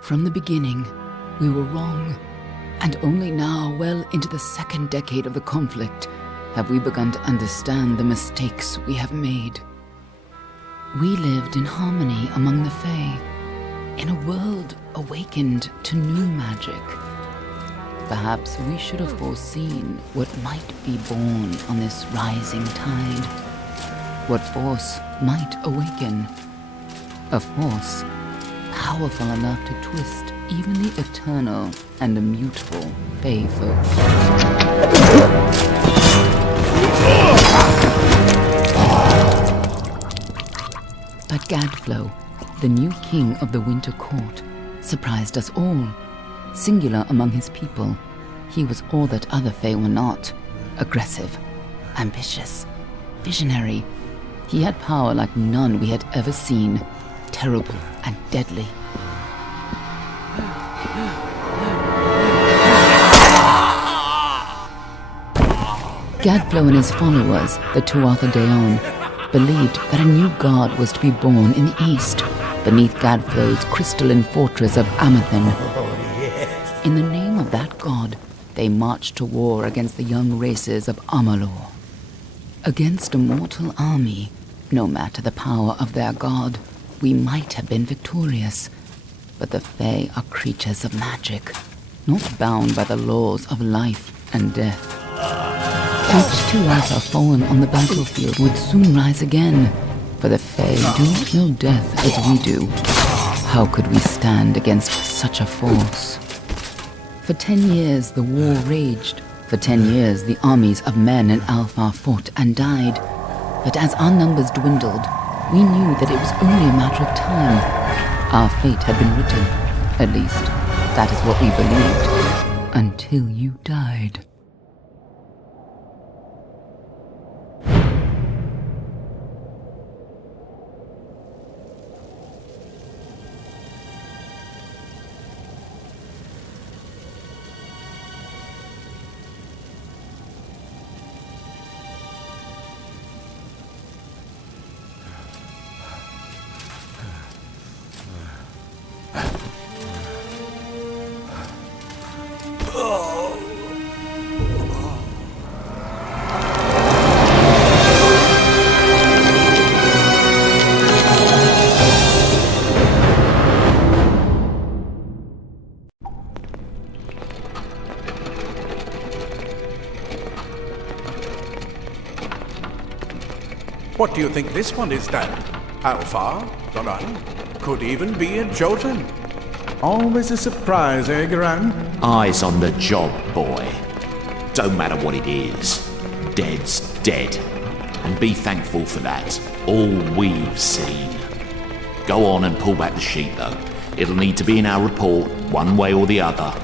From the beginning, we were wrong, and only now, well into the second decade of the conflict, have we begun to understand the mistakes we have made. We lived in harmony among the Fae, in a world awakened to new magic. Perhaps we should have foreseen what might be born on this rising tide. What force might awaken. A force powerful enough to twist even the eternal and immutable Fae folk. But Гэдflóu, the new king of the Winter Court, surprised us all. Singular among his people, he was all that other Fae were not. Aggressive, ambitious, visionary. He had power like none we had ever seen, terrible and deadly. Гэдflóu and his followers, the Tuatai Deonom, believed that a new god was to be born in the east, beneath Гэдflóu's crystalline fortress of Amalur. In the name of that god, they marched to war against the young races of Amalur. Against a mortal army, no matter the power of their god, we might have been victorious. But the Fae are creatures of magic, not bound by the laws of life and death. Each Tuatai fallen on the battlefield would soon rise again, for the Fae do not know death as we do. How could we stand against such a force? For 10 years the war raged. For 10 years the armies of men and Alpha fought and died. But as our numbers dwindled, we knew that it was only a matter of time. Our fate had been written. At least, that is what we believed. Until you died. What do you think this one is then? Alpha? Garan? Could even be a Jotun. Always a surprise, eh, Garan? Eyes on the job, boy. Don't matter what it is. Dead's dead. And be thankful for that. All we've seen. Go on and pull back the sheet, though. It'll need to be in our report, one way or the other.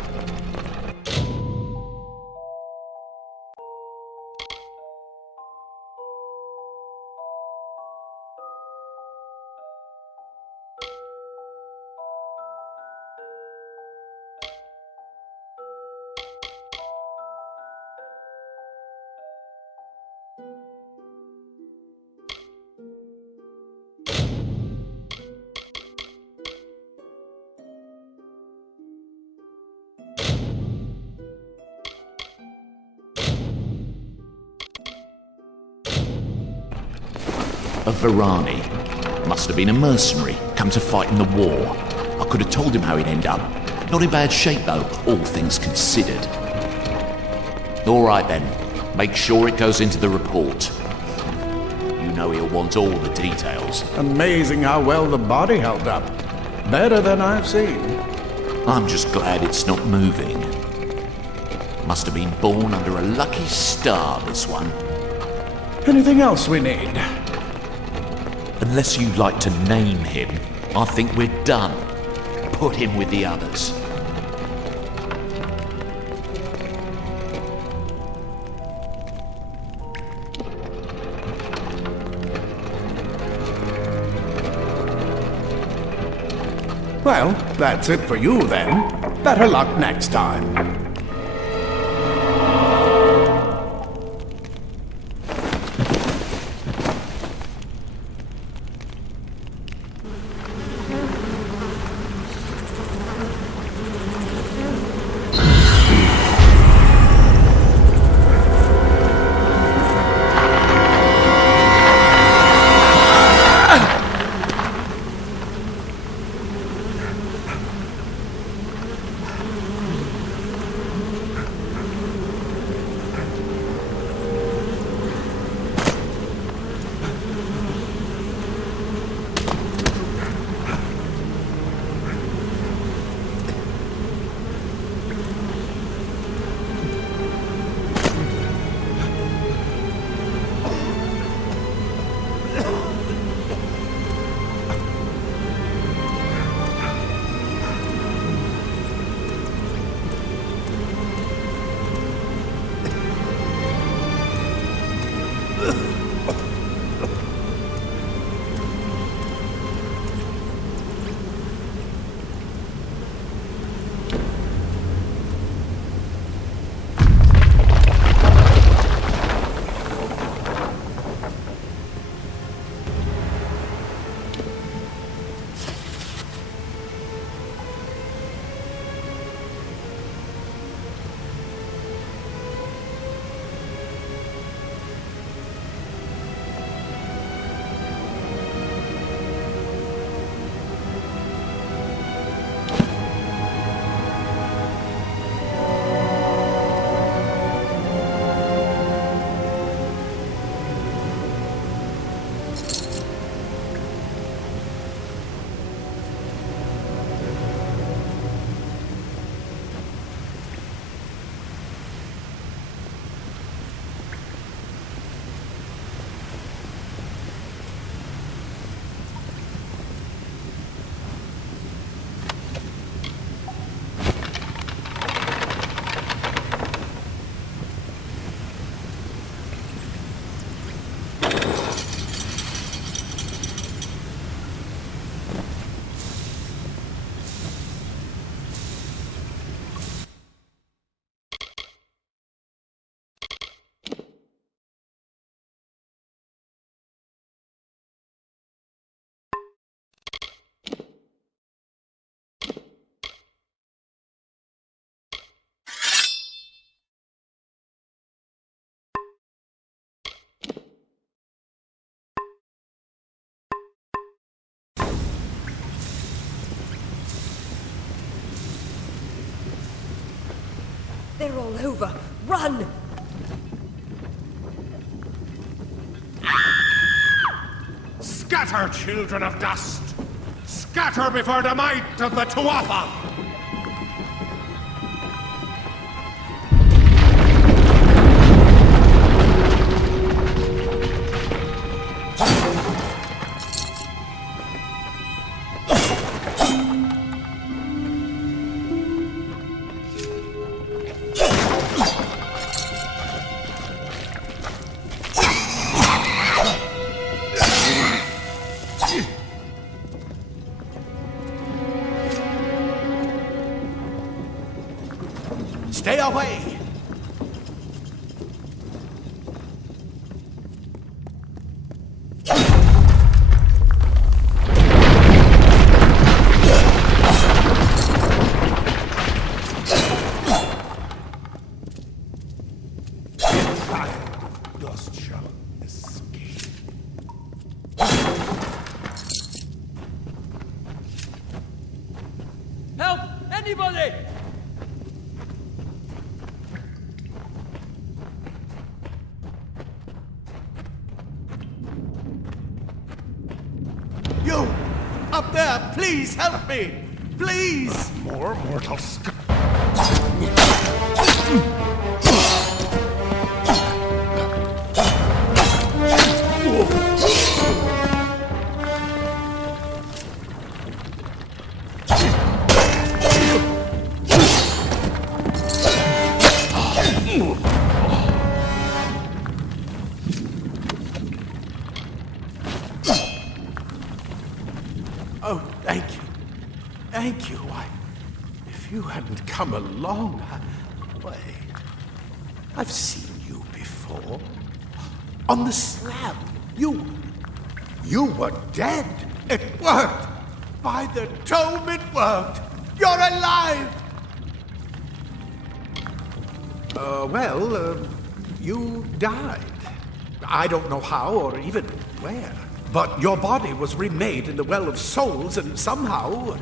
A Varani. Must have been a mercenary, come to fight in the war. I could have told him how he'd end up. Not in bad shape though, all things considered. Alright then, make sure it goes into the report. You know he'll want all the details. Amazing how well the body held up. Better than I've seen. I'm just glad it's not moving. Must have been born under a lucky star, this one. Anything else we need? Unless you'd like to name him, I think we're done. Put him with the others. Well, that's it for you then. Better luck next time. They're all over. Run! Scatter, children of dust! Scatter before the might of the Tuatha! Stay away! Dust shall escape. Help! Anybody! You! Up there! Please help me! Please! More mortal sc... Oh, thank you. Thank you. If you hadn't come along, wait. I've seen you before. On the slab. You were dead. It worked. By the dome, it worked. You're alive. You died. I don't know how or even where. But your body was remade in the Well of Souls, and somehow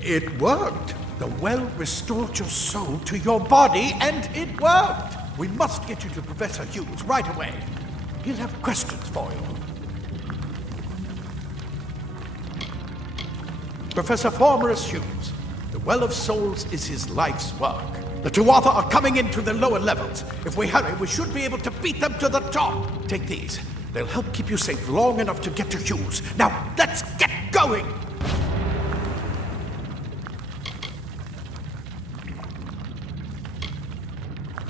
it worked. The well restored your soul to your body, and it worked. We must get you to Professor Hughes right away. He'll have questions for you. Professor Formorus Hughes, the Well of Souls is his life's work. The Tuatha are coming in through the lower levels. If we hurry, we should be able to beat them to the top. Take these. They'll help keep you safe long enough to get to Hughes. Now, let's get going!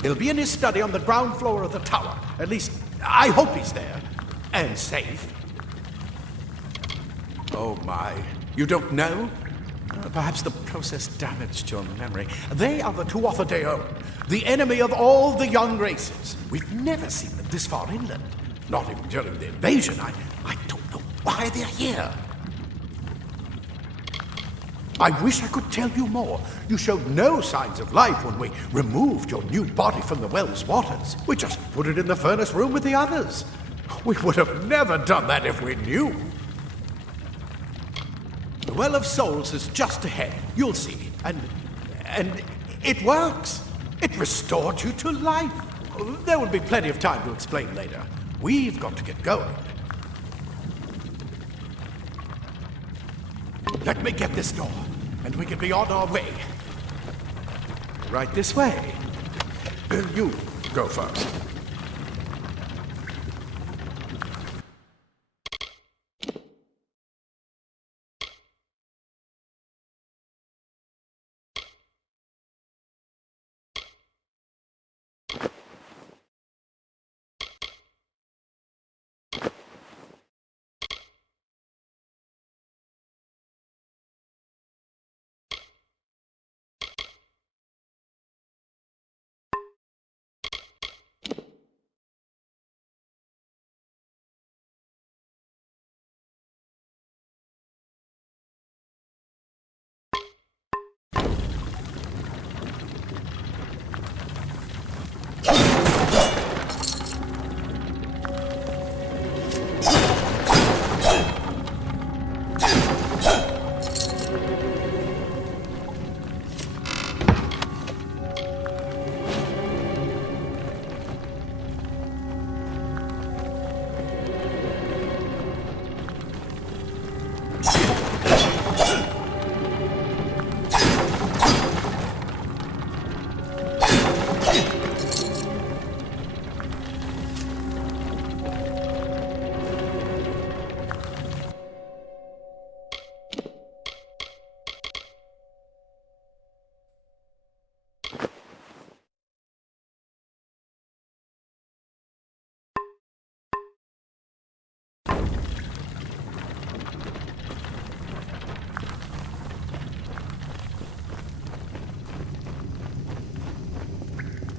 He'll be in his study on the ground floor of the tower. At least, I hope he's there. And safe. Oh my. You don't know? Perhaps the process damaged your memory. They are the Tuatai Deonon, the enemy of all the young races. We've never seen them this far inland. Not even during the invasion. I don't know why they're here. I wish I could tell you more. You showed no signs of life when we removed your new body from the well's waters. We just put it in the furnace room with the others. We would have never done that if we knew. The Well of Souls is just ahead. You'll see. And it works. It restored you to life. There will be plenty of time to explain later. We've got to get going. Let me get this door, and we can be on our way. Right this way. You go first.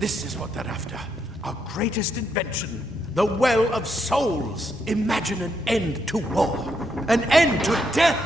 This is what they're after. Our greatest invention. The Well of Souls. Imagine an end to war. An end to death.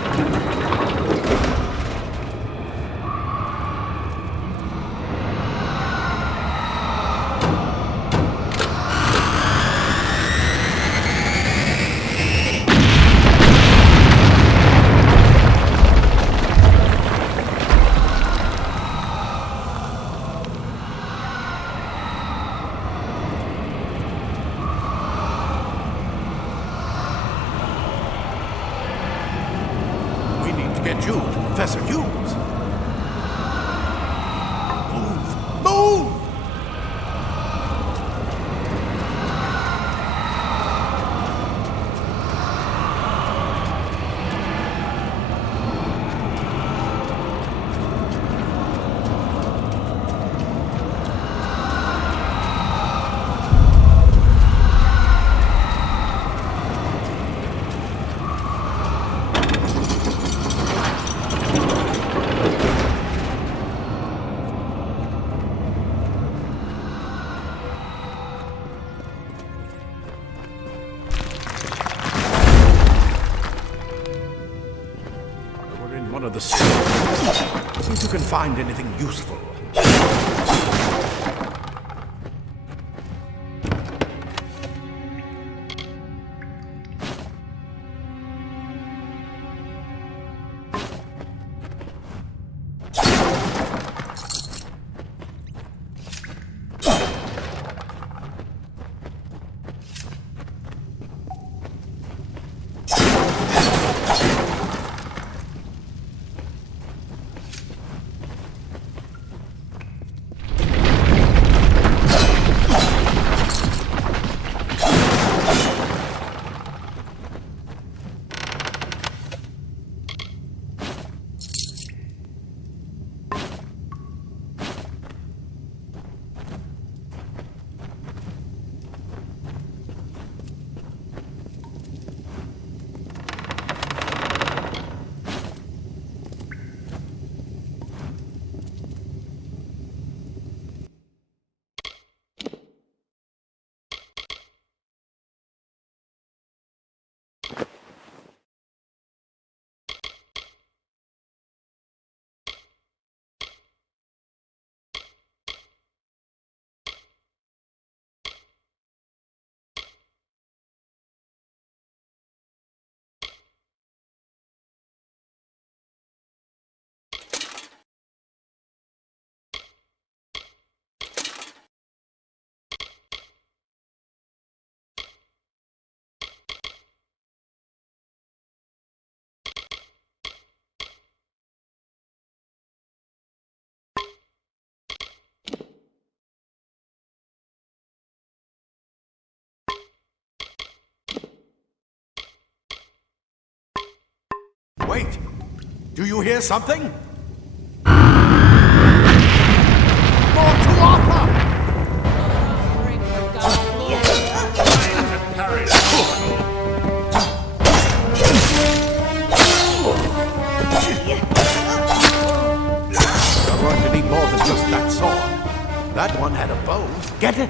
Professor Hughes. Move! Move! The see if you can find anything useful. Wait! Do you hear something? More Tuatai! You're going to need more than just that sword. That one had a bow. Get it?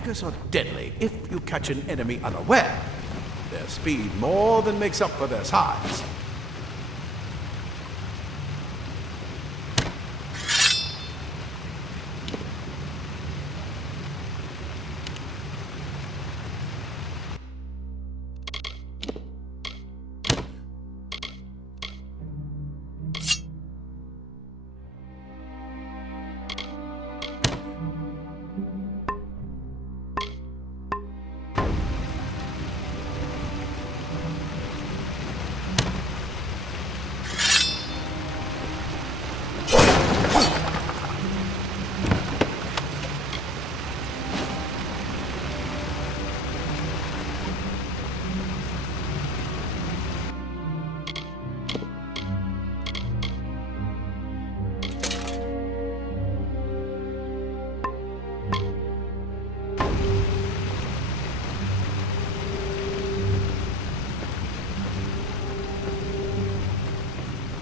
daggers are deadly if you catch an enemy unaware. Their speed more than makes up for their size.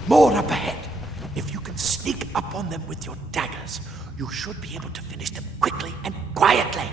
More up ahead. If you can sneak up on them with your daggers, you should be able to finish them quickly and quietly.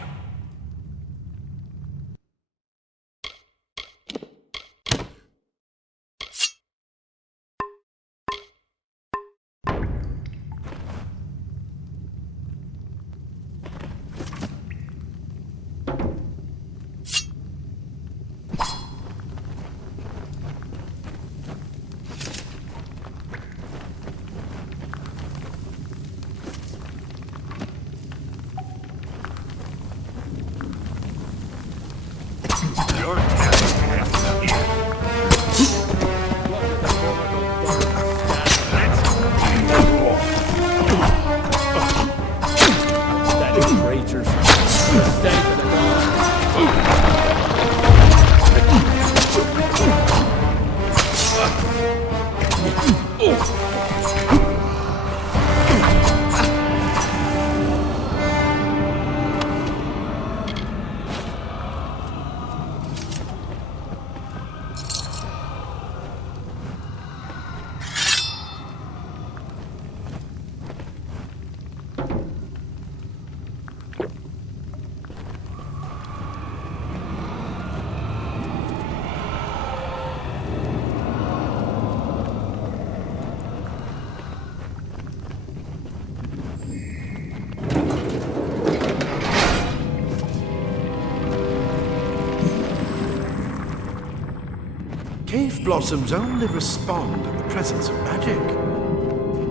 Cave blossoms only respond in the presence of magic.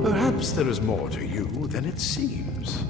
Perhaps there is more to you than it seems.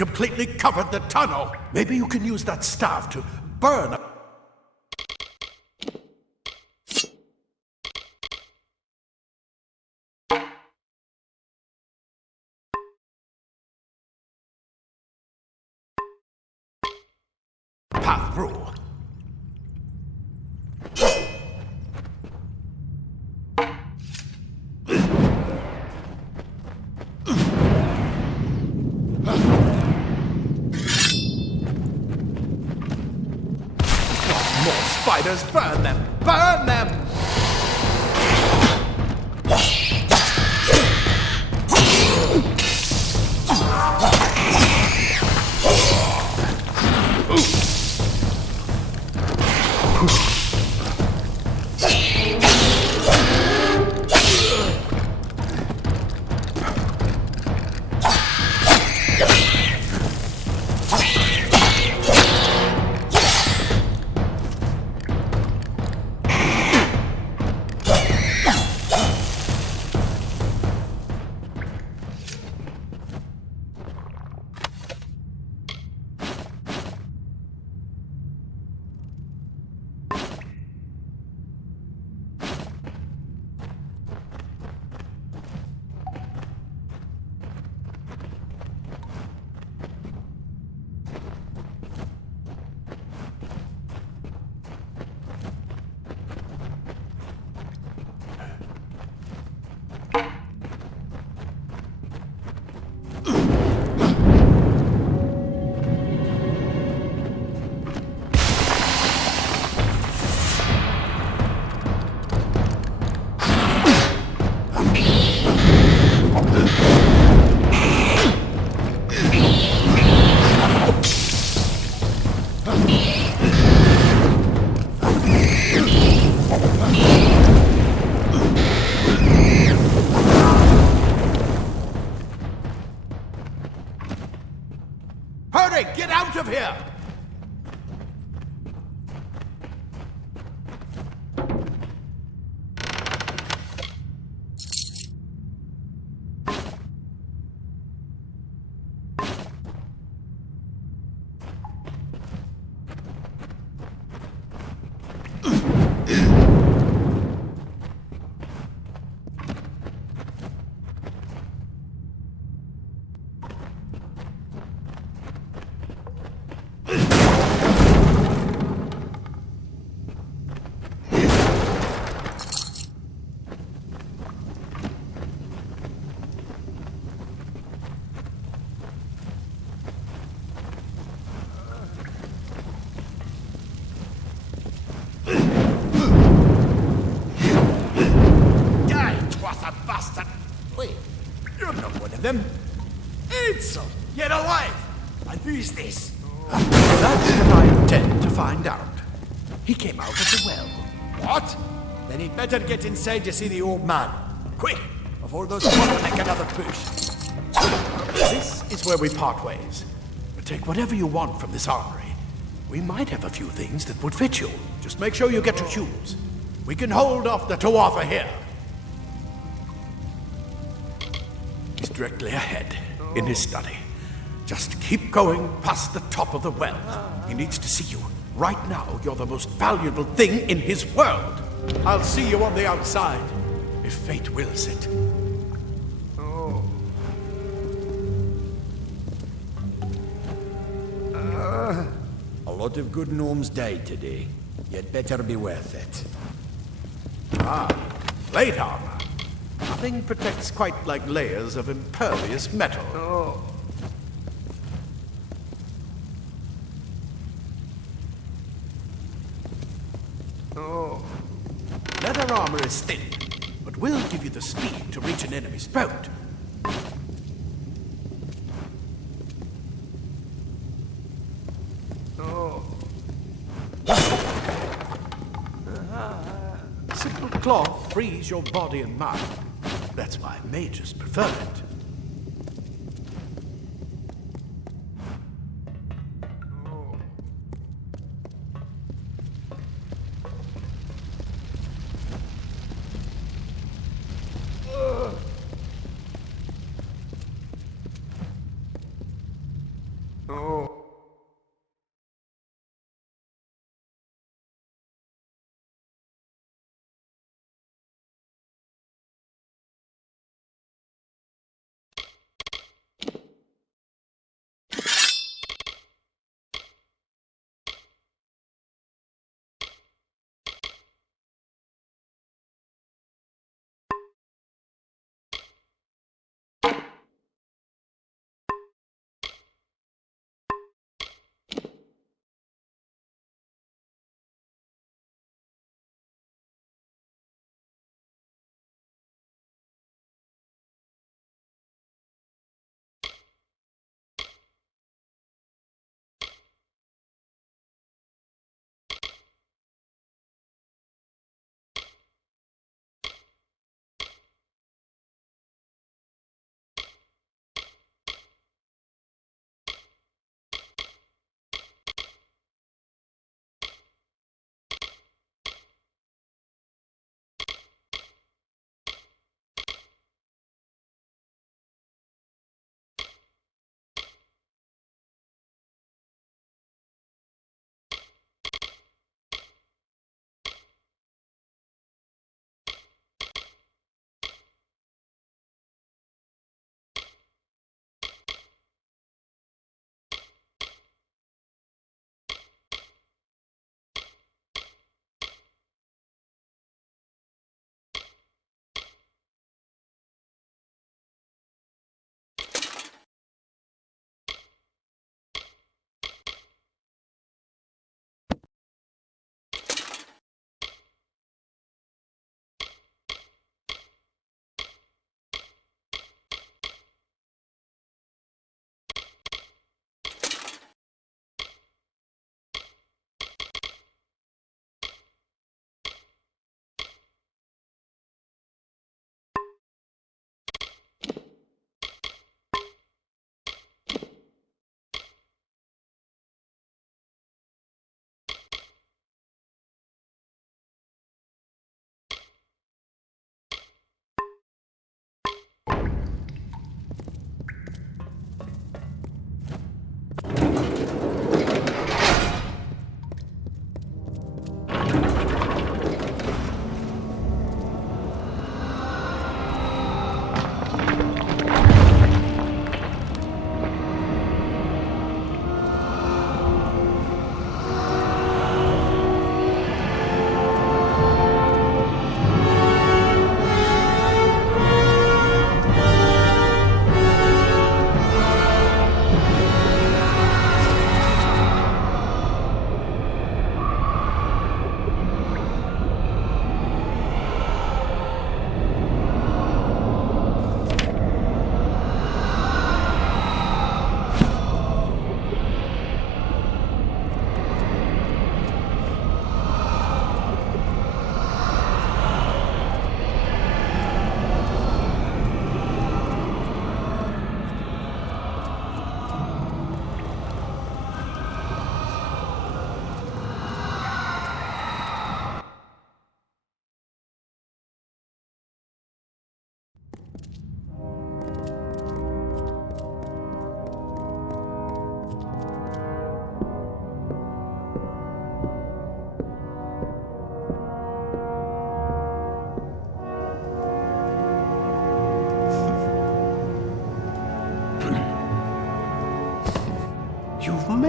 completely covered the tunnel. Maybe you can use that staff to burn a... path through. More spiders! Burn them! Burn them! Hurry! Get out of here! Them? Ansel! Yet alive! And who is this? That's what I intend to find out. He came out of the well. What? Then he'd better get inside to see the old man. Quick! Before those water make another push. This is where we part ways. Take whatever you want from this armory. We might have a few things that would fit you. Just make sure you get your shoes. We can hold off the Tuatai here. He's directly ahead, in his study. Just keep going past the top of the well. He needs to see you. Right now, you're the most valuable thing in his world. I'll see you on the outside, if fate wills it. A lot of good gnomes died today. You'd better be worth it. Ah, plate armor. Nothing protects quite like layers of impervious metal. Leather armor is thin, but will give you the speed to reach an enemy's boat. Simple cloth frees your body and mind. That's why mages prefer it.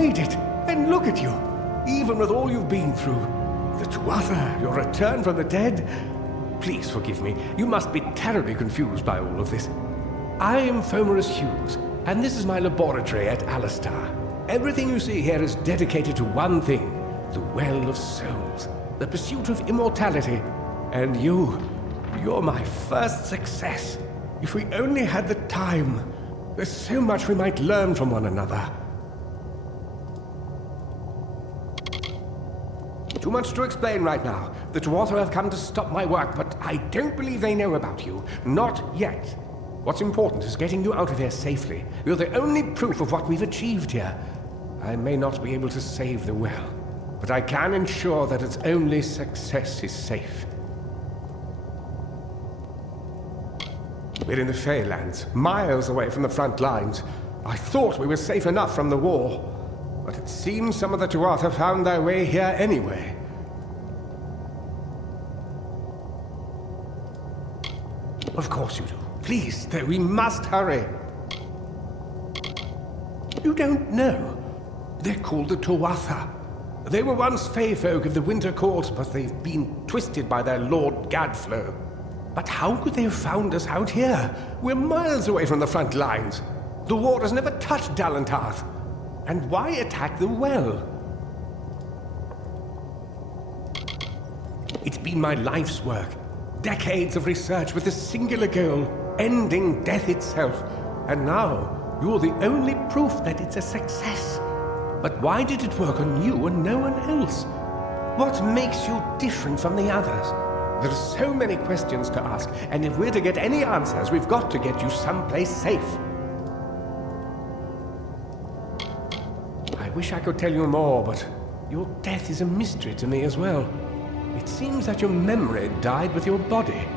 made it. And look at you. Even with all you've been through. The Tuatha, your return from the dead. Please forgive me. You must be terribly confused by all of this. I am Fomerus Hughes, and this is my laboratory at Alistar. Everything you see here is dedicated to one thing. The Well of Souls. The pursuit of immortality. And you're my first success. If we only had the time, there's so much we might learn from one another. Too much to explain right now. The Tuatha have come to stop my work, but I don't believe they know about you. Not yet. What's important is getting you out of here safely. You're the only proof of what we've achieved here. I may not be able to save the well, but I can ensure that its only success is safe. We're in the Fäyländs, miles away from the front lines. I thought we were safe enough from the war, but it seems some of the Tuatha found their way here anyway. Of course you do. Please, though, we must hurry. You don't know. They're called the Tuatha. They were once Fey folk of the Winter Court, but they've been twisted by their lord Гэдflоу. But how could they have found us out here? We're miles away from the front lines. The war has never touched Dalantarth. And why attack the well? It's been my life's work. Decades of research with a singular goal, ending death itself. And now, you're the only proof that it's a success. But why did it work on you and no one else? What makes you different from the others? There are so many questions to ask, and if we're to get any answers, we've got to get you someplace safe. I wish I could tell you more, but your death is a mystery to me as well. It seems that your memory died with your body.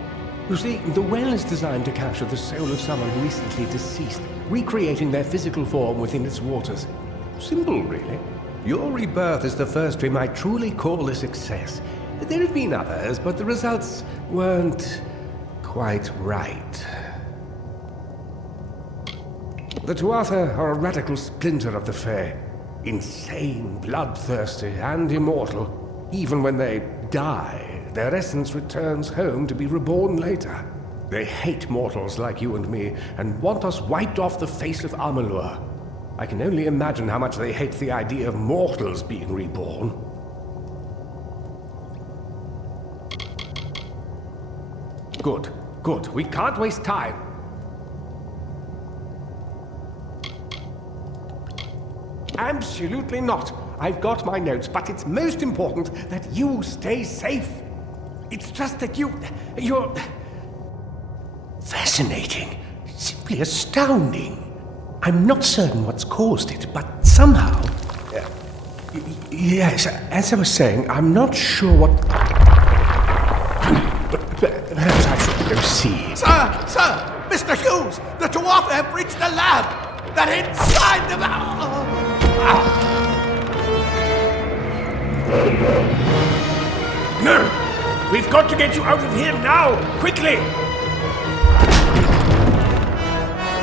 You see, the well is designed to capture the soul of someone recently deceased, recreating their physical form within its waters. Simple, really. Your rebirth is the first we might truly call a success. There have been others, but the results weren't quite right. The Tuatha are a radical splinter of the Fae. Insane, bloodthirsty, and immortal. Even when they die, their essence returns home to be reborn later. They hate mortals like you and me, and want us wiped off the face of Amalur. I can only imagine how much they hate the idea of mortals being reborn. Good, good. We can't waste time. Absolutely not. I've got my notes, but it's most important that you stay safe. It's just that you're fascinating. Simply astounding. I'm not certain what's caused it, but somehow... yes, as I was saying, I'm not sure what... Perhaps I should go see. Sir! Mr. Hughes! The Tuatha have breached the lab! They're inside the... No! We've got to get you out of here now! Quickly!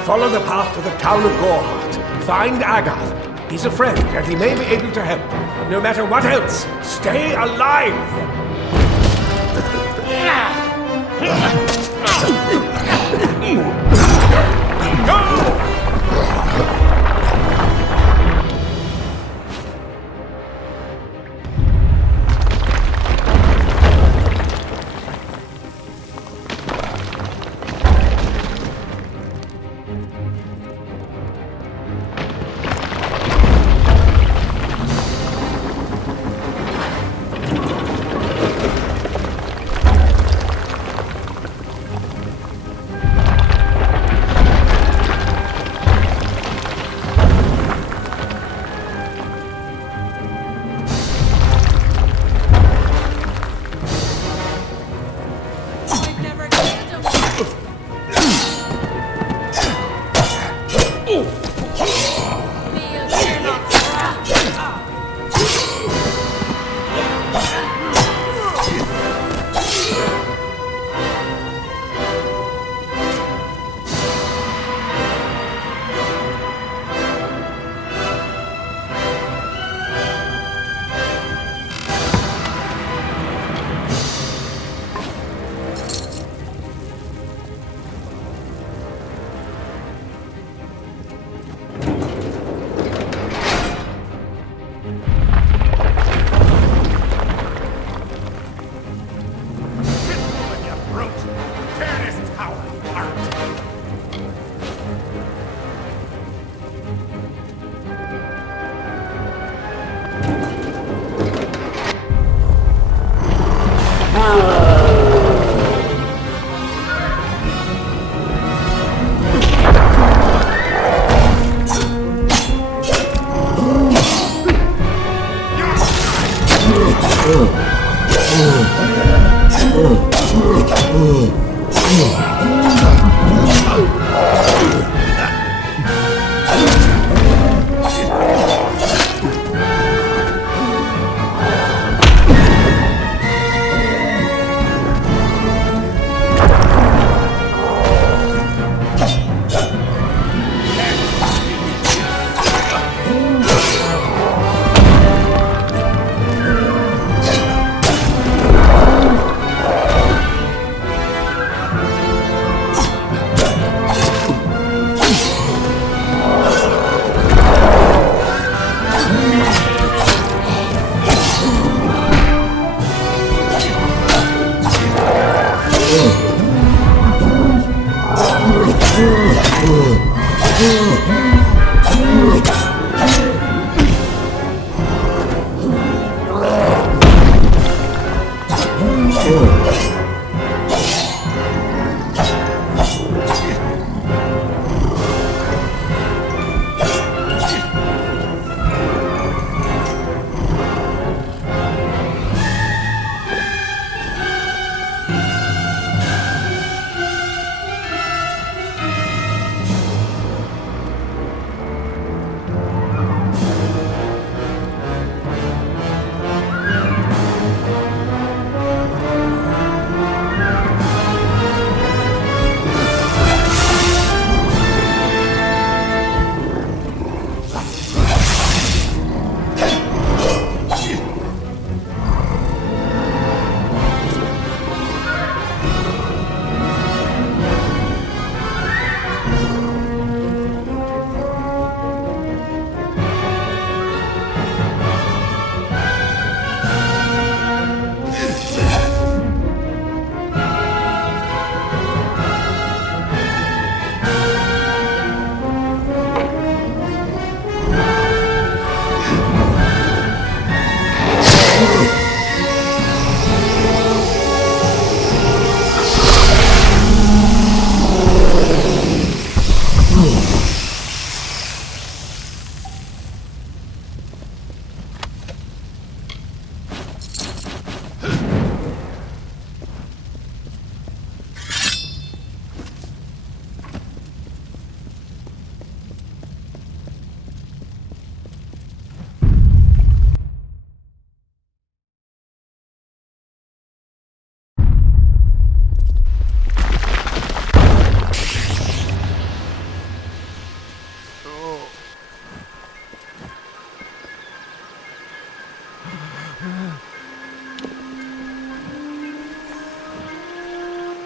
Follow the path to the town of Gorhart. Find Agath. He's a friend, and he may be able to help. No matter what else, stay alive! Go!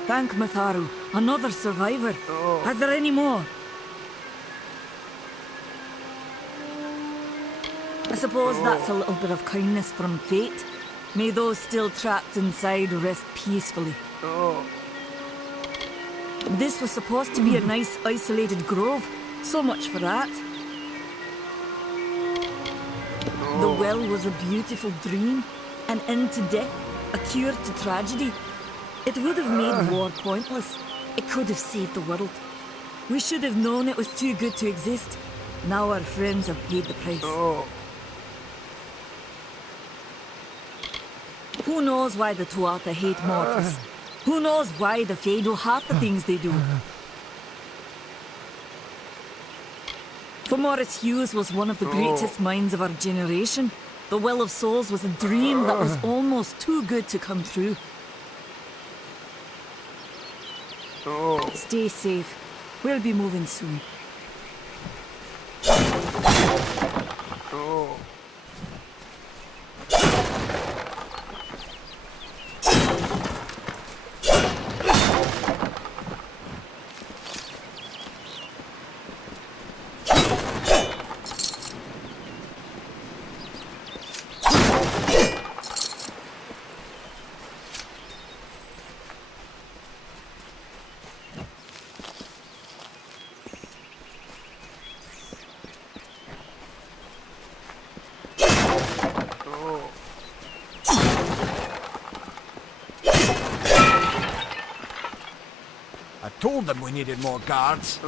Thank Matharu, another survivor. Are there any more? I suppose that's a little bit of kindness from fate. May those still trapped inside rest peacefully. This was supposed to be a nice isolated grove. So much for that. The well was a beautiful dream, an end to death, a cure to tragedy. It would have made war pointless. It could have saved the world. We should have known it was too good to exist. Now our friends have paid the price. Who knows why the Tuatha hate mortals? Who knows why the Fae do half the things they do? For Morris Hughes was one of the greatest minds of our generation. The Well of Souls was a dream that was almost too good to come true. Stay safe. We'll be moving soon. I told them we needed more guards.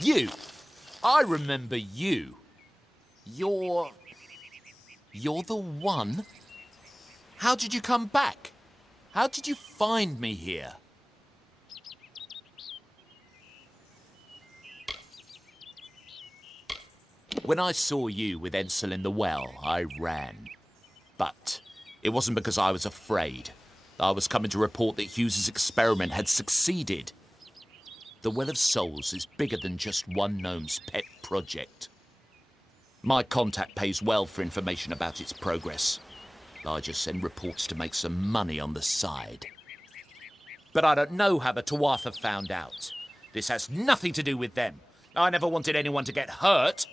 You! I remember you. You're the one? How did you come back? How did you find me here? When I saw you with Ensel in the well, I ran. But it wasn't because I was afraid. I was coming to report that Hughes's experiment had succeeded. The Well of Souls is bigger than just one gnome's pet project. My contact pays well for information about its progress. I just send reports to make some money on the side. But I don't know how the Tuatha found out. This has nothing to do with them. I never wanted anyone to get hurt.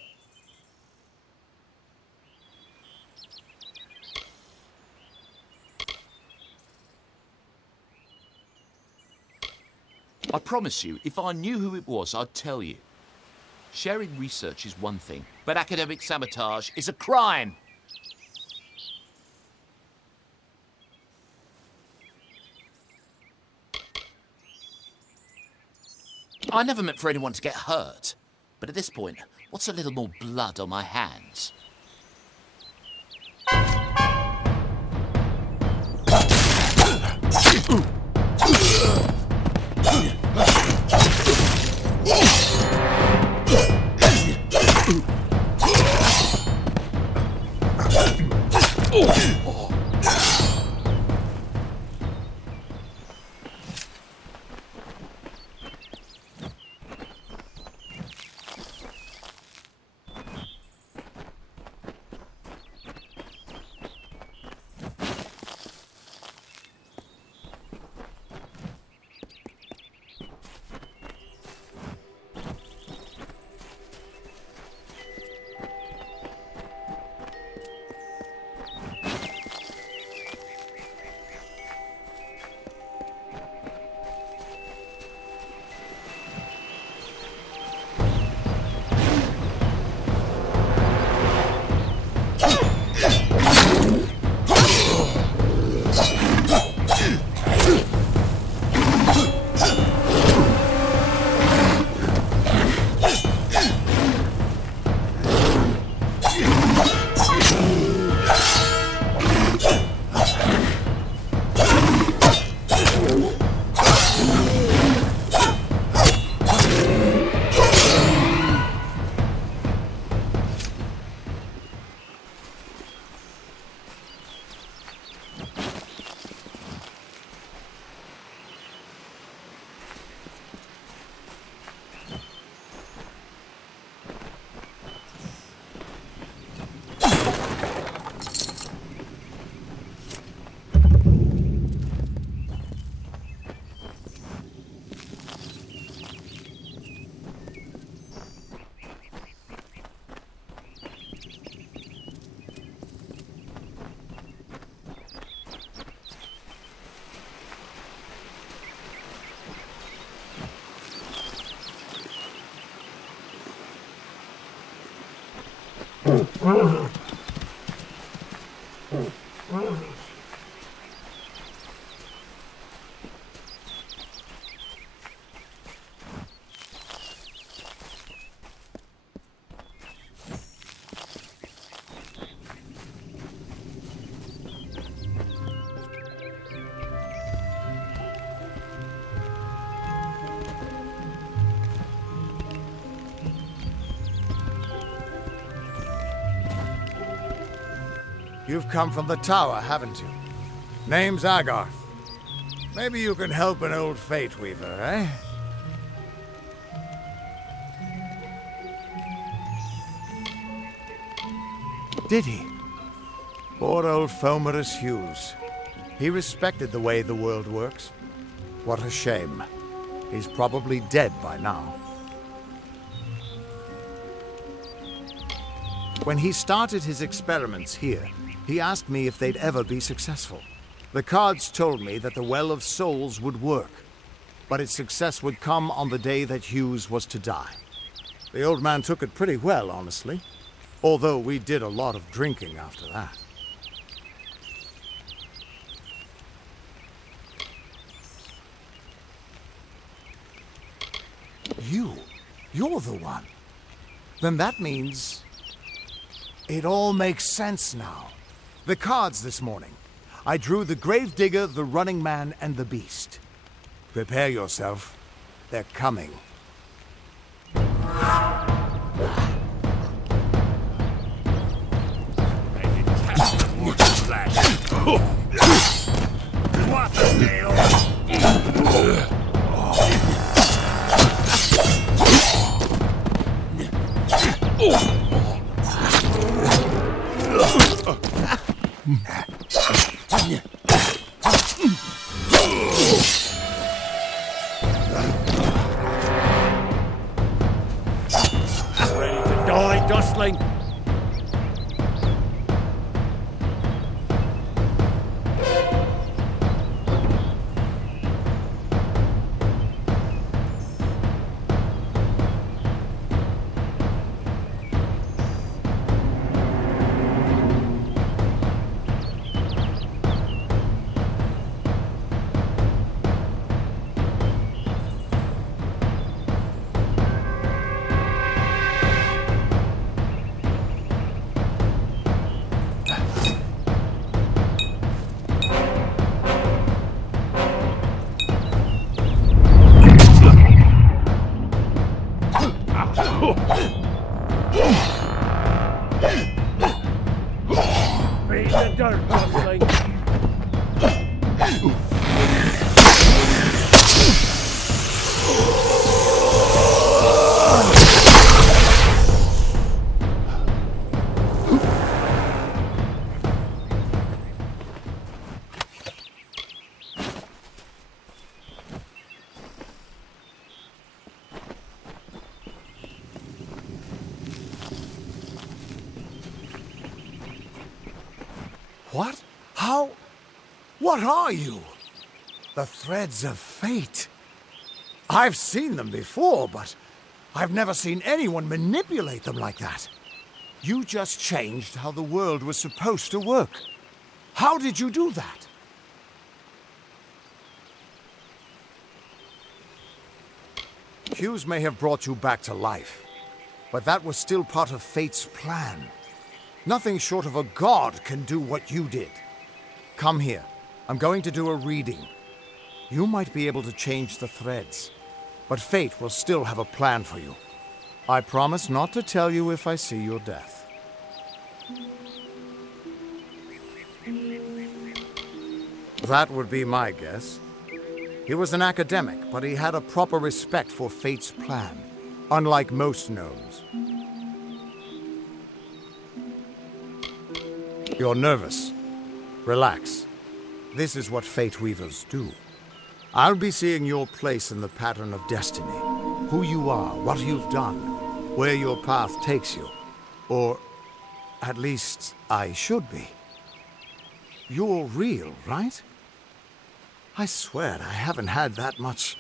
I promise you, if I knew who it was, I'd tell you. Sharing research is one thing, but academic sabotage is a crime. I never meant for anyone to get hurt, but at this point, what's a little more blood on my hands? You've come from the tower, haven't you? Name's Agarth. Maybe you can help an old fate weaver, eh? Did he? Poor old Fomerus Hughes. He respected the way the world works. What a shame. He's probably dead by now. When he started his experiments here, he asked me if they'd ever be successful. The cards told me that the Well of Souls would work, but its success would come on the day that Hughes was to die. The old man took it pretty well, honestly, although we did a lot of drinking after that. You're the one. Then that means it all makes sense now. The cards this morning. I drew the Gravedigger, the Running Man, and the Beast. Prepare yourself. They're coming. What a deal! Ready to die, Dustling? Feed the dirt, Dustling. What? How? What are you? The threads of fate. I've seen them before, but I've never seen anyone manipulate them like that. You just changed how the world was supposed to work. How did you do that? Hughes may have brought you back to life, but that was still part of fate's plan. Nothing short of a god can do what you did. Come here. I'm going to do a reading. You might be able to change the threads, but fate will still have a plan for you. I promise not to tell you if I see your death. That would be my guess. He was an academic, but he had a proper respect for fate's plan, unlike most gnomes. You're nervous. Relax. This is what fate weavers do. I'll be seeing your place in the pattern of destiny. Who you are, what you've done, where your path takes you. Or, at least, I should be. You're real, right? I swear I haven't had that much.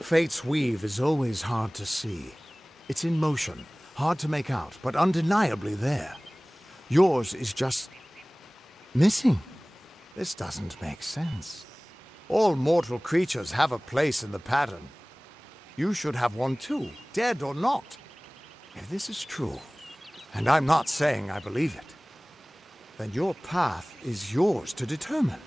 Fate's weave is always hard to see. It's in motion, hard to make out, but undeniably there. Yours is just missing. This doesn't make sense. All mortal creatures have a place in the pattern. You should have one too, dead or not. If this is true, and I'm not saying I believe it, then your path is yours to determine.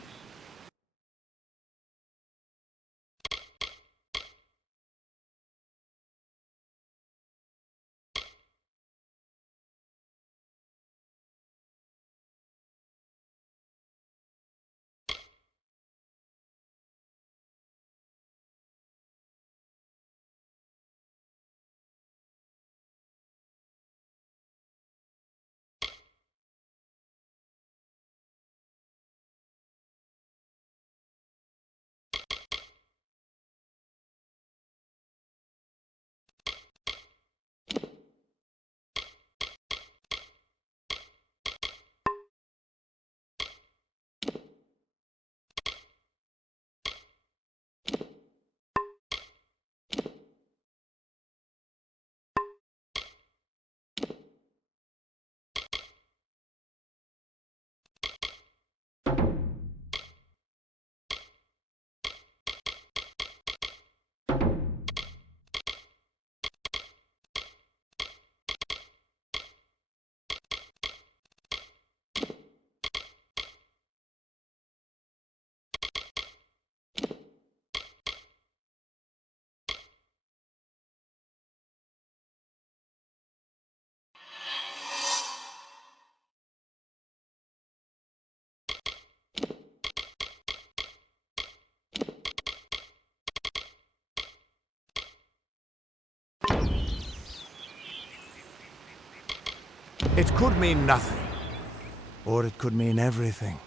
It could mean nothing. Or it could mean everything.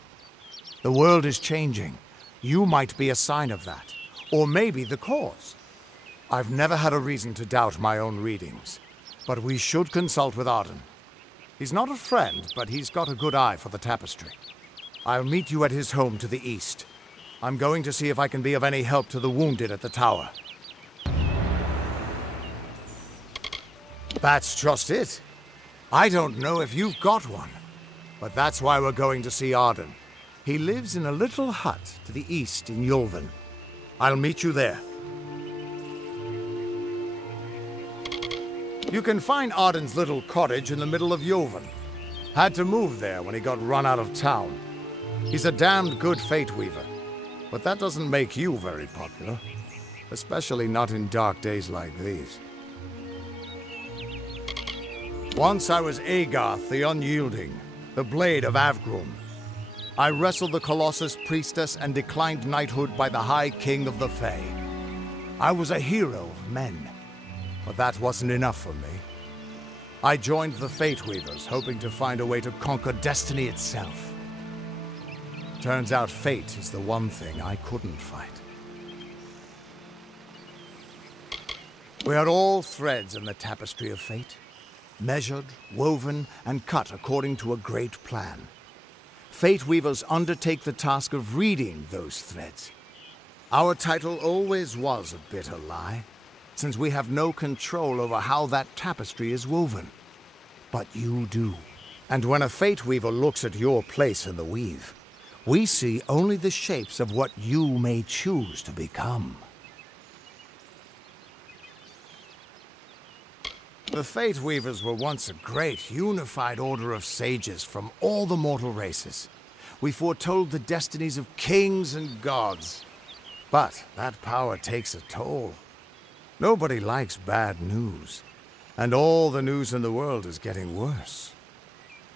The world is changing. You might be a sign of that. Or maybe the cause. I've never had a reason to doubt my own readings. But we should consult with Arden. He's not a friend, but he's got a good eye for the tapestry. I'll meet you at his home to the east. I'm going to see if I can be of any help to the wounded at the tower. That's just it. I don't know if you've got one. But that's why we're going to see Arden. He lives in a little hut to the east in Yulven. I'll meet you there. You can find Arden's little cottage in the middle of Yulven. Had to move there when he got run out of town. He's a damned good fate weaver. But that doesn't make you very popular. Especially not in dark days like these. Once I was Agarth the Unyielding, the Blade of Avgrum. I wrestled the Colossus Priestess and declined knighthood by the High King of the Fae. I was a hero of men, but that wasn't enough for me. I joined the Fate Weavers, hoping to find a way to conquer destiny itself. Turns out fate is the one thing I couldn't fight. We are all threads in the tapestry of fate. Measured, woven, and cut according to a great plan. Fate Weavers undertake the task of reading those threads. Our title always was a bitter lie, since we have no control over how that tapestry is woven. But you do. And when a Fate Weaver looks at your place in the weave, we see only the shapes of what you may choose to become. The Fate Weavers were once a great, unified order of sages from all the mortal races. We foretold the destinies of kings and gods. But that power takes a toll. Nobody likes bad news. And all the news in the world is getting worse.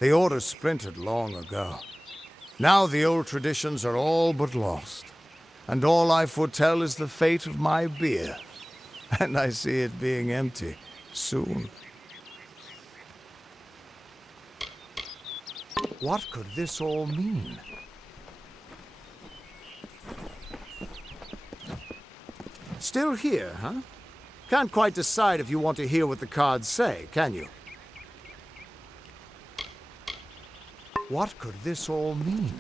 The order splintered long ago. Now the old traditions are all but lost. And all I foretell is the fate of my beer. And I see it being empty. Soon. What could this all mean? Still here, huh? Can't quite decide if you want to hear what the cards say, can you? What could this all mean?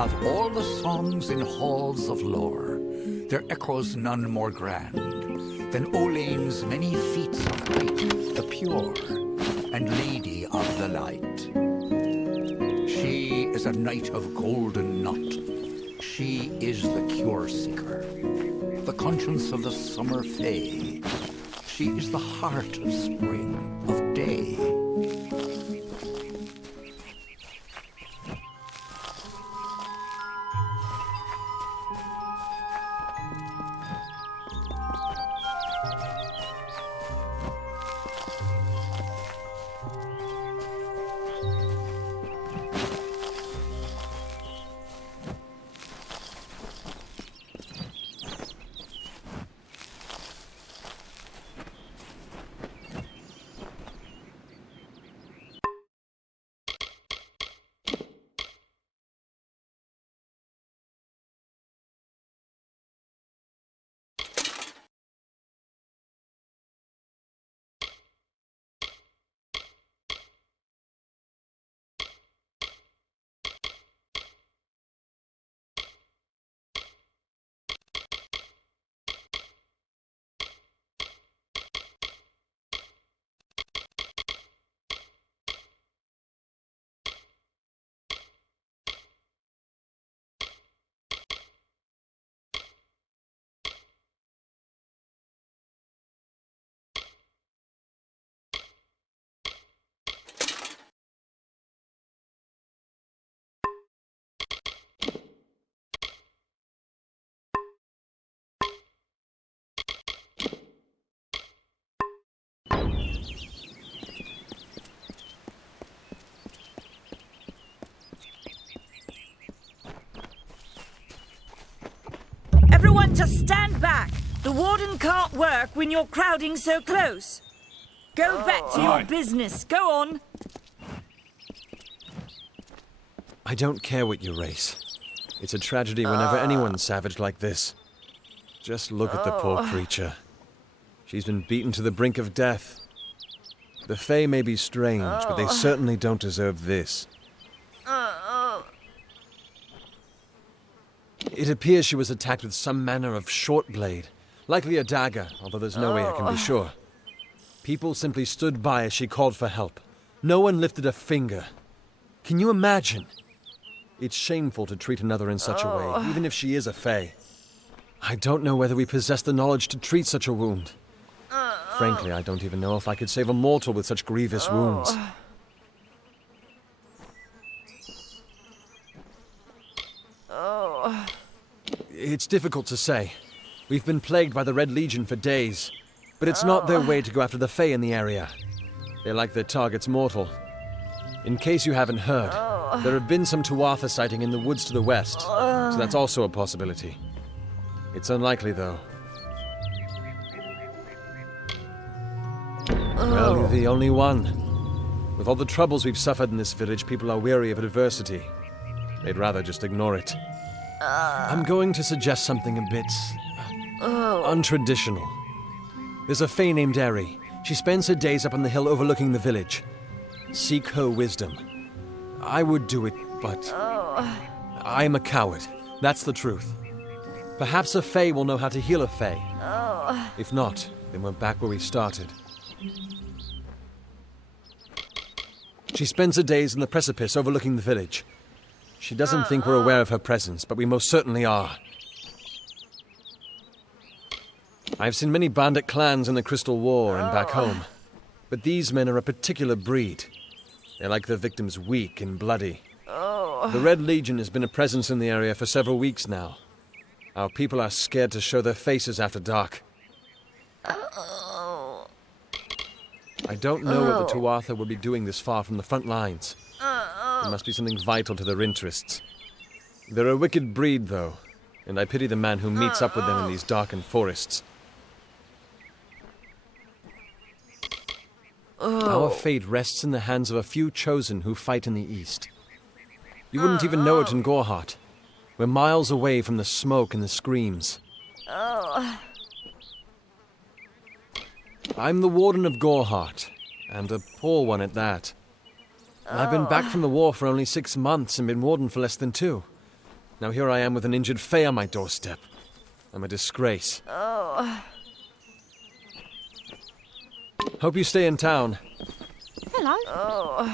Of all the songs in halls of lore, there echoes none more grand than Olain's many feats of height, the pure, and lady of the light. She is a knight of golden knot. She is the cure seeker, the conscience of the summer fae. She is the heart of spring, of day. can't work when you're crowding so close. Go back to your business. Go on. I don't care what you race. It's a tragedy whenever anyone's savage like this. Just look at the poor creature. She's been beaten to the brink of death. The Fae may be strange, but they certainly don't deserve this. It appears she was attacked with some manner of short blade, likely a dagger, although there's no way I can be sure. People simply stood by as she called for help. No one lifted a finger. Can you imagine? It's shameful to treat another in such a way, even if she is a Fae. I don't know whether we possess the knowledge to treat such a wound. Frankly, I don't even know if I could save a mortal with such grievous wounds. It's difficult to say. We've been plagued by the Red Legion for days, but it's not their way to go after the Fae in the area. They like their targets mortal. In case you haven't heard, there have been some Tuatha sighting in the woods to the west, so that's also a possibility. It's unlikely, though. Well, you're the only one. With all the troubles we've suffered in this village, people are weary of adversity. They'd rather just ignore it. I'm going to suggest something a bit untraditional. There's a Fae named Eri. She spends her days up on the hill overlooking the village. Seek her wisdom. I would do it, but I'm a coward. That's the truth. Perhaps a Fae will know how to heal a Fae. If not, then we're back where we started. She spends her days in the precipice overlooking the village. She doesn't think we're aware of her presence, but we most certainly are. I've seen many bandit clans in the Crystal War and back home, but these men are a particular breed. They like their victims weak and bloody. The Red Legion has been a presence in the area for several weeks now. Our people are scared to show their faces after dark. I don't know what the Tuatha will be doing this far from the front lines. There must be something vital to their interests. They're a wicked breed, though, and I pity the man who meets up with them in these darkened forests. Our fate rests in the hands of a few chosen who fight in the east. You wouldn't even know it in Gorhart. We're miles away from the smoke and the screams. I'm the warden of Gorhart, and a poor one at that. I've been back from the war for only 6 months and been warden for less than 2. Now here I am with an injured Fae on my doorstep. I'm a disgrace. Hope you stay in town. Hello.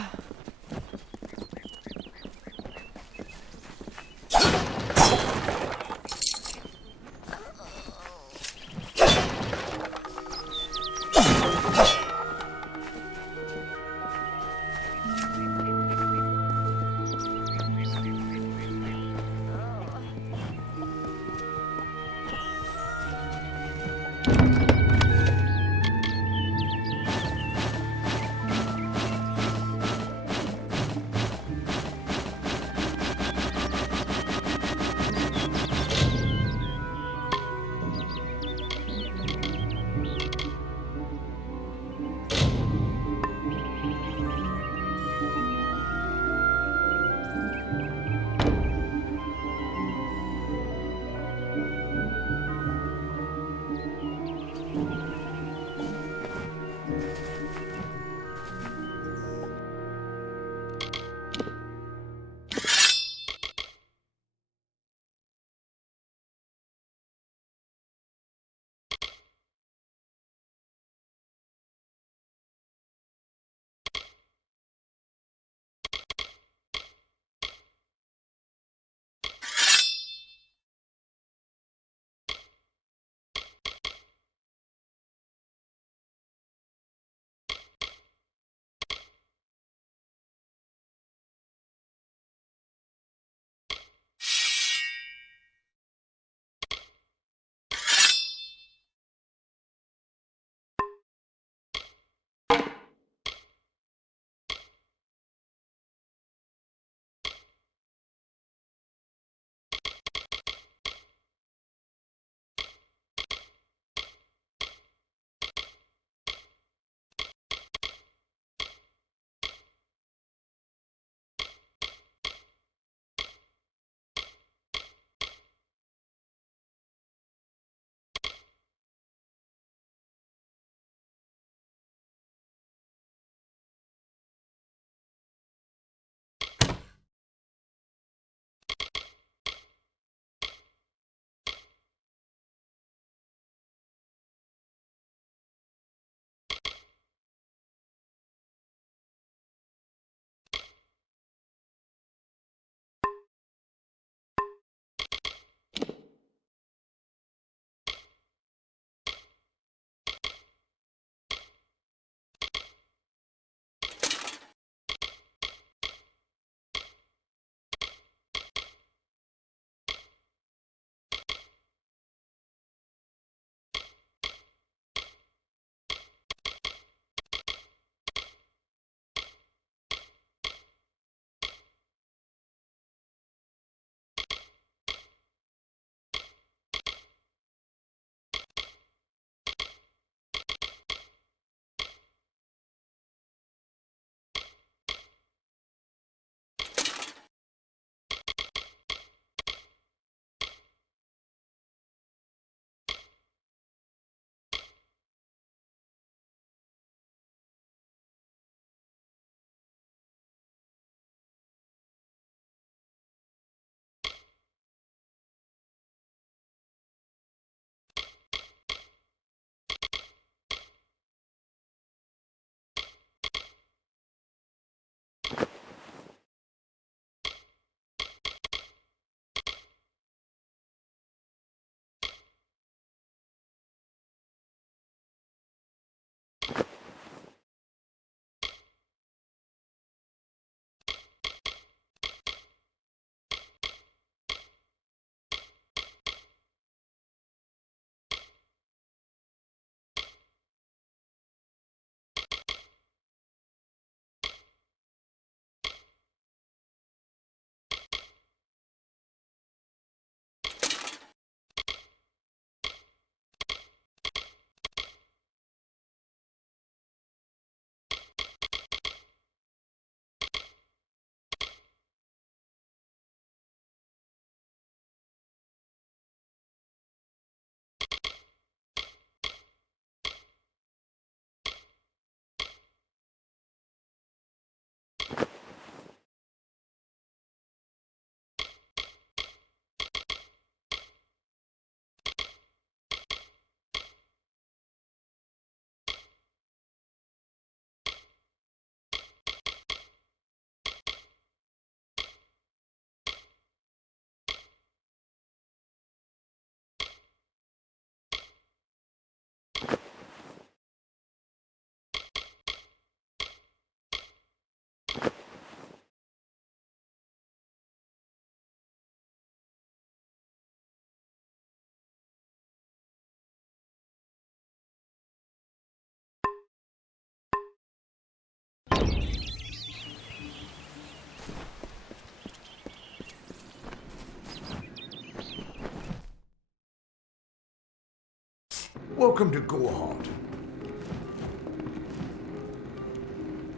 Welcome to Gorhart.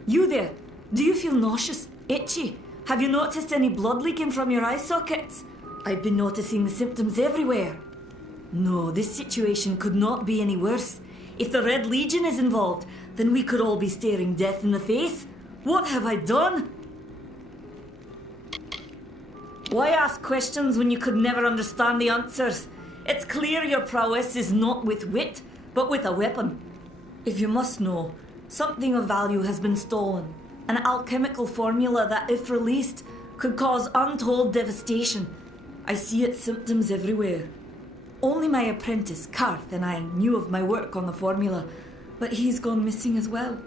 You there? Do you feel nauseous? Itchy? Have you noticed any blood leaking from your eye sockets? I've been noticing the symptoms everywhere. No, this situation could not be any worse. If the Red Legion is involved, then we could all be staring death in the face. What have I done? Why ask questions when you could never understand the answers? It's clear your prowess is not with wit, but with a weapon. If you must know, something of value has been stolen. An alchemical formula that, if released, could cause untold devastation. I see its symptoms everywhere. Only my apprentice, Karth, and I knew of my work on the formula, but he's gone missing as well.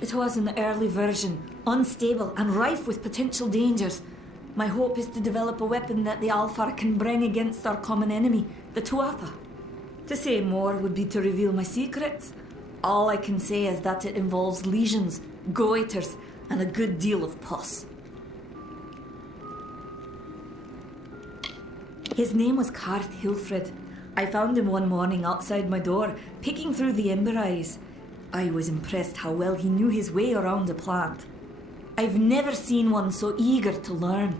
It was an early version, unstable and rife with potential dangers. My hope is to develop a weapon that the Alfar can bring against our common enemy, the Tuatha. To say more would be to reveal my secrets. All I can say is that it involves lesions, goiters, and a good deal of pus. His name was Karth Hilfred. I found him one morning outside my door, picking through the ember eyes. I was impressed how well he knew his way around a plant. I've never seen one so eager to learn.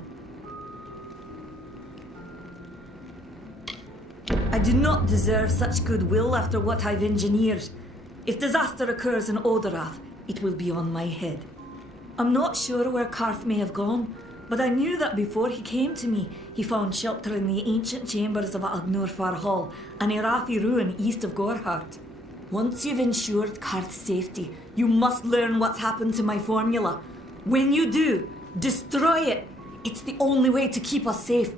I do not deserve such goodwill after what I've engineered. If disaster occurs in Odorath, it will be on my head. I'm not sure where Karth may have gone, but I knew that before he came to me, he found shelter in the ancient chambers of Agnor Far Hall, an Irathi ruin east of Gorhart. Once you've ensured Karth's safety, you must learn what's happened to my formula. When you do, destroy it. It's the only way to keep us safe.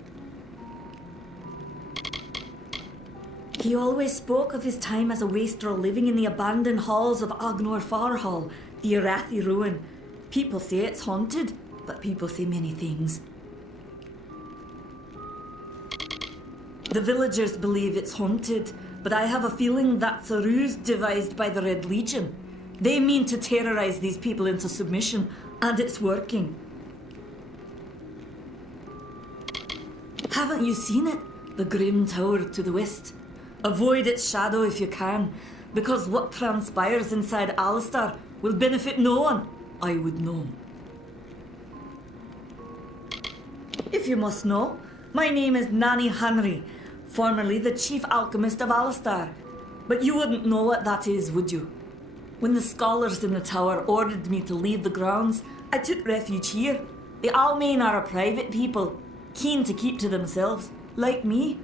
He always spoke of his time as a wastrel living in the abandoned halls of Agnor Far Hall, the Irathi ruin. People say it's haunted, but people say many things. The villagers believe it's haunted, but I have a feeling that's a ruse devised by the Red Legion. They mean to terrorize these people into submission, and it's working. Haven't you seen it? The grim tower to the west. Avoid its shadow if you can, because what transpires inside Alistar will benefit no one, I would know. If you must know, my name is Nani Henry, formerly the chief alchemist of Alistar. But you wouldn't know what that is, would you? When the scholars in the tower ordered me to leave the grounds, I took refuge here. The Almain are a private people, keen to keep to themselves, like me.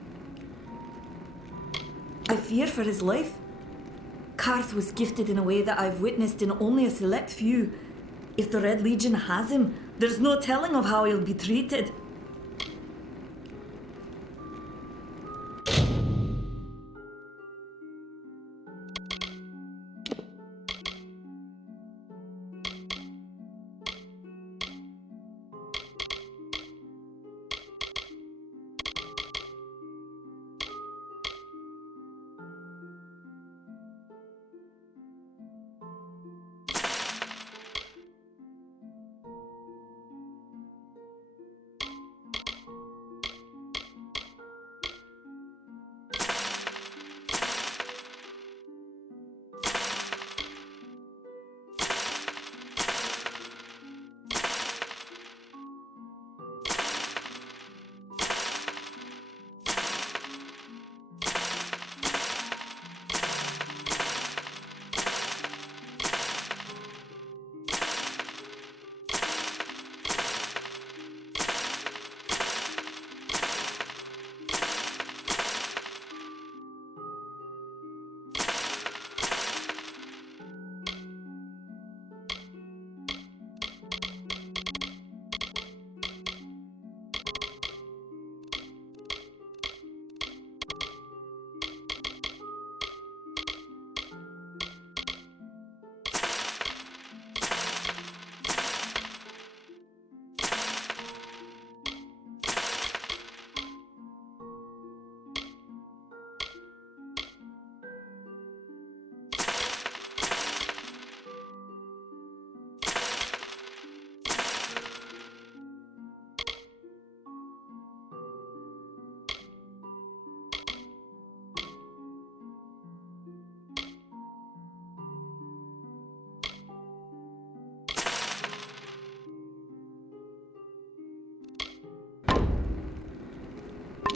I fear for his life. Karth was gifted in a way that I've witnessed in only a select few. If the Red Legion has him, there's no telling of how he'll be treated.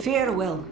Farewell.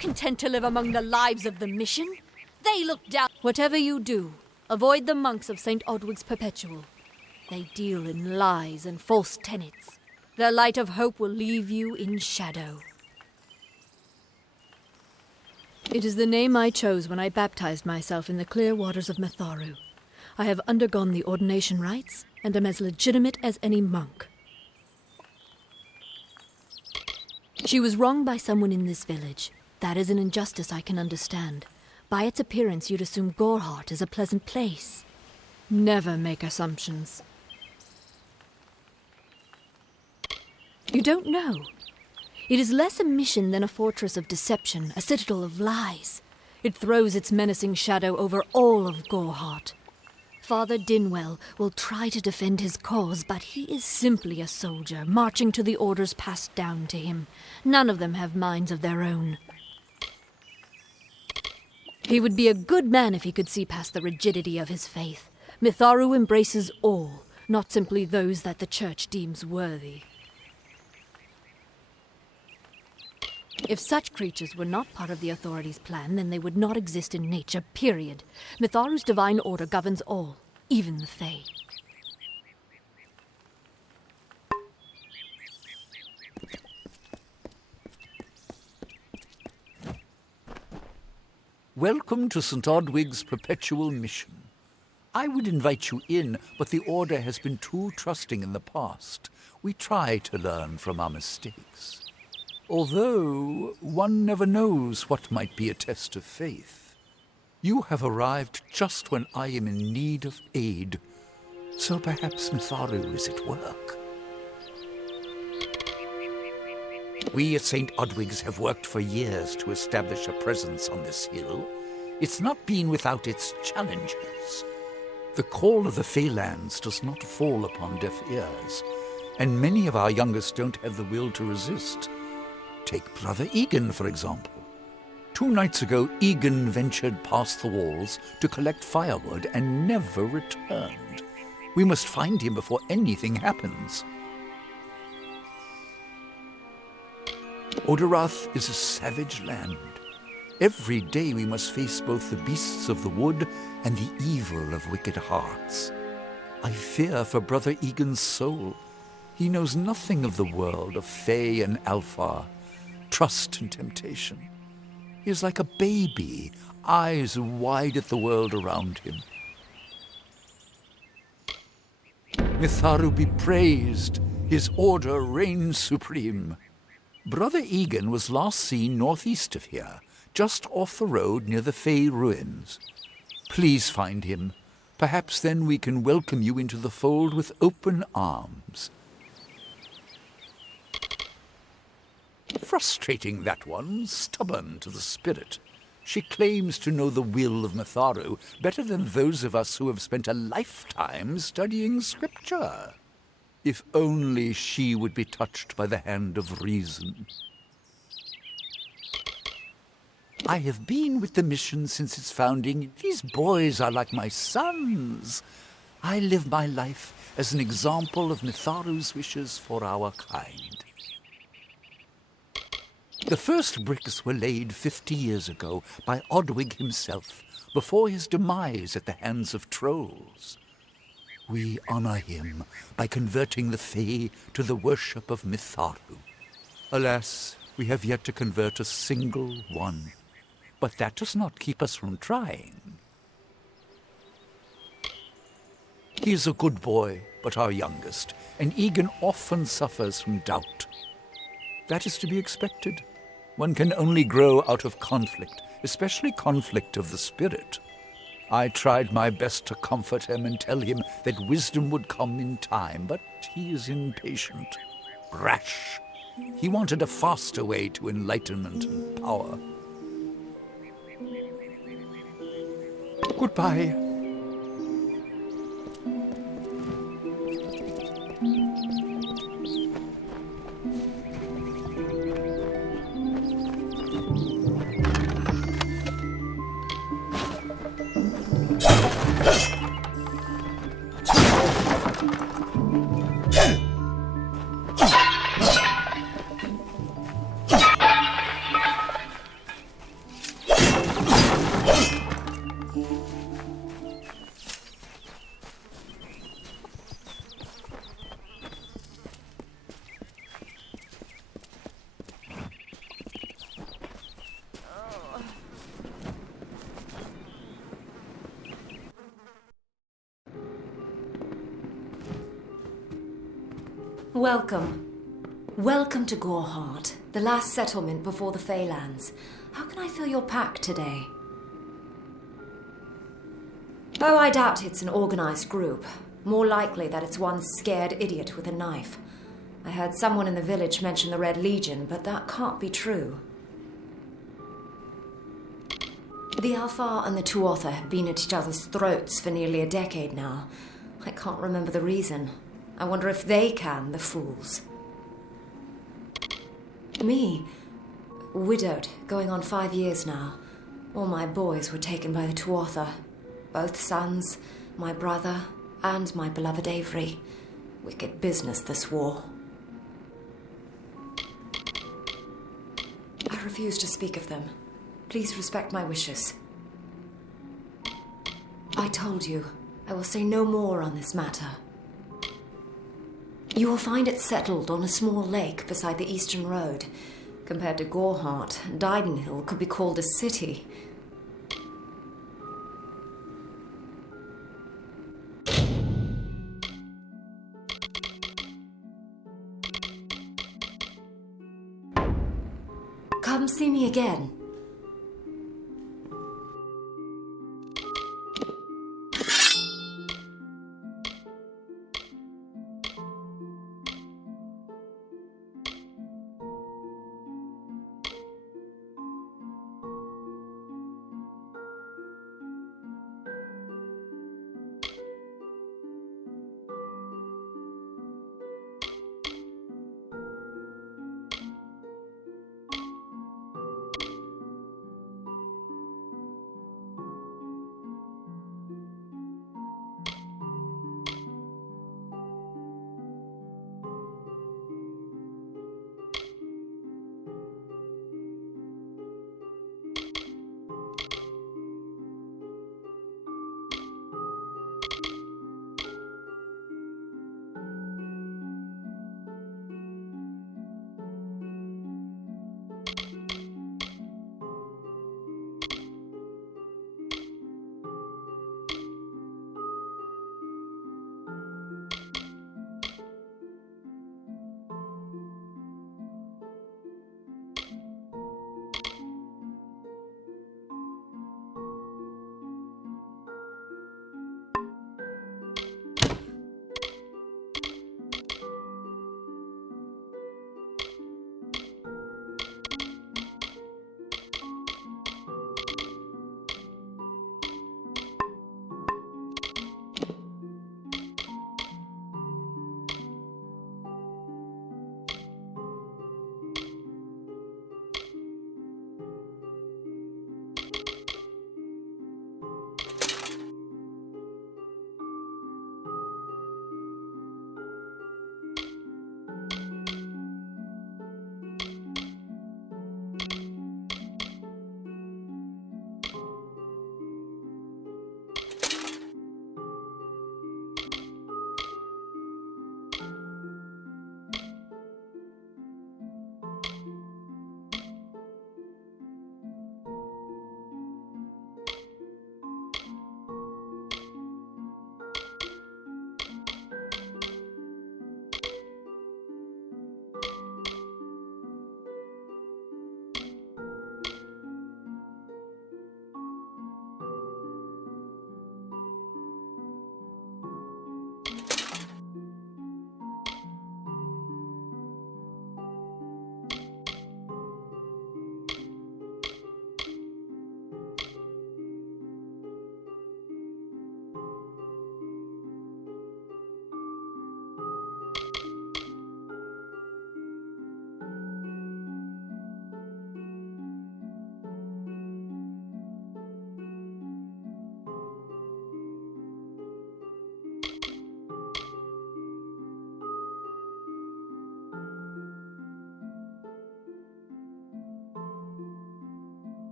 Content to live among the lives of the mission? They look down. Whatever you do, avoid the monks of St. Odwig's Perpetual. They deal in lies and false tenets. Their light of hope will leave you in shadow. It is the name I chose when I baptized myself in the clear waters of Matharu. I have undergone the ordination rites and am as legitimate as any monk. She was wronged by someone in this village. That is an injustice I can understand. By its appearance, you'd assume Goreheart is a pleasant place. Never make assumptions. You don't know. It is less a mission than a fortress of deception, a citadel of lies. It throws its menacing shadow over all of Goreheart. Father Dinwell will try to defend his cause, but he is simply a soldier, marching to the orders passed down to him. None of them have minds of their own. He would be a good man if he could see past the rigidity of his faith. Matharu embraces all, not simply those that the Church deems worthy. If such creatures were not part of the authorities' plan, then they would not exist in nature, period. Matharu's divine order governs all, even the Fae. Welcome to St. Odwig's Perpetual Mission. I would invite you in, but the Order has been too trusting in the past. We try to learn from our mistakes. Although, one never knows what might be a test of faith. You have arrived just when I am in need of aid, so perhaps Matharu is at work. We at St. Odwig's have worked for years to establish a presence on this hill. It's not been without its challenges. The call of the Fäyländs does not fall upon deaf ears, and many of our youngest don't have the will to resist. Take Brother Egan, for example. 2 nights ago, Egan ventured past the walls to collect firewood and never returned. We must find him before anything happens. Oderath is a savage land. Every day we must face both the beasts of the wood and the evil of wicked hearts. I fear for Brother Egan's soul. He knows nothing of the world of Fae and Alpha, trust and temptation. He is like a baby, eyes wide at the world around him. Matharu be praised, his order reigns supreme. Brother Egan was last seen northeast of here, just off the road near the Fae ruins. Please find him. Perhaps then we can welcome you into the fold with open arms. Frustrating, that one, stubborn to the spirit. She claims to know the will of Matharu better than those of us who have spent a lifetime studying scripture. If only she would be touched by the hand of reason. I have been with the mission since its founding. These boys are like my sons. I live my life as an example of Matharu's wishes for our kind. The first bricks were laid 50 years ago by Odwig himself, before his demise at the hands of trolls. We honor him by converting the Fae to the worship of Mitharu. Alas, we have yet to convert a single one. But that does not keep us from trying. He is a good boy, but our youngest, and Egan often suffers from doubt. That is to be expected. One can only grow out of conflict, especially conflict of the spirit. I tried my best to comfort him and tell him that wisdom would come in time, but he is impatient, rash. He wanted a faster way to enlightenment and power. Goodbye. Welcome. Welcome to Goreheart, the last settlement before the Feylands. How can I fill your pack today? Oh, I doubt it's an organized group. More likely that it's one scared idiot with a knife. I heard someone in the village mention the Red Legion, but that can't be true. The Alfar and the Tuatha have been at each other's throats for nearly a decade now. I can't remember the reason. I wonder if they can, the fools. Me, widowed, going on 5 years now. All my boys were taken by the Tuatha. Both sons, my brother, and my beloved Avery. Wicked business, this war. I refuse to speak of them. Please respect my wishes. I told you, I will say no more on this matter. You will find it settled on a small lake beside the eastern road. Compared to Goreheart, Didenhill could be called a city. Come see me again.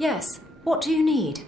Yes, what do you need?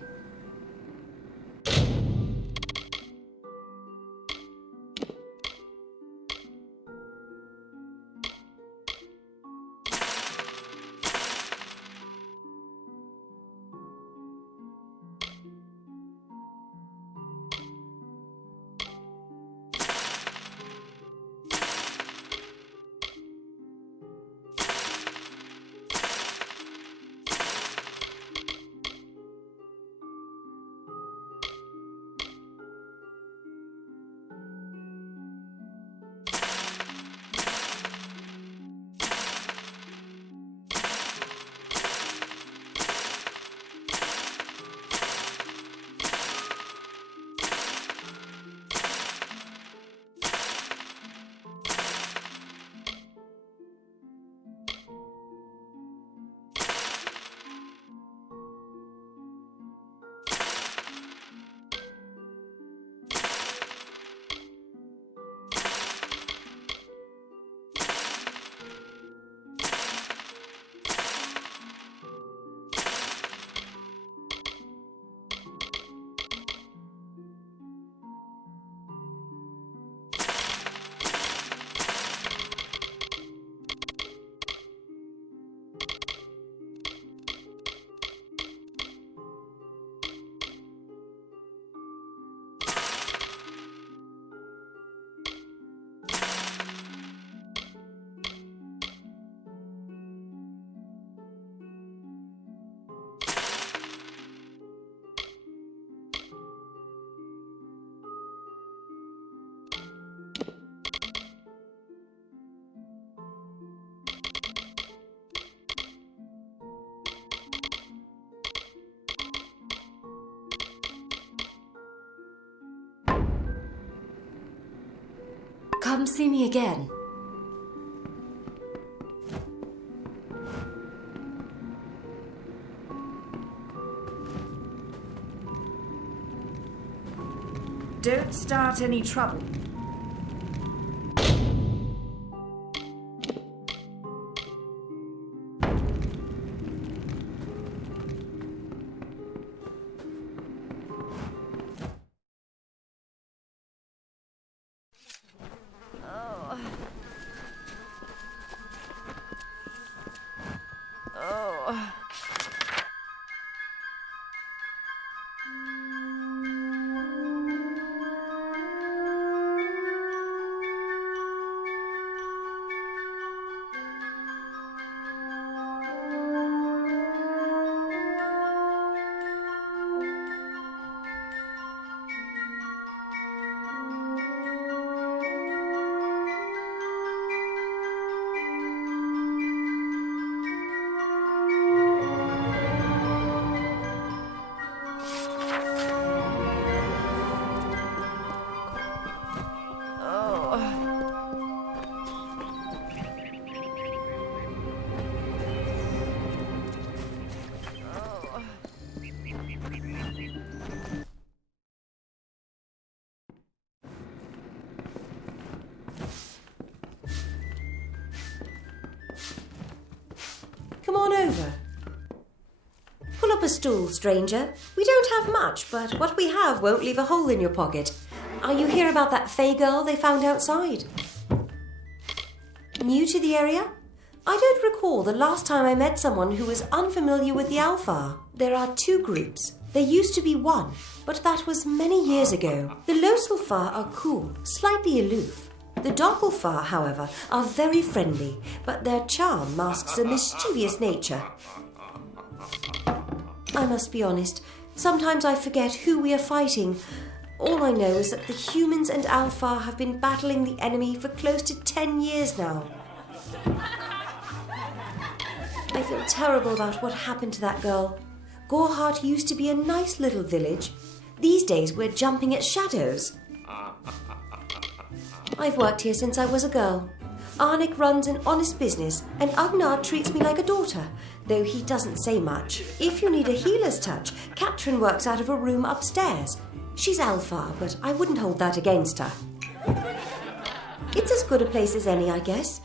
Come see me again. Don't start any trouble. Come on over. Pull up a stool, stranger. We don't have much, but what we have won't leave a hole in your pocket. Are you here about that Fey girl they found outside? New to the area? I don't recall the last time I met someone who was unfamiliar with the Alpha. There are two groups. There used to be one, but that was many years ago. The Loselfar are cool, slightly aloof. The Doppelfar, however, are very friendly, but their charm masks a mischievous nature. I must be honest, sometimes I forget who we are fighting. All I know is that the humans and Alpha have been battling the enemy for close to 10 years now. I feel terrible about what happened to that girl. Gorhart used to be a nice little village. These days we're jumping at shadows. I've worked here since I was a girl. Arnik runs an honest business, and Agnar treats me like a daughter, though he doesn't say much. If you need a healer's touch, Katrin works out of a room upstairs. She's Alpha, but I wouldn't hold that against her. It's as good a place as any, I guess.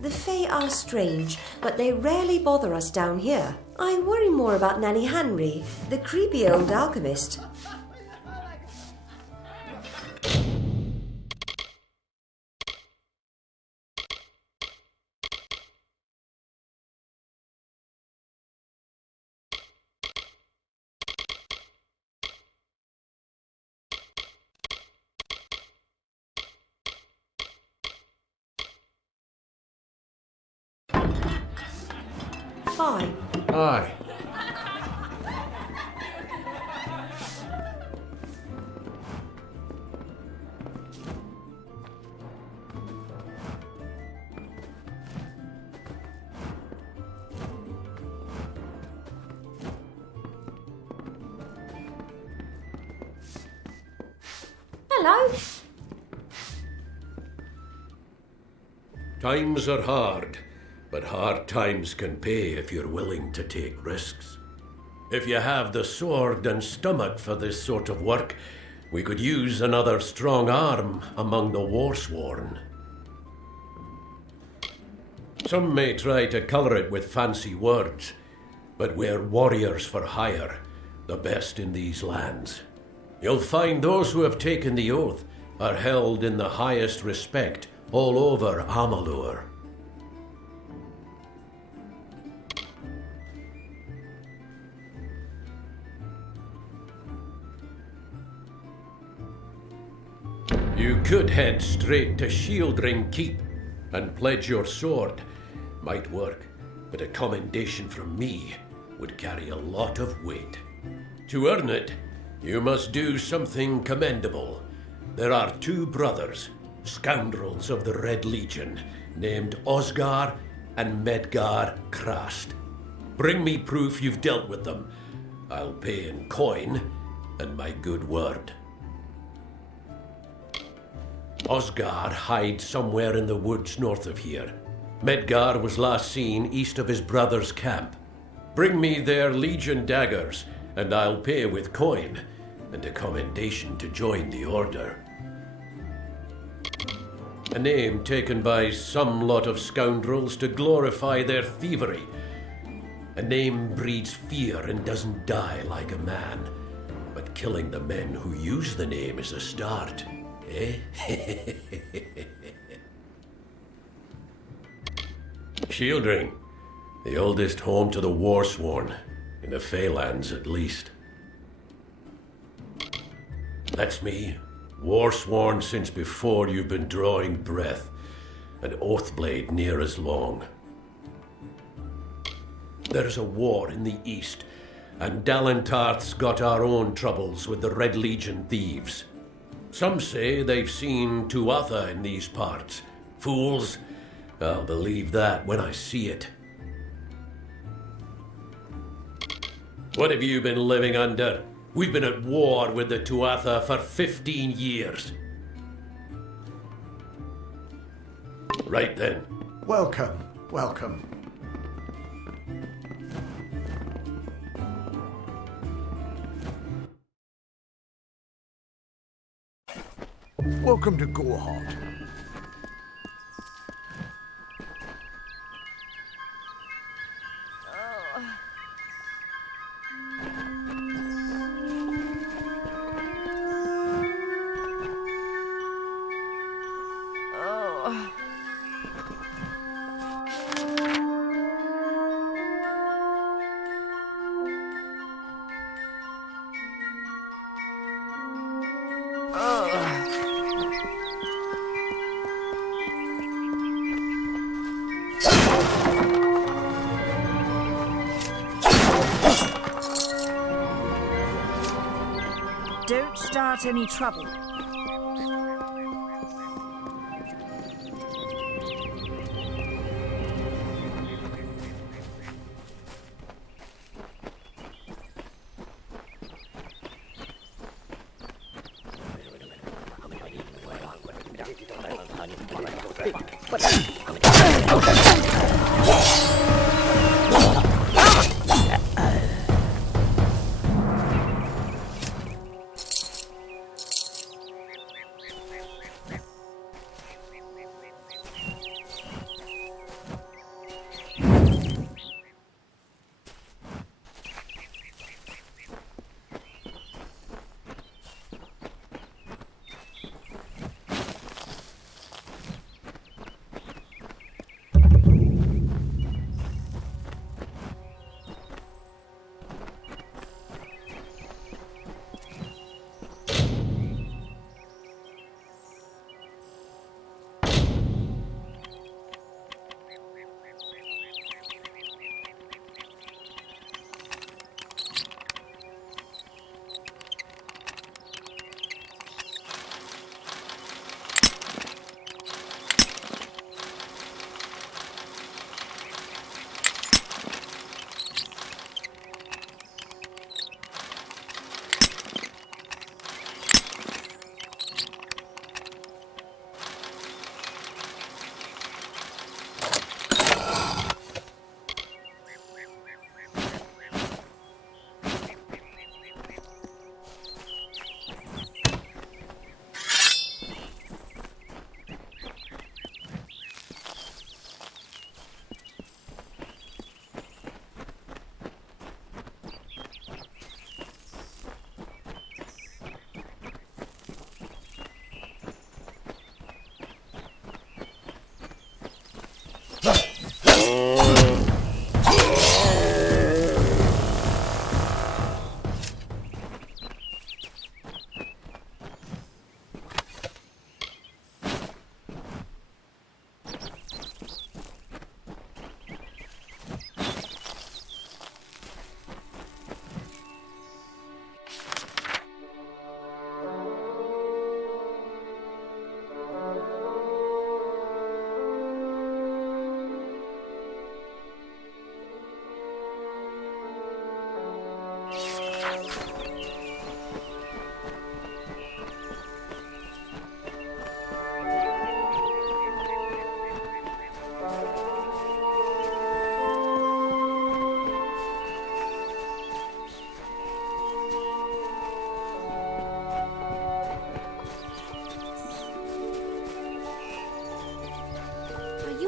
The Fae are strange, but they rarely bother us down here. I worry more about Nanny Henry, the creepy old alchemist. Hi. Aye. Hello. Times are hard, but hard times can pay if you're willing to take risks. If you have the sword and stomach for this sort of work, we could use another strong arm among the warsworn. Some may try to colour it with fancy words, but we're warriors for hire, the best in these lands. You'll find those who have taken the oath are held in the highest respect all over Amalur. You could head straight to Shieldring Keep and pledge your sword. Might work, but a commendation from me would carry a lot of weight. To earn it, you must do something commendable. There are two brothers, scoundrels of the Red Legion, named Osgar and Medgar Krast. Bring me proof you've dealt with them. I'll pay in coin and my good word. Osgar hides somewhere in the woods north of here. Medgar was last seen east of his brother's camp. Bring me their Legion daggers, and I'll pay with coin, and a commendation to join the order. A name taken by some lot of scoundrels to glorify their thievery. A name breeds fear and doesn't die like a man. But killing the men who use the name is a start. Eh? Shieldring, the oldest home to the Warsworn, in the Feylands at least. That's me, Warsworn since before you've been drawing breath, an Oathblade near as long. There's a war in the east, and Dalentarth's got our own troubles with the Red Legion thieves. Some say they've seen Tuatha in these parts. Fools, I'll believe that when I see it. What have you been living under? We've been at war with the Tuatha for 15 years. Right then. Welcome, welcome. Welcome to Gorehart. Don't start any trouble.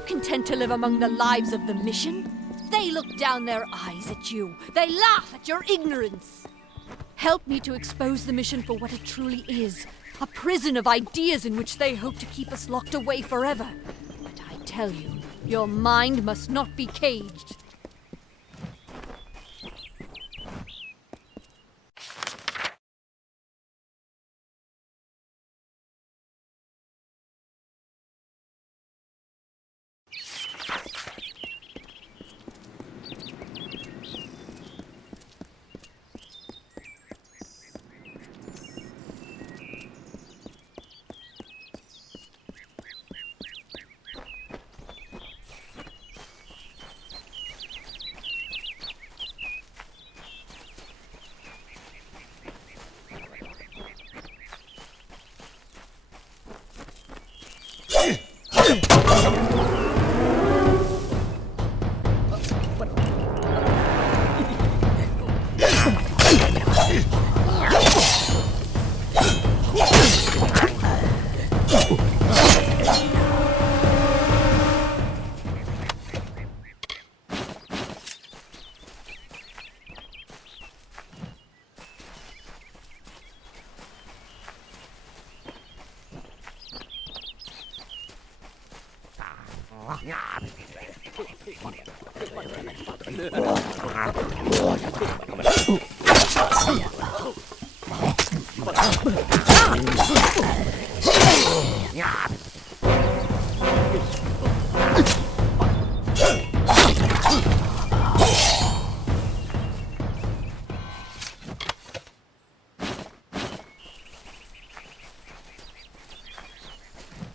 content to live among the lives of the mission? They look down their eyes at you. They laugh at your ignorance. Help me to expose the mission for what it truly is. A prison of ideas in which they hope to keep us locked away forever. But I tell you, your mind must not be caged.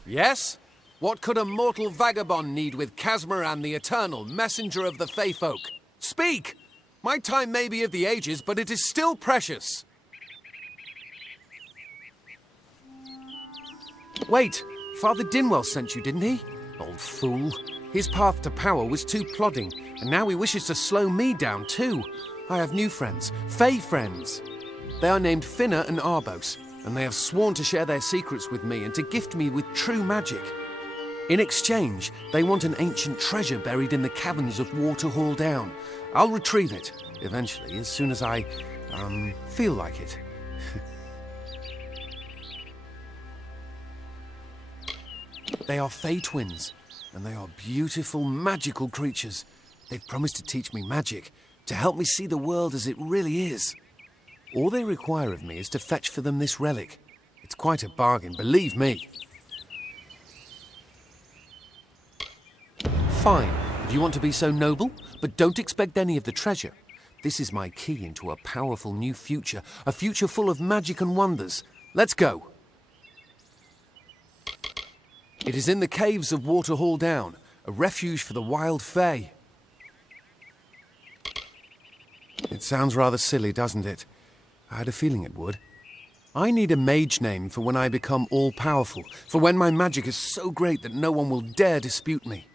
Yes? What could a mortal vagabond need with Casmaran the Eternal, messenger of the Fey folk? Speak! My time may be of the ages, but it is still precious. Wait, Father Dinwell sent you, didn't he? Old fool. His path to power was too plodding, and now he wishes to slow me down too. I have new friends, Fey friends. They are named Finna and Arbos, and they have sworn to share their secrets with me and to gift me with true magic. In exchange, they want an ancient treasure buried in the caverns of Waterhall Down. I'll retrieve it, eventually, as soon as I, feel like it. They are Fey twins, and they are beautiful, magical creatures. They've promised to teach me magic, to help me see the world as it really is. All they require of me is to fetch for them this relic. It's quite a bargain, believe me. Fine, if you want to be so noble, but don't expect any of the treasure. This is my key into a powerful new future, a future full of magic and wonders. Let's go. It is in the caves of Waterhall Down, a refuge for the wild Fey. It sounds rather silly, doesn't it? I had a feeling it would. I need a mage name for when I become all-powerful, for when my magic is so great that no one will dare dispute me.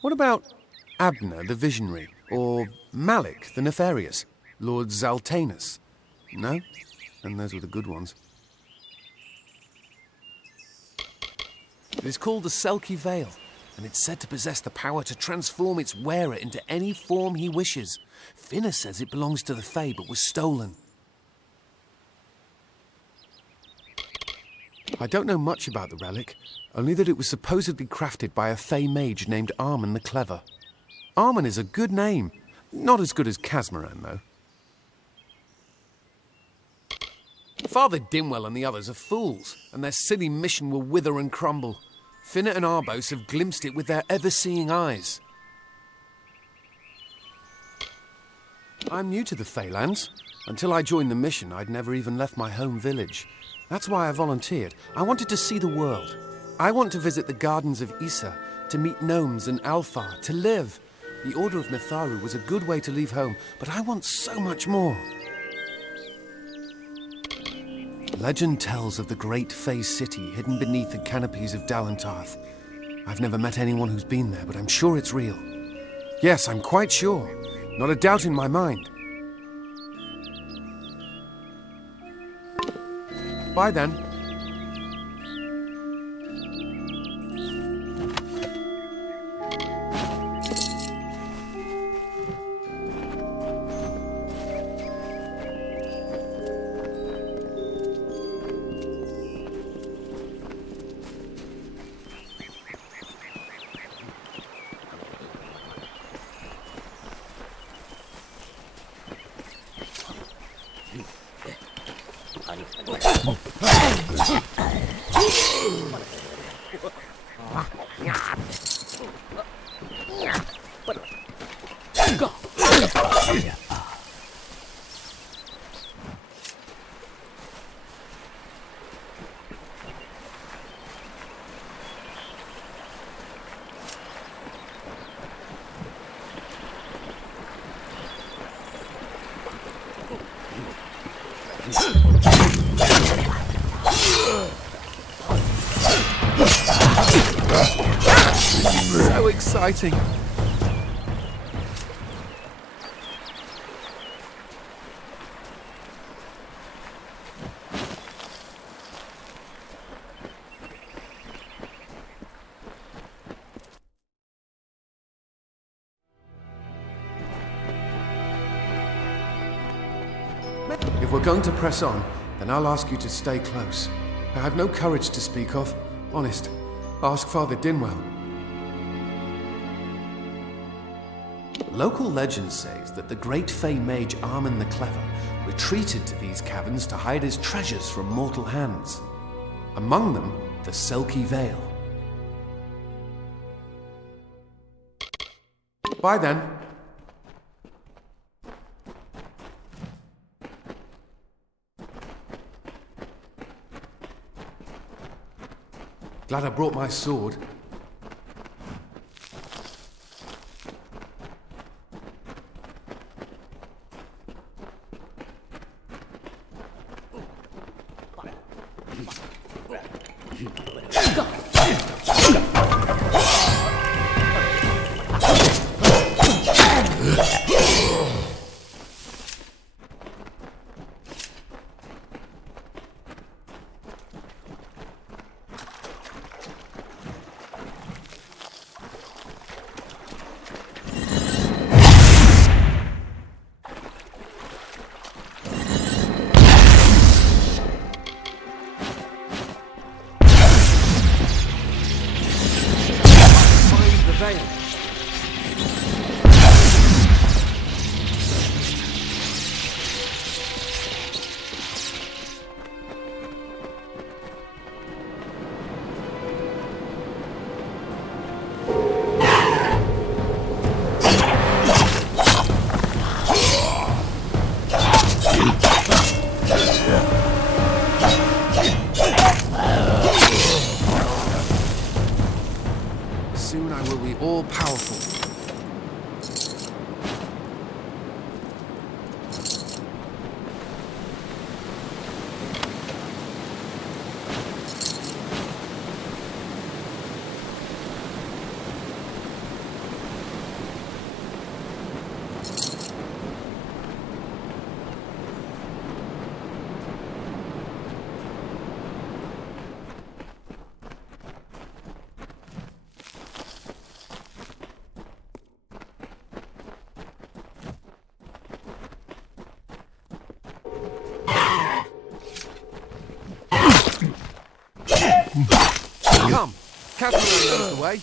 What about Abner the Visionary, or Malik the Nefarious, Lord Zaltanus? No? And those were the good ones. It is called the Selkie Veil, and it's said to possess the power to transform its wearer into any form he wishes. Finna says it belongs to the Fey, but was stolen. I don't know much about the relic, only that it was supposedly crafted by a Fey mage named Armen the Clever. Armen is a good name. Not as good as Casmaran, though. Father Dinwell and the others are fools, and their silly mission will wither and crumble. Finna and Arbos have glimpsed it with their ever-seeing eyes. I'm new to the Feylands. Until I joined the mission, I'd never even left my home village. That's why I volunteered. I wanted to see the world. I want to visit the gardens of Issa, to meet gnomes and Alfar, to live. The Order of Mitharu was a good way to leave home, but I want so much more. Legend tells of the great Fey city hidden beneath the canopies of Dalantarth. I've never met anyone who's been there, but I'm sure it's real. Yes, I'm quite sure. Not a doubt in my mind. Bye then. So exciting. If we're going to press on, then I'll ask you to stay close. I have no courage to speak of. Honest. Ask Father Dinwell. Local legend says that the great Fey mage Armin the Clever retreated to these caverns to hide his treasures from mortal hands. Among them, the Selkie Veil. Bye then. Glad I brought my sword. Soon I will be all-powerful. Come, Catherine knows the way.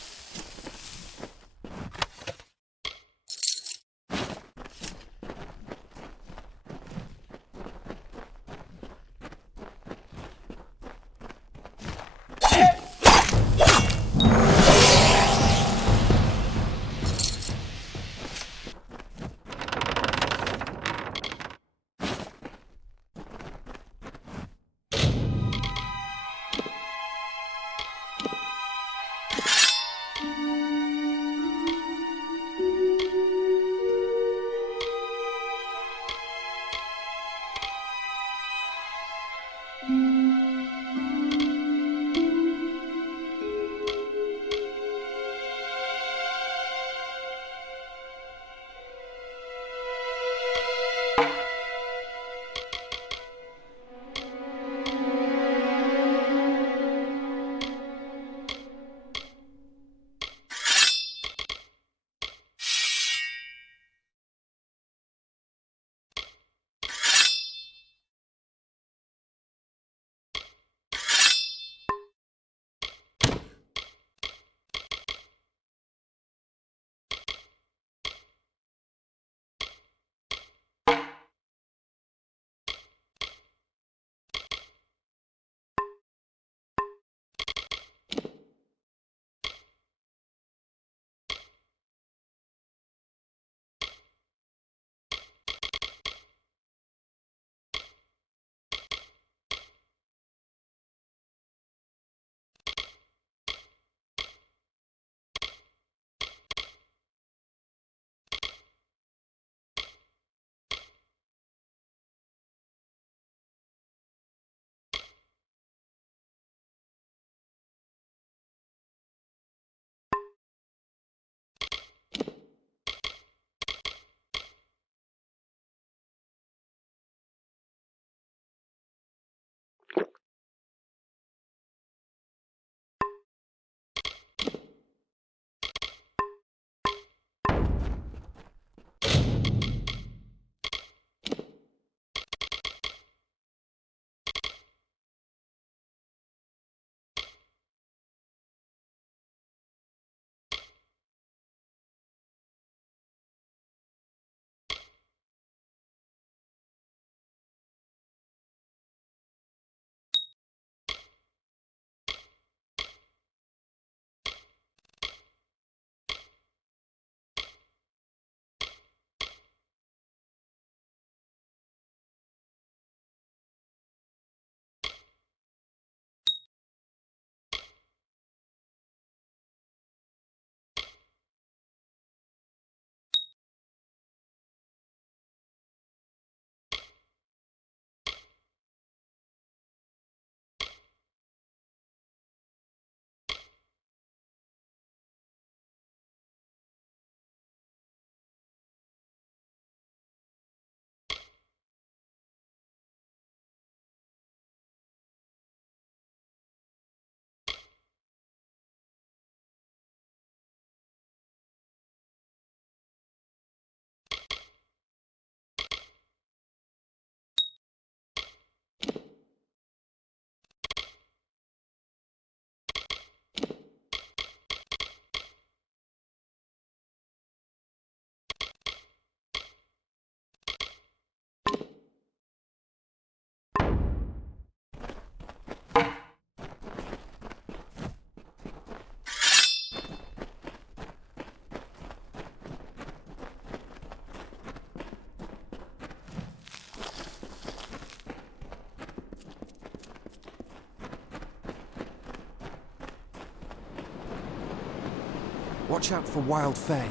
Watch out for wild fae.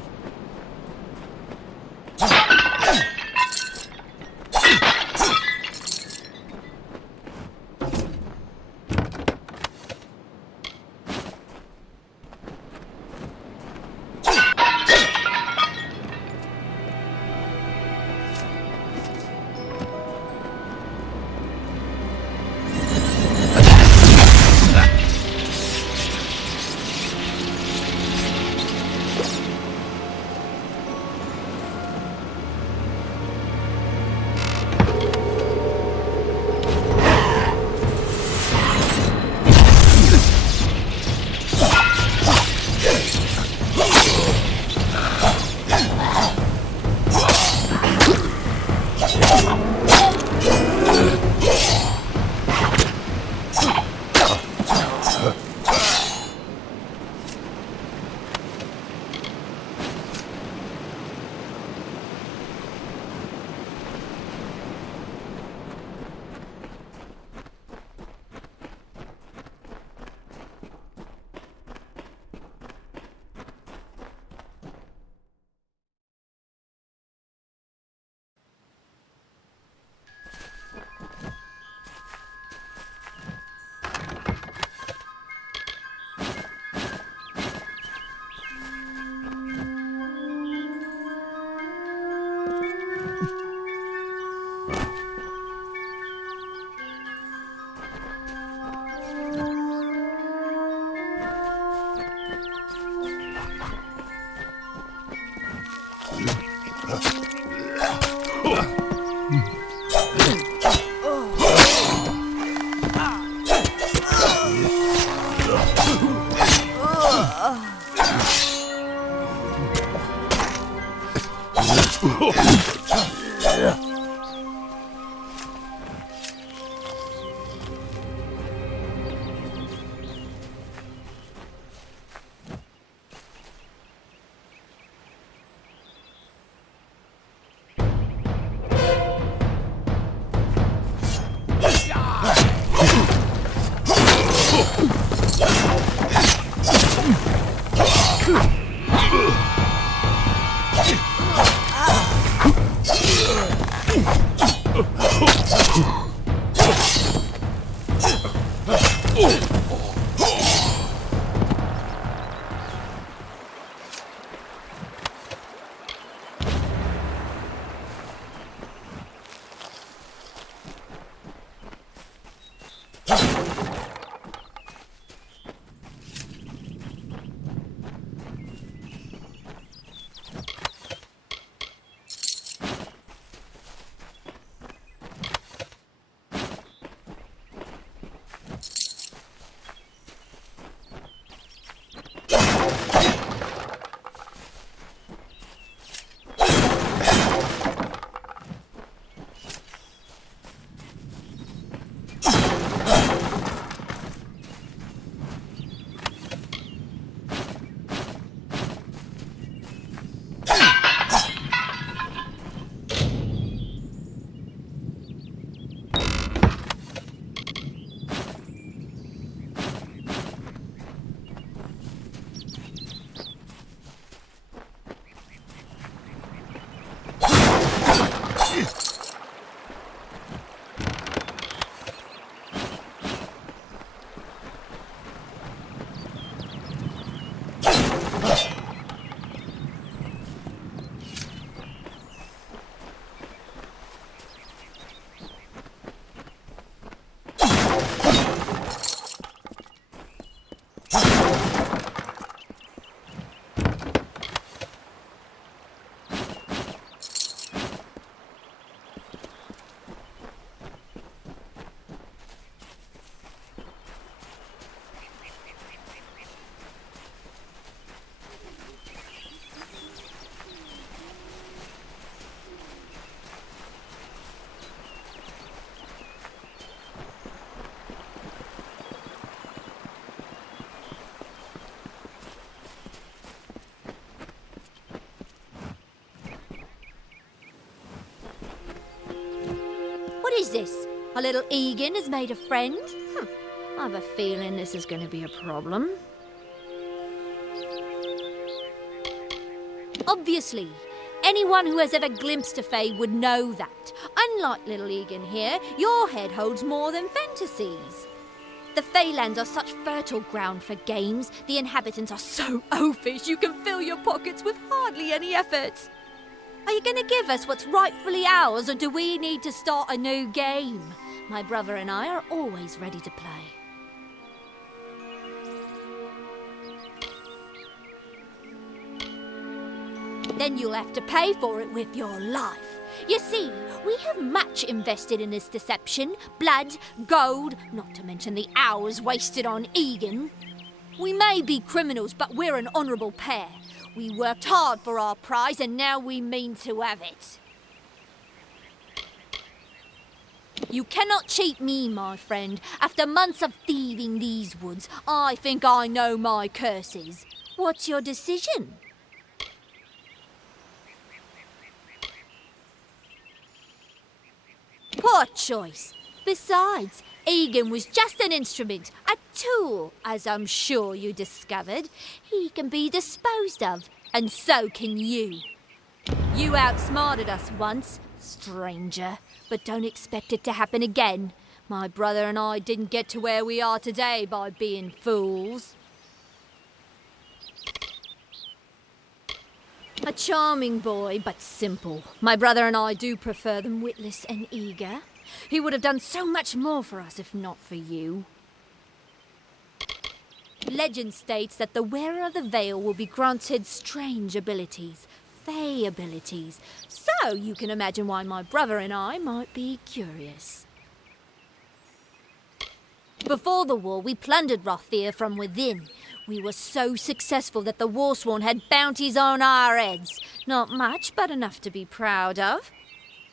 What is this? A little Egan has made a friend? I have a feeling this is going to be a problem. Obviously. Anyone who has ever glimpsed a fae would know that. Unlike little Egan here, your head holds more than fantasies. The Feylands are such fertile ground for games. The inhabitants are so oafish you can fill your pockets with hardly any effort. Are you going to give us what's rightfully ours, or do we need to start a new game? My brother and I are always ready to play. Then you'll have to pay for it with your life. You see, we have much invested in this deception. Blood, gold, not to mention the hours wasted on Egan. We may be criminals, but we're an honourable pair. We worked hard for our prize, and now we mean to have it. You cannot cheat me, my friend. After months of thieving these woods, I think I know my curses. What's your decision? Poor choice. Besides, Egan was just an instrument, a tool, as I'm sure you discovered. He can be disposed of, and so can you. You outsmarted us once, stranger, but don't expect it to happen again. My brother and I didn't get to where we are today by being fools. A charming boy, but simple. My brother and I do prefer them witless and eager. He would have done so much more for us if not for you. Legend states that the wearer of the veil will be granted strange abilities, fey abilities. So you can imagine why my brother and I might be curious. Before the war, we plundered Rothir from within. We were so successful that the Warsworn had bounties on our heads. Not much, but enough to be proud of.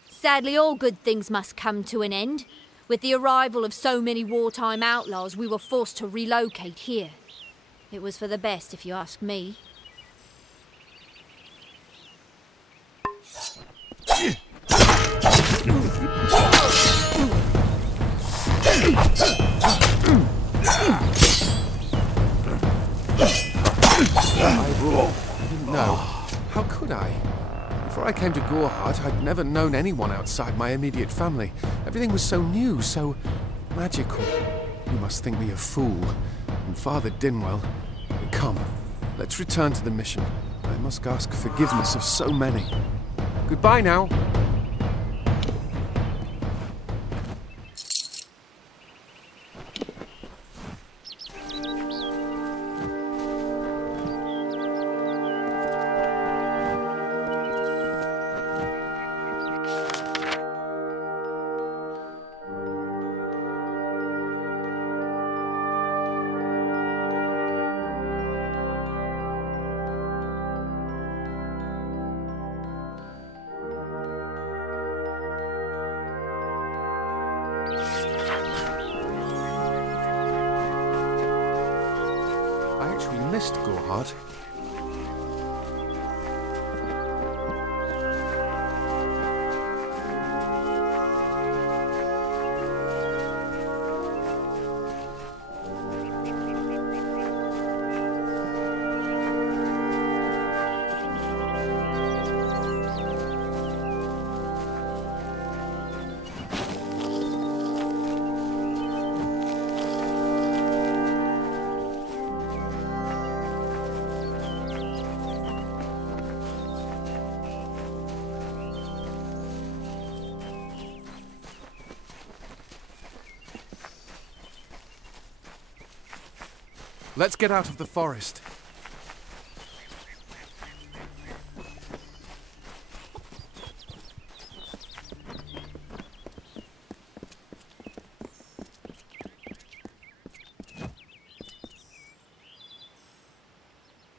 Sadly, all good things must come to an end. With the arrival of so many wartime outlaws, we were forced to relocate here. It was for the best, if you ask me. I didn't know. How could I? Before I came to Gorhart, I'd never known anyone outside my immediate family. Everything was so new, so magical. You must think me a fool. And Father Dinwell, come, let's return to the mission. I must ask forgiveness of so many. Goodbye now. Missed Gorhart. Let's get out of the forest.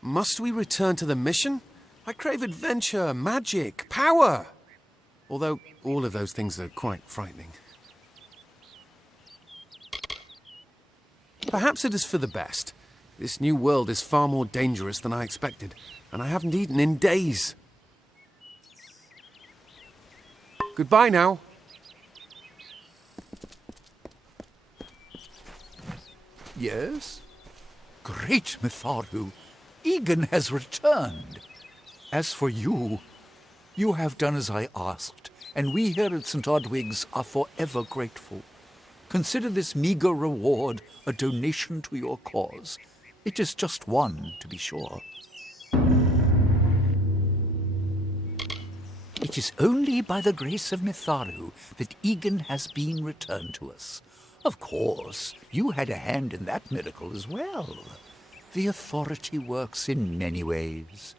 Must we return to the mission? I crave adventure, magic, power. Although all of those things are quite frightening. Perhaps it is for the best. This new world is far more dangerous than I expected, and I haven't eaten in days. Goodbye now. Yes? Great Mitharu, Egan has returned. As for you, you have done as I asked, and we here at St. Odwig's are forever grateful. Consider this meager reward a donation to your cause. It is just one, to be sure. It is only by the grace of Mitharu that Egan has been returned to us. Of course, you had a hand in that miracle as well. The authority works in many ways.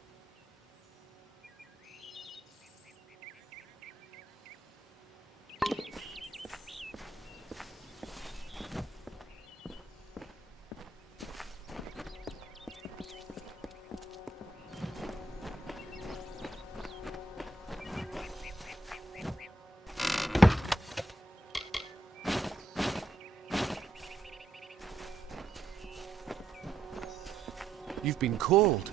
You've been called.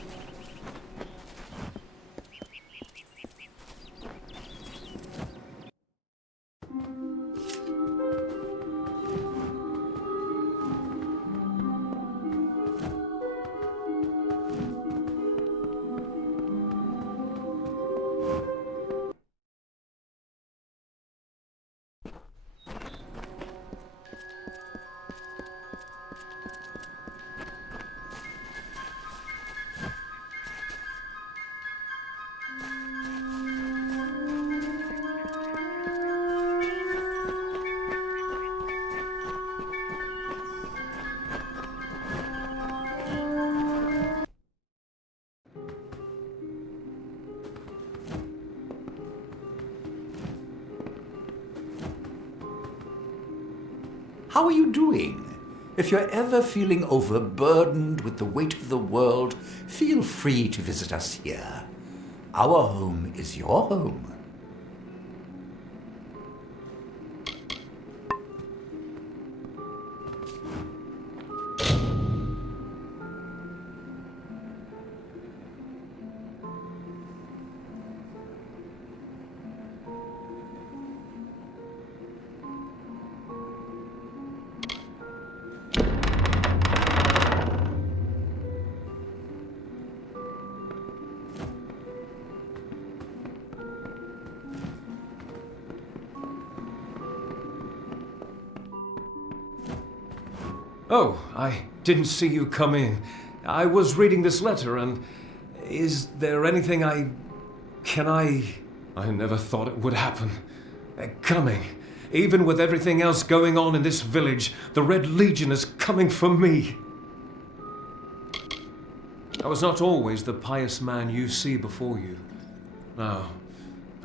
How are you doing? If you're ever feeling overburdened with the weight of the world, feel free to visit us here. Our home is your home. Oh, I didn't see you come in. I was reading this letter, and is there anything I never thought it would happen. They're coming. Even with everything else going on in this village, the Red Legion is coming for me. I was not always the pious man you see before you. No,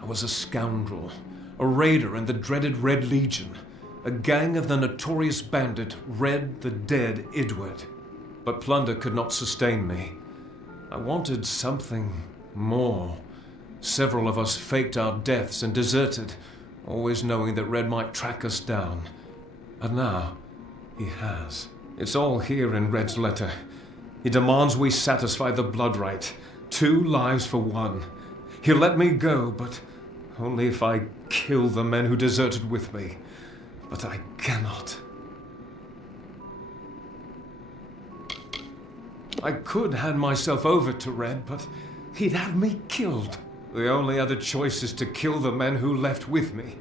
I was a scoundrel, a raider in the dreaded Red Legion. A gang of the notorious bandit, Red the Dead Edward. But plunder could not sustain me. I wanted something more. Several of us faked our deaths and deserted, always knowing that Red might track us down. And now, he has. It's all here in Red's letter. He demands we satisfy the blood rite. 2 lives for 1. He'll let me go, but only if I kill the men who deserted with me. But I cannot. I could hand myself over to Red, but he'd have me killed. The only other choice is to kill the men who left with me.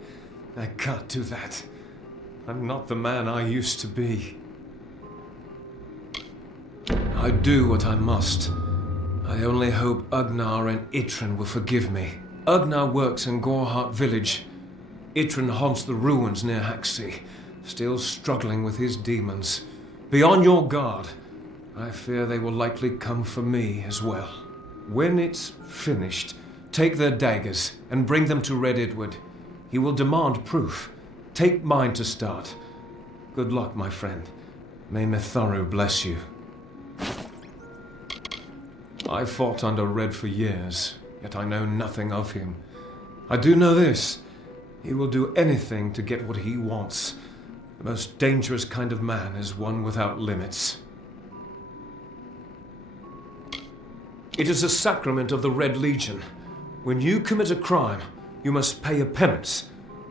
I can't do that. I'm not the man I used to be. I do what I must. I only hope Ugnar and Itrin will forgive me. Ugnar works in Gorhart village. Itrin haunts the ruins near Haxi, still struggling with his demons. Be on your guard. I fear they will likely come for me as well. When it's finished, take their daggers and bring them to Red Edward. He will demand proof. Take mine to start. Good luck, my friend. May Mitharu bless you. I fought under Red for years, yet I know nothing of him. I do know this. He will do anything to get what he wants. The most dangerous kind of man is one without limits. It is a sacrament of the Red Legion. When you commit a crime, you must pay a penance.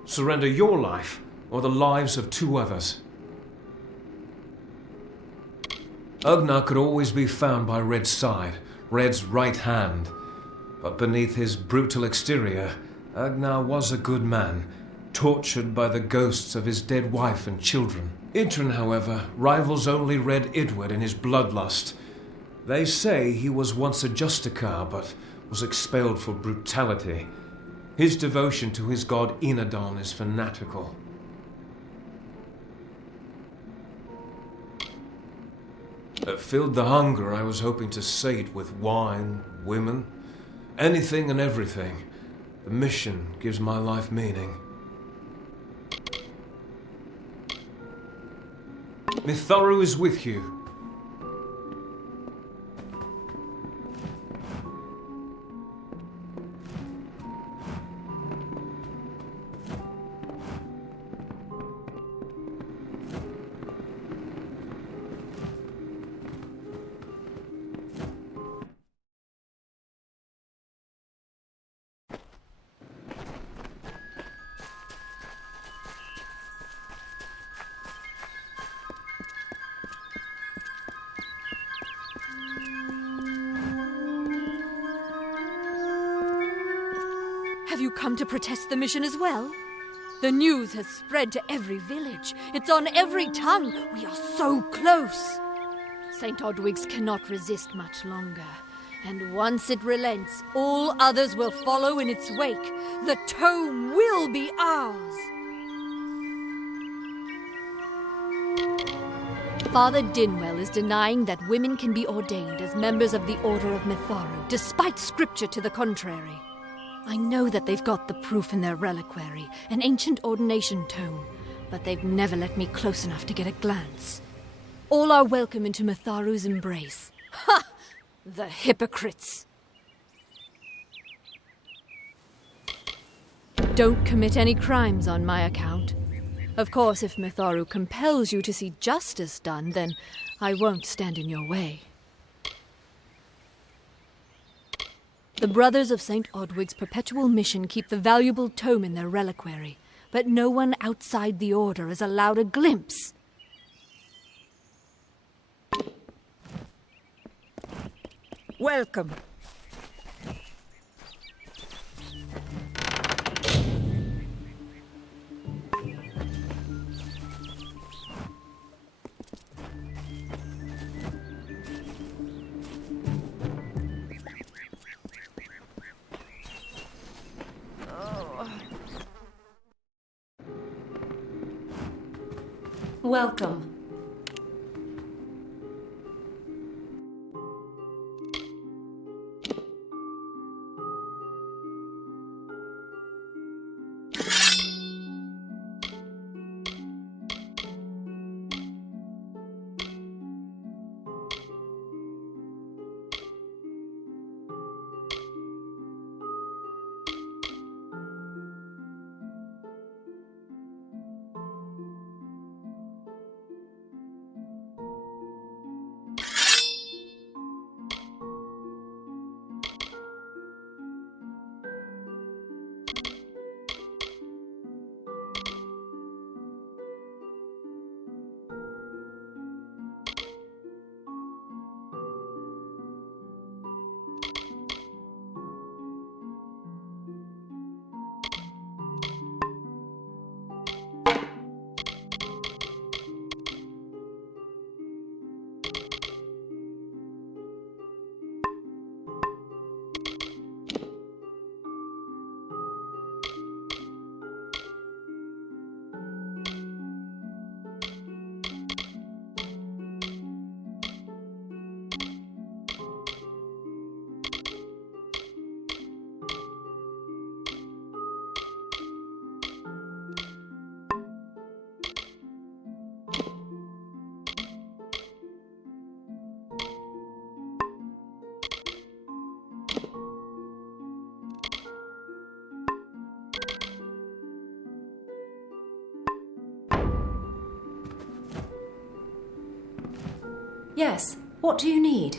Surrender your life or the lives of 2 others. Ugnar could always be found by Red's side, Red's right hand. But beneath his brutal exterior, Agnar was a good man, tortured by the ghosts of his dead wife and children. Idrun, however, rivals only Red Idward in his bloodlust. They say he was once a Justicar, but was expelled for brutality. His devotion to his god Enadon is fanatical. Filled the hunger I was hoping to sate with wine, women, anything and everything. The mission gives my life meaning. Mitharu is with you. Have you come to protest the mission as well? The news has spread to every village. It's on every tongue. We are so close. St. Odwig's cannot resist much longer. And once it relents, all others will follow in its wake. The tome will be ours. Father Dinwell is denying that women can be ordained as members of the Order of Mitharu, despite scripture to the contrary. I know that they've got the proof in their reliquary, an ancient ordination tome, but they've never let me close enough to get a glance. All are welcome into Mitharu's embrace. Ha! The hypocrites! Don't commit any crimes on my account. Of course, if Mitharu compels you to see justice done, then I won't stand in your way. The Brothers of St. Odwig's perpetual mission keep the valuable tome in their reliquary, but no one outside the Order is allowed a glimpse. Welcome. Welcome. Yes, what do you need?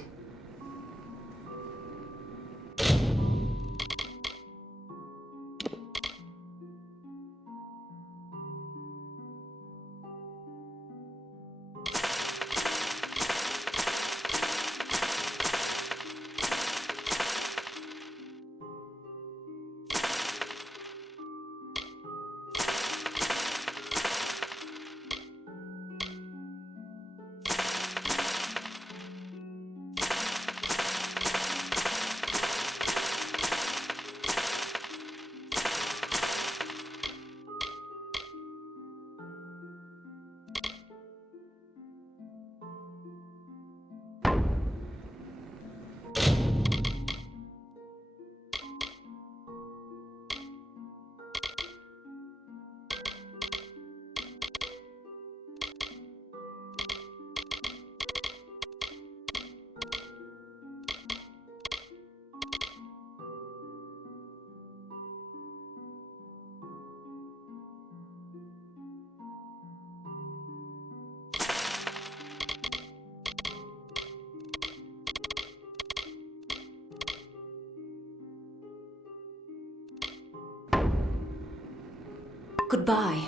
Goodbye.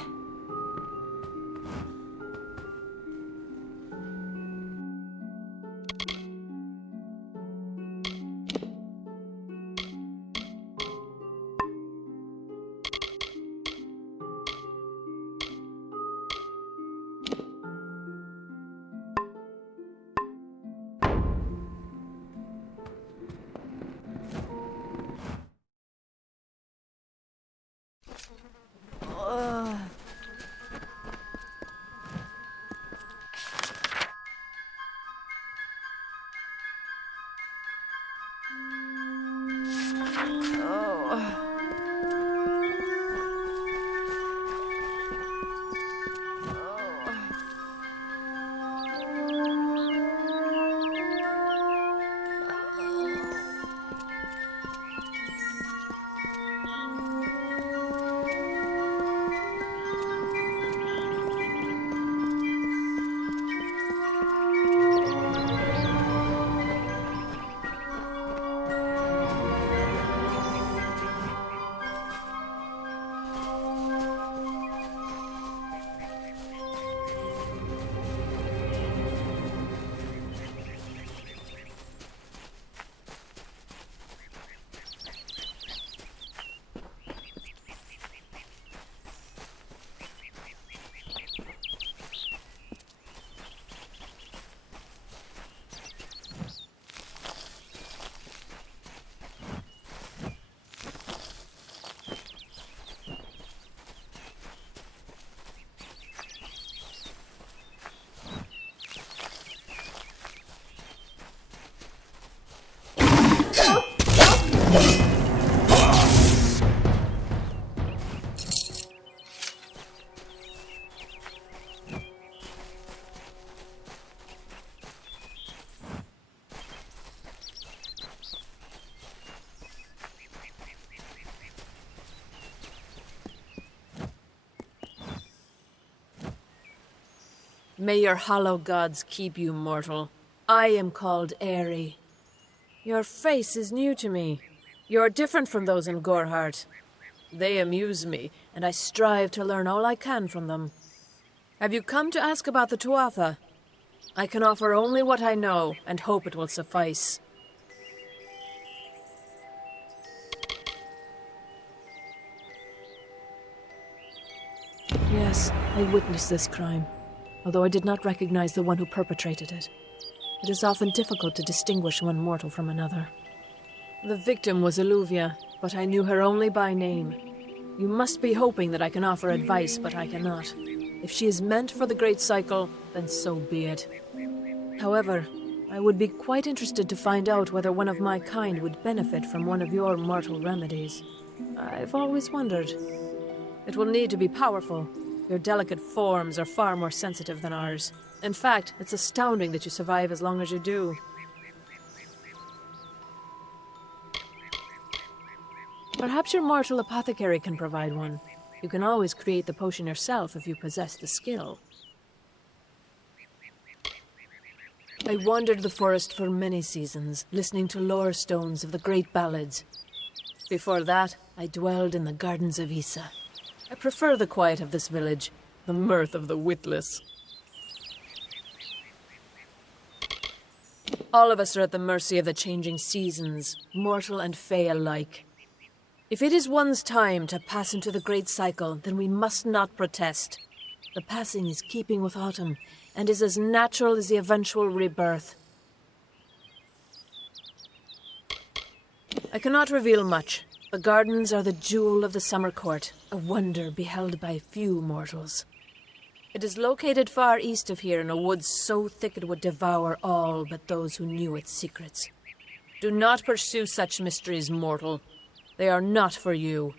May your hollow gods keep you, mortal. I am called Aerie. Your face is new to me. You're different from those in Gorhart. They amuse me, and I strive to learn all I can from them. Have you come to ask about the Tuatha? I can offer only what I know, and hope it will suffice. Yes, I witnessed this crime, although I did not recognize the one who perpetrated it. It is often difficult to distinguish one mortal from another. The victim was Illuvia, but I knew her only by name. You must be hoping that I can offer advice, but I cannot. If she is meant for the Great Cycle, then so be it. However, I would be quite interested to find out whether one of my kind would benefit from one of your mortal remedies. I've always wondered. It will need to be powerful. Your delicate forms are far more sensitive than ours. In fact, it's astounding that you survive as long as you do. Perhaps your mortal apothecary can provide one. You can always create the potion yourself if you possess the skill. I wandered the forest for many seasons, listening to lore stones of the great ballads. Before that, I dwelled in the gardens of Issa. I prefer the quiet of this village, the mirth of the witless. All of us are at the mercy of the changing seasons, mortal and fey alike. If it is one's time to pass into the great cycle, then we must not protest. The passing is keeping with autumn, and is as natural as the eventual rebirth. I cannot reveal much. The gardens are the jewel of the summer court, a wonder beheld by few mortals. It is located far east of here in a wood so thick it would devour all but those who knew its secrets. Do not pursue such mysteries, mortal. They are not for you.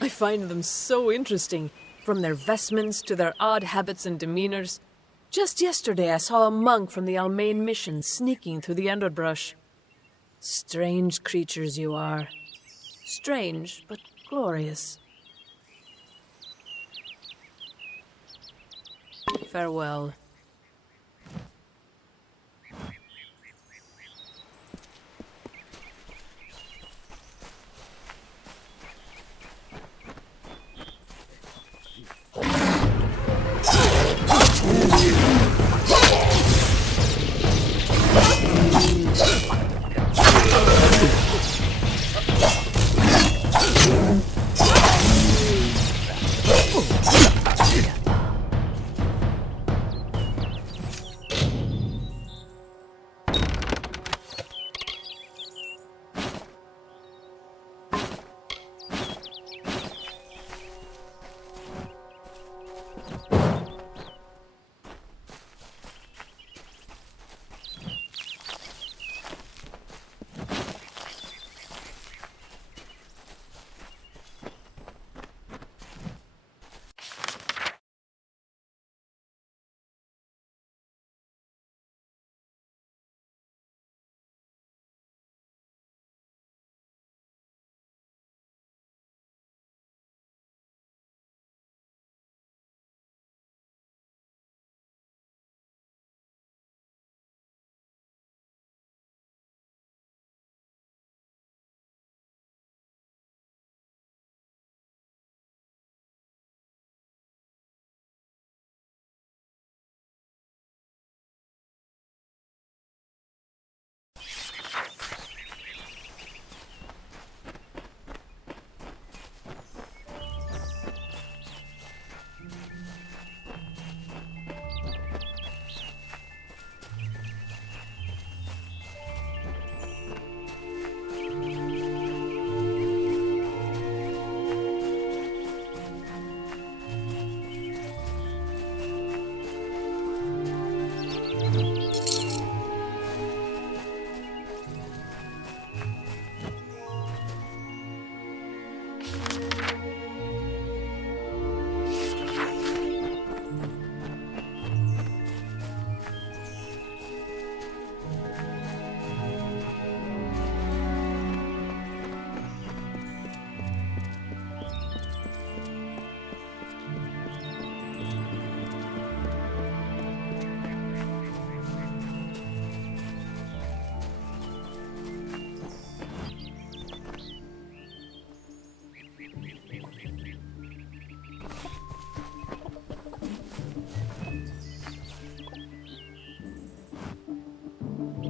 I find them so interesting, from their vestments to their odd habits and demeanors. Just yesterday I saw a monk from the Almain mission sneaking through the underbrush. Strange creatures you are. Strange, but glorious. Farewell.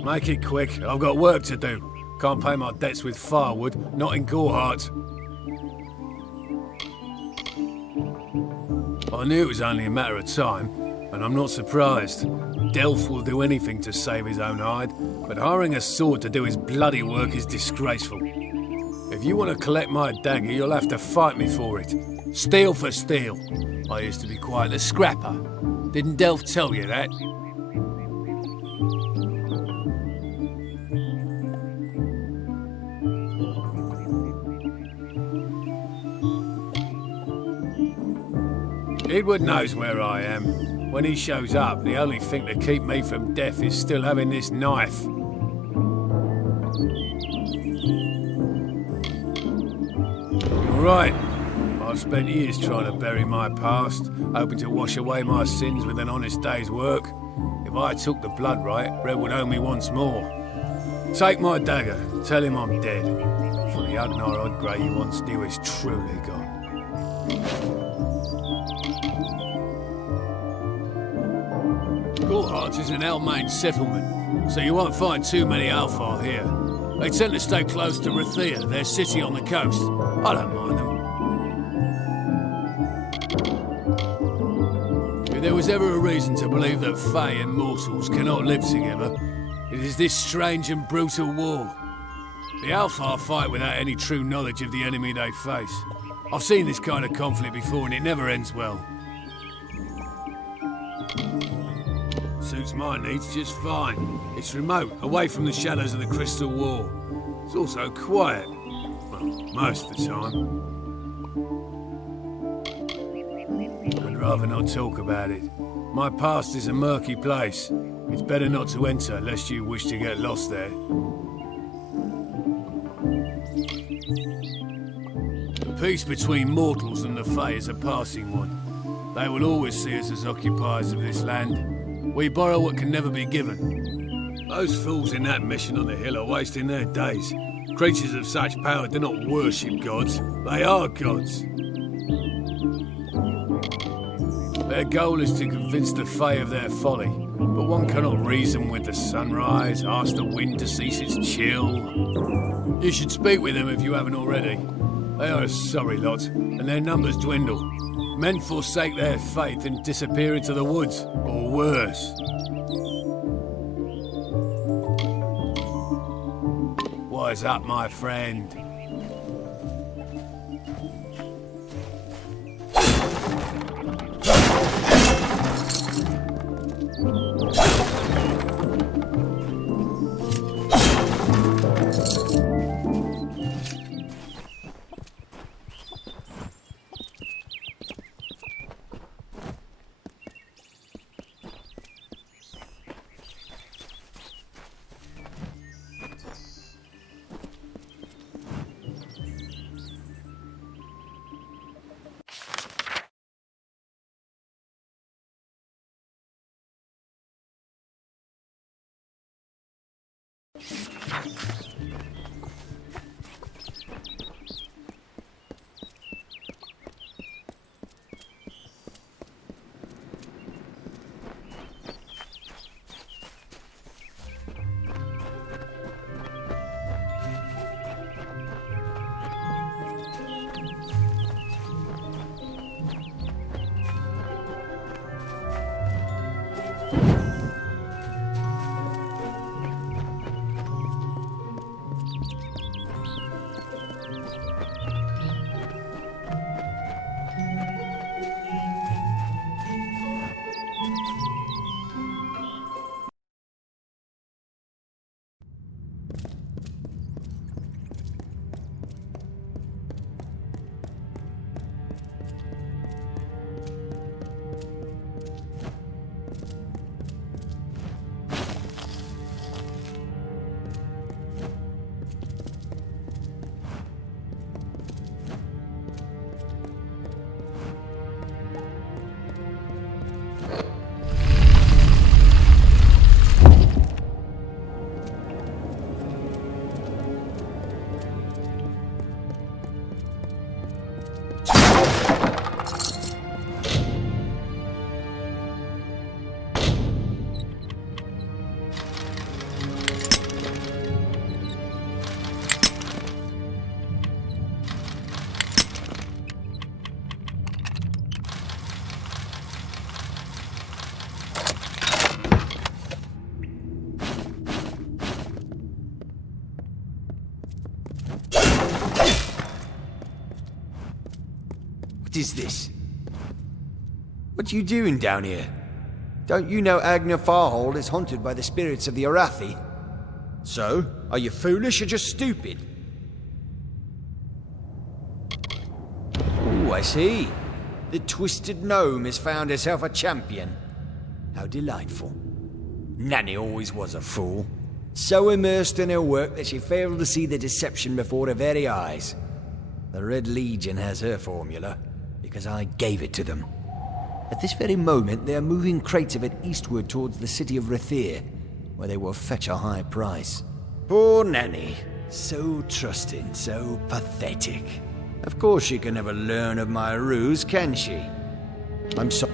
Make it quick, I've got work to do. Can't pay my debts with firewood, not in Gorhart. I knew it was only a matter of time, and I'm not surprised. Delph will do anything to save his own hide, but hiring a sword to do his bloody work is disgraceful. If you want to collect my dagger, you'll have to fight me for it. Steel for steel. I used to be quite a scrapper. Didn't Delph tell you that? Edward knows where I am. When he shows up, the only thing to keep me from death is still having this knife. You're right. I've spent years trying to bury my past, hoping to wash away my sins with an honest day's work. If I took the blood right, Red would owe me once more. Take my dagger, tell him I'm dead. For the Agnar Grey you once knew is truly gone. Gorhart is an Almain settlement, so you won't find too many Alfar here. They tend to stay close to Rathia, their city on the coast. I don't mind them. If there was ever a reason to believe that Fae and mortals cannot live together, it is this strange and brutal war. The Alfar fight without any true knowledge of the enemy they face. I've seen this kind of conflict before and it never ends well. Suits my needs just fine. It's remote, away from the shadows of the Crystal Wall. It's also quiet. Well, most of the time. I'd rather not talk about it. My past is a murky place. It's better not to enter, lest you wish to get lost there. The peace between mortals and the Fae is a passing one. They will always see us as occupiers of this land. We borrow what can never be given. Those fools in that mission on the hill are wasting their days. Creatures of such power do not worship gods. They are gods. Their goal is to convince the Fae of their folly. But But one cannot reason with the sunrise, ask the wind to cease its chill. You should speak with them if you haven't already. They are a sorry lot, and their numbers dwindle. Men forsake their faith and disappear into the woods, or worse. Wise up, my friend. What is this? What are you doing down here? Don't you know Agna Farhold is haunted by the spirits of the Arathi? So, are you foolish or just stupid? Oh, I see. The twisted gnome has found herself a champion. How delightful. Nanny always was a fool. So immersed in her work that she failed to see the deception before her very eyes. The Red Legion has her formula, because I gave it to them. At this very moment, they are moving crates of it eastward towards the city of Rathir, where they will fetch a high price. Poor Nanny. So trusting, so pathetic. Of course she can never learn of my ruse, can she? I'm sorry.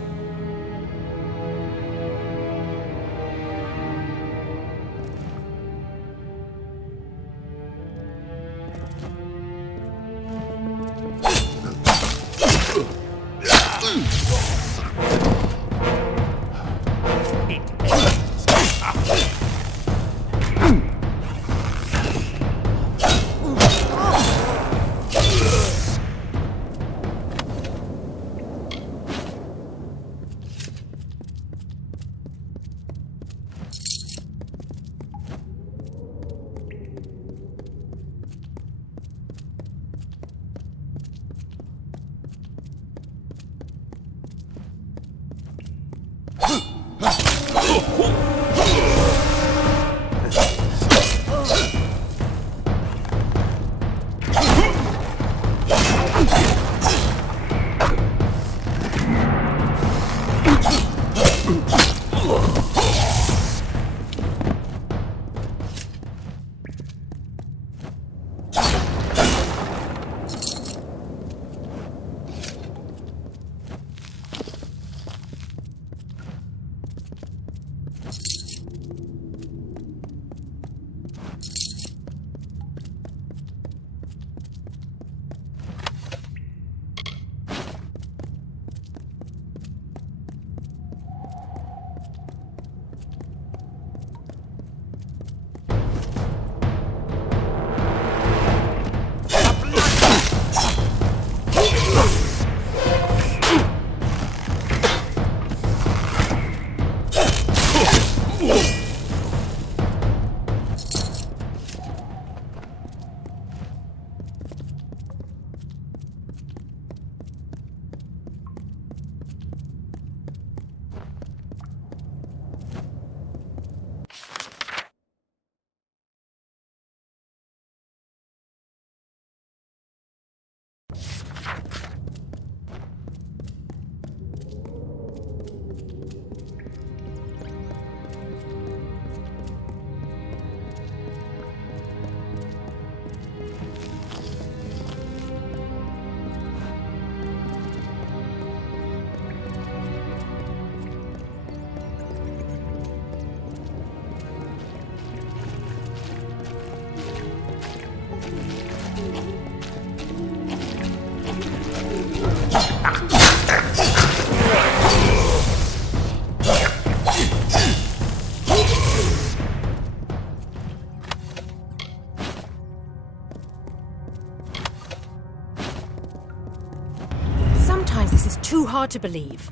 Sometimes this is too hard to believe.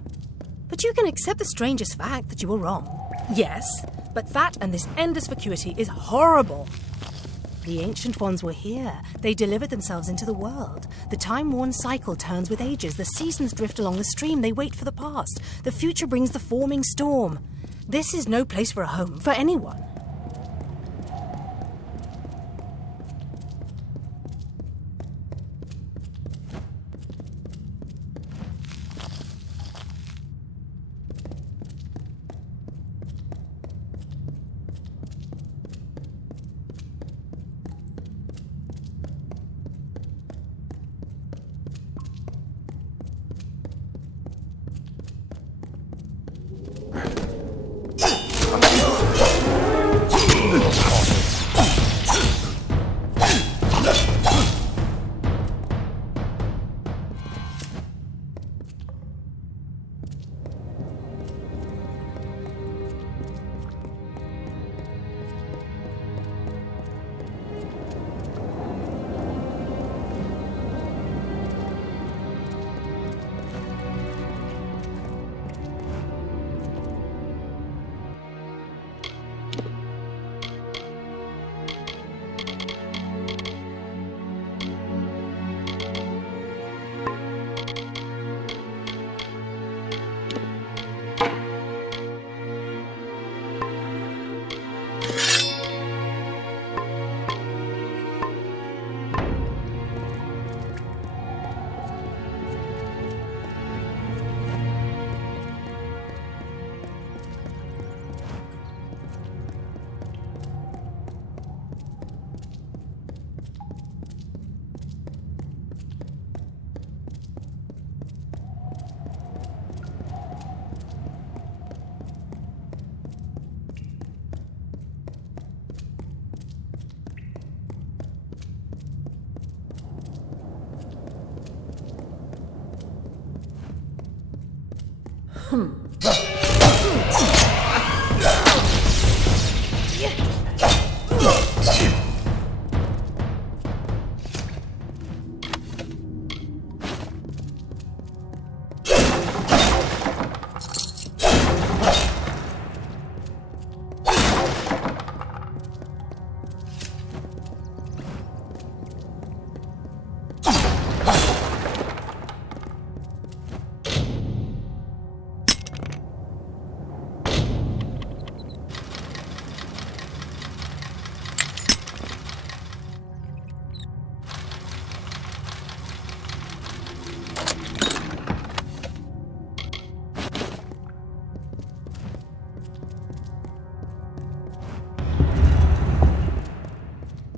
But you can accept the strangest fact that you were wrong. Yes, but that and this endless vacuity is horrible. The Ancient Ones were here. They delivered themselves into the world. The time-worn cycle turns with ages. The seasons drift along the stream. They wait for the past. The future brings the forming storm. This is no place for a home, for anyone.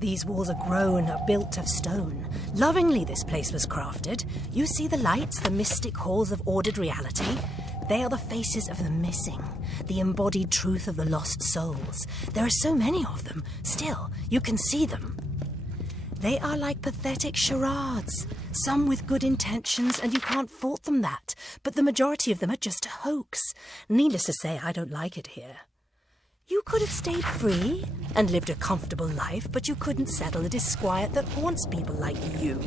These walls are grown, are built of stone. Lovingly this place was crafted. You see the lights, the mystic halls of ordered reality? They are the faces of the missing, the embodied truth of the lost souls. There are so many of them. Still, you can see them. They are like pathetic charades, some with good intentions, and you can't fault them that. But the majority of them are just a hoax. Needless to say, I don't like it here. You could have stayed free and lived a comfortable life, but you couldn't settle the disquiet that haunts people like you.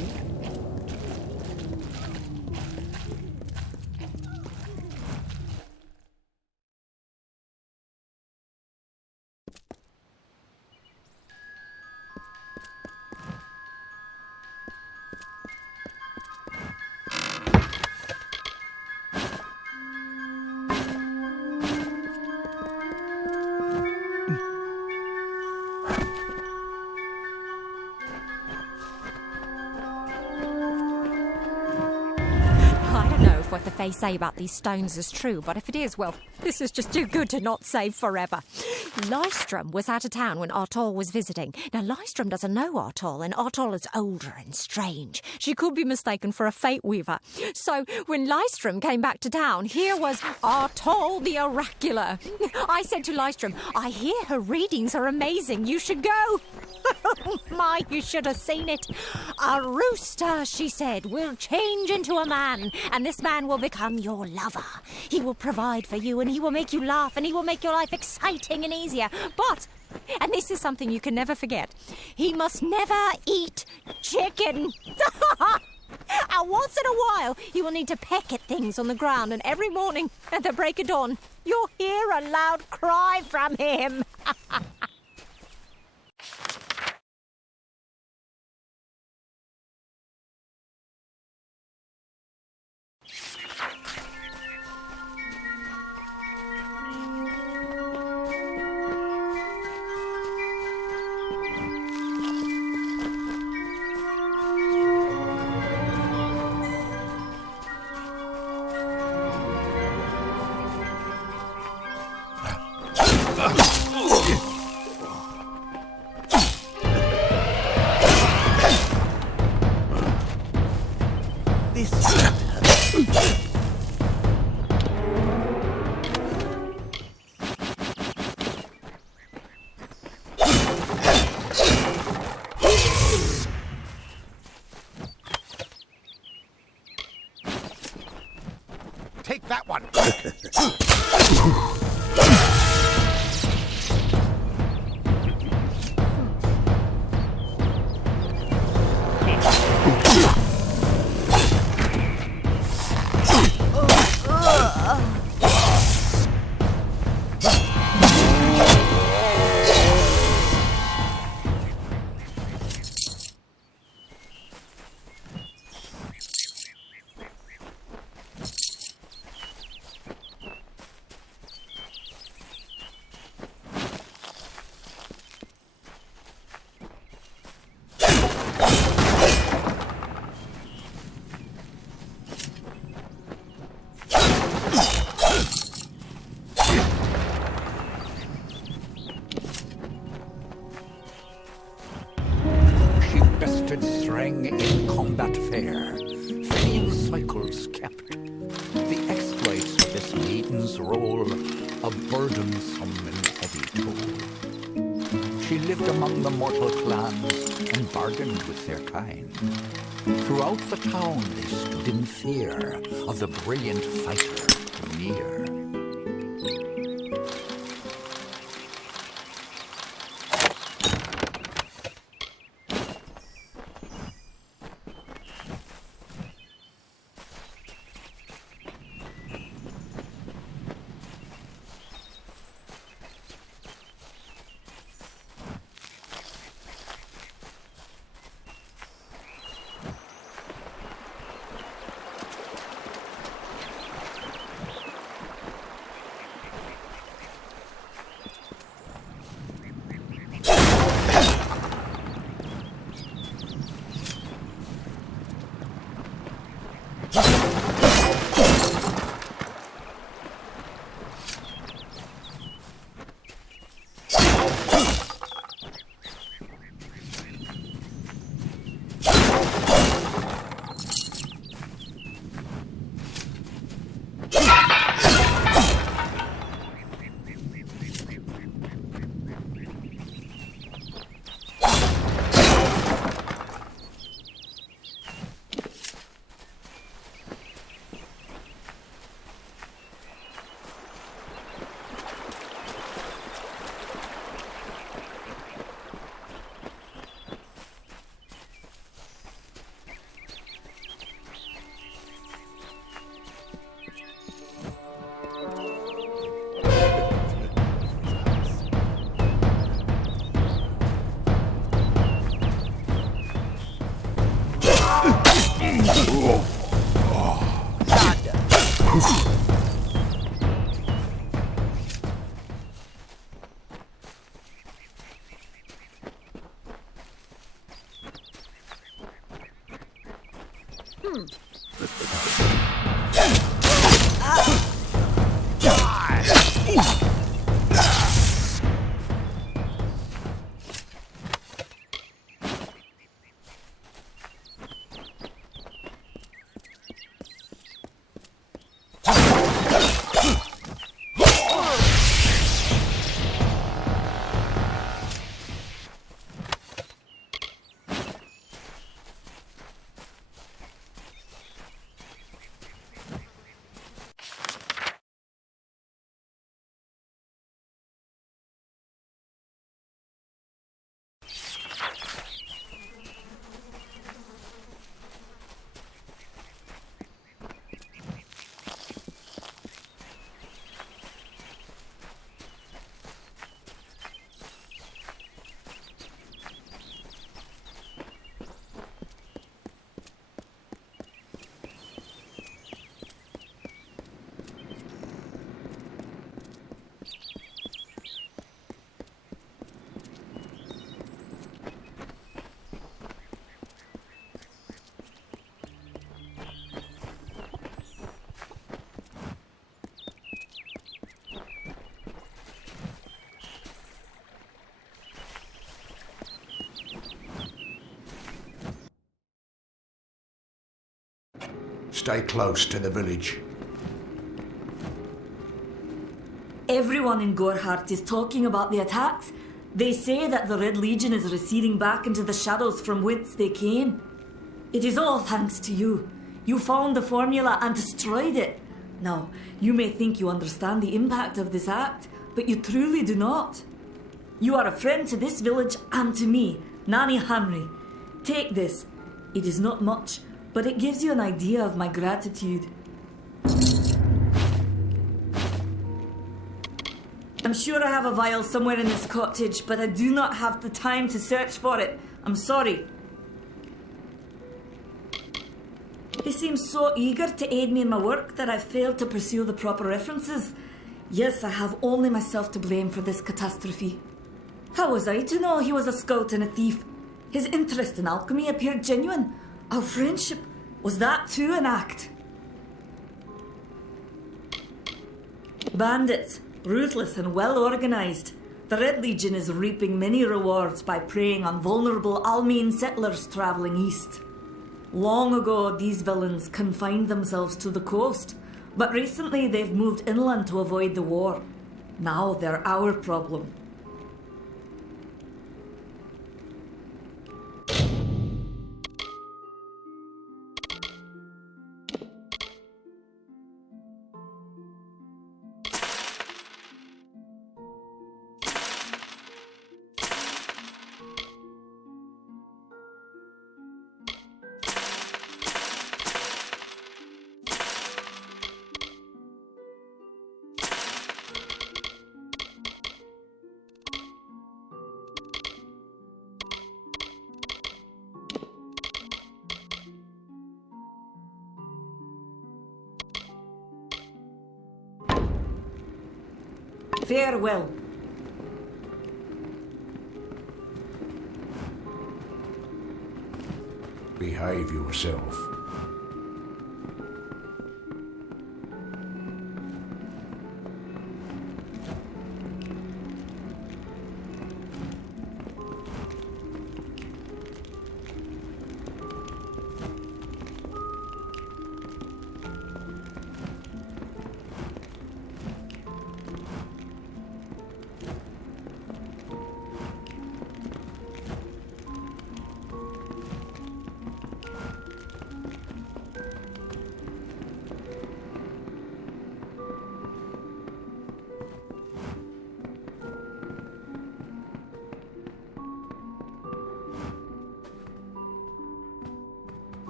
what the Fae say about these stones is true, but if it is, well, this is just too good to not save forever. Lystrom was out of town when Artol was visiting. Now, Lystrom doesn't know Artol, and Artol is older and strange. She could be mistaken for a fate weaver. So, when Lystrom came back to town, here was Artol the Oracular. I said to Lystrom, I hear her readings are amazing. You should go. My, you should have seen it. A rooster, she said, will change into a man, and this man will become your lover. He will provide for you, and he will make you laugh, and he will make your life exciting and easier. But, and this is something you can never forget, he must never eat chicken. And once in a while, you will need to peck at things on the ground, and every morning at the break of dawn, you'll hear a loud cry from him. Take that one. In combat fair, fame cycles kept. The exploits of this maiden's role, a burdensome and heavy toll. She lived among the mortal clans and bargained with their kind. Throughout the town they stood in fear of the brilliant fighter near. Stay close to the village. Everyone in Gorhart is talking about the attacks. They say that the Red Legion is receding back into the shadows from whence they came. It is all thanks to you. You found the formula and destroyed it. Now, you may think you understand the impact of this act, but you truly do not. You are a friend to this village and to me, Nani Hamri. Take this. It is not much, but it gives you an idea of my gratitude. I'm sure I have a vial somewhere in this cottage, but I do not have the time to search for it. I'm sorry. He seems so eager to aid me in my work that I've failed to pursue the proper references. Yes, I have only myself to blame for this catastrophe. How was I to know he was a scout and a thief? His interest in alchemy appeared genuine. Our friendship, was that too an act? Bandits, ruthless and well organized. The Red Legion is reaping many rewards by preying on vulnerable Almine settlers traveling east. Long ago, these villains confined themselves to the coast, but recently they've moved inland to avoid the war. Now they're our problem. Farewell. Behave yourself.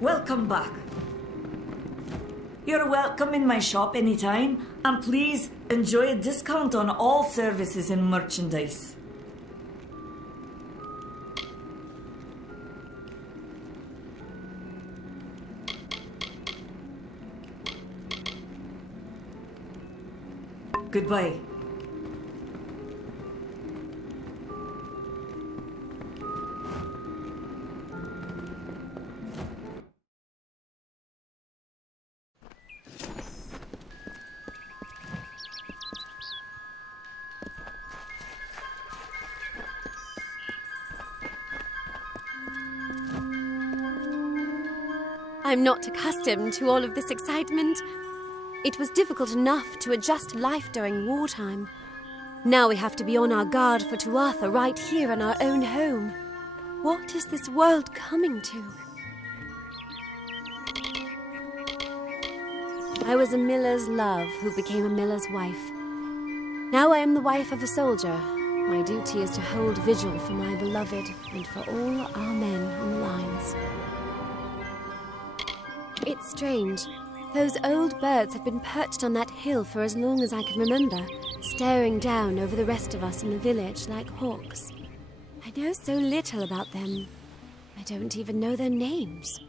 Welcome back. You're welcome in my shop anytime, and please enjoy a discount on all services and merchandise. Goodbye. I'm not accustomed to all of this excitement. It was difficult enough to adjust to life during wartime. Now we have to be on our guard for Tuatha right here in our own home. What is this world coming to? I was a miller's love who became a miller's wife. Now I am the wife of a soldier. My duty is to hold vigil for my beloved and for all our men on the lines. It's strange. Those old birds have been perched on that hill for as long as I can remember, staring down over the rest of us in the village like hawks. I know so little about them. I don't even know their names.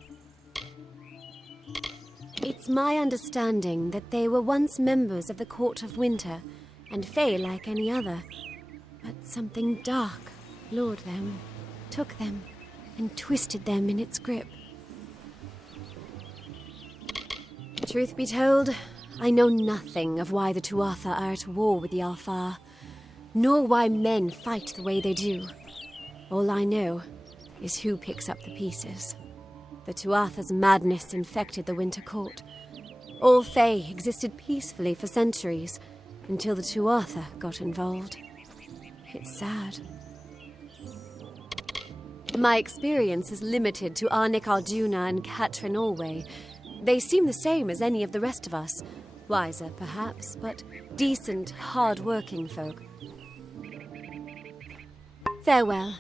It's my understanding that they were once members of the Court of Winter, and Fae like any other. But something dark lured them, took them, and twisted them in its grip. Truth be told, I know nothing of why the Tuatha are at war with the Alfar, nor why men fight the way they do. All I know is who picks up the pieces. The Tuatha's madness infected the Winter Court. All Fae existed peacefully for centuries, until the Tuatha got involved. It's sad. My experience is limited to Arnik Arjuna and Katrin Allway. They seem the same as any of the rest of us. Wiser, perhaps, but decent, hard-working folk. Farewell.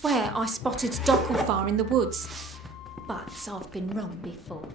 swear I spotted Docklefar in the woods, but I've been wrong before.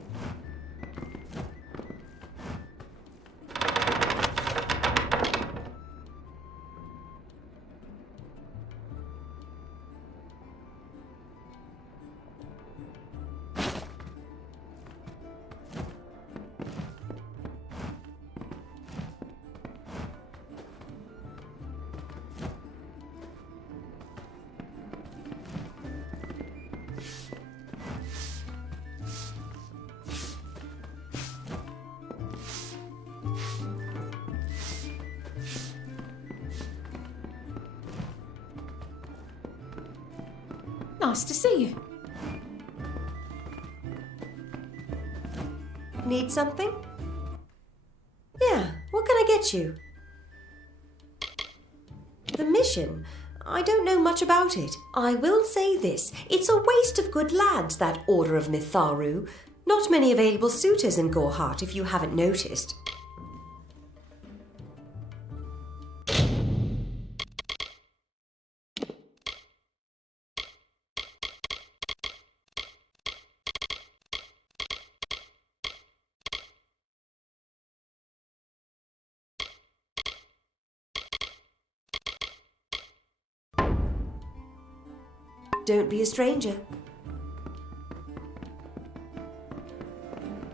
Nice to see you. Need something? Yeah, what can I get you? The mission? I don't know much about it. I will say this, it's a waste of good lads, that Order of Mitharu. Not many available suitors in Gorhart, if you haven't noticed. Don't be a stranger.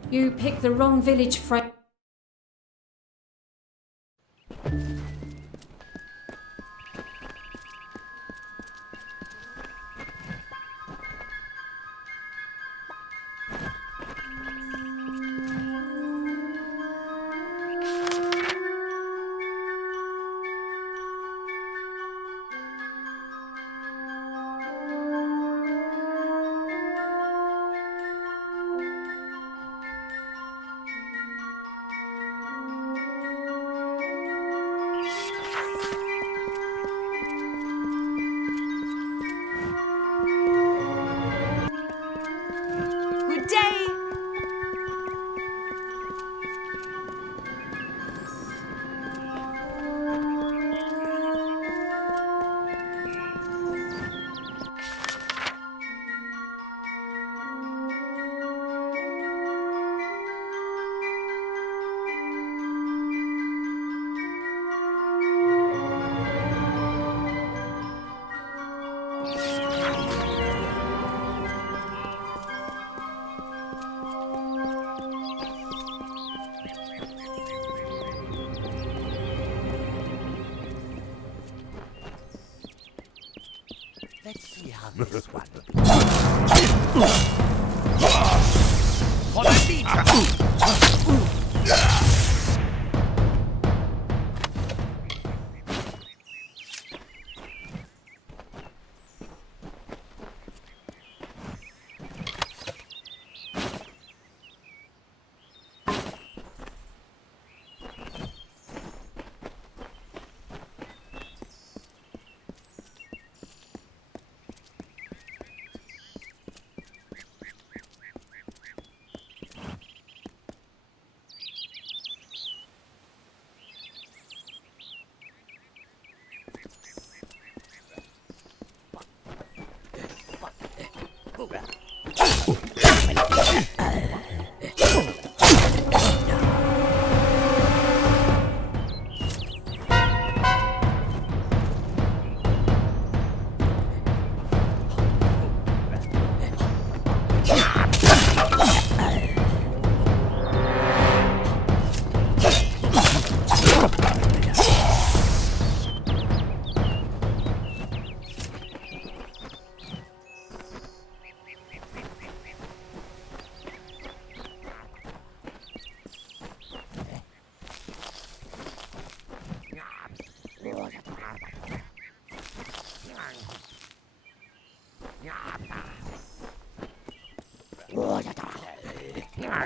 You picked the wrong village, Frank. Let's see how this one. For the leader!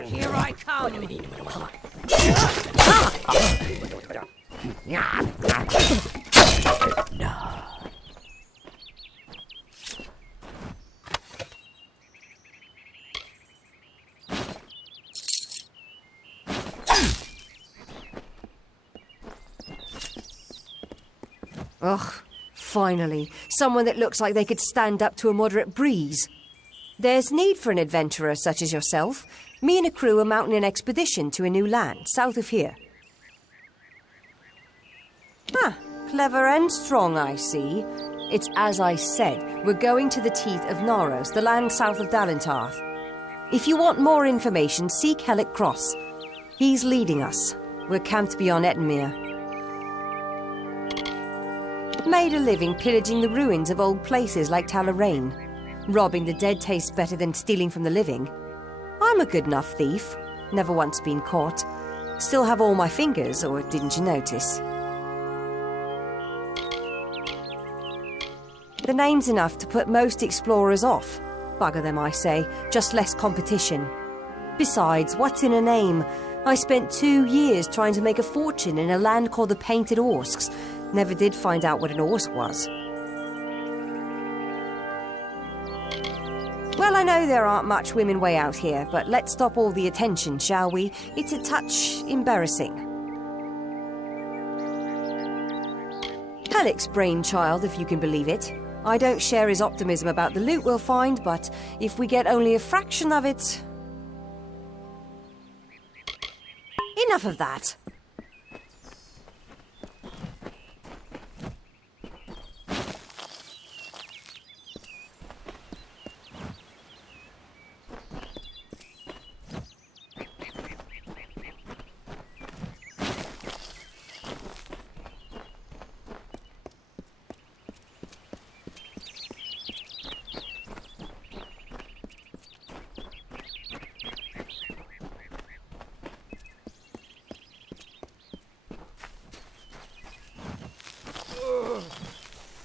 Here I come! Ugh, Finally, someone that looks like they could stand up to a moderate breeze. There's need for an adventurer such as yourself. Me and a crew are mounting an expedition to a new land, south of here. Ah, clever and strong, I see. It's as I said, we're going to the teeth of Naros, the land south of Dalentarth. If you want more information, seek Hellick Cross. He's leading us. We're camped beyond Ettenmere. Made a living pillaging the ruins of old places like Talarain. Robbing the dead tastes better than stealing from the living. I'm a good enough thief. Never once been caught. Still have all my fingers, or didn't you notice? The name's enough to put most explorers off. Bugger them, I say. Just less competition. Besides, what's in a name? I spent 2 years trying to make a fortune in a land called the Painted Orsks. Never did find out what an Orsk was. Well, I know there aren't much women way out here, but let's stop all the attention, shall we? It's a touch embarrassing. Hellick's brainchild, if you can believe it. I don't share his optimism about the loot we'll find, but if we get only a fraction of it... Enough of that.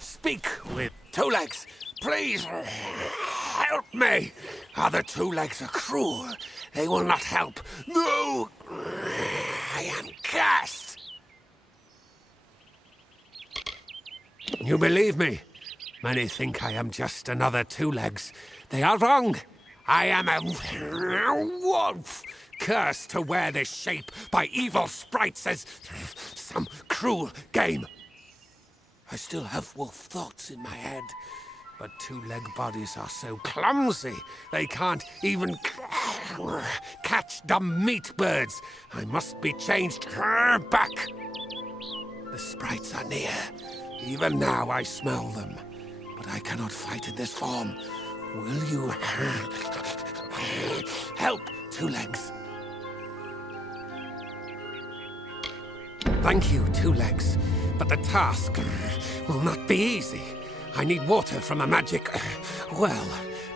Speak with Two Legs. Please help me. Other Two Legs are cruel. They will not help. No! I am cursed. You believe me? Many think I am just another Two Legs. They are wrong. I am a wolf, cursed to wear this shape by evil sprites as some cruel game. I still have wolf thoughts in my head, but two-leg bodies are so clumsy, they can't even catch dumb meat birds. I must be changed back. The sprites are near. Even now I smell them, but I cannot fight in this form. Will you help, Two Legs? Thank you, Two Legs, but the task will not be easy. I need water from a magic well,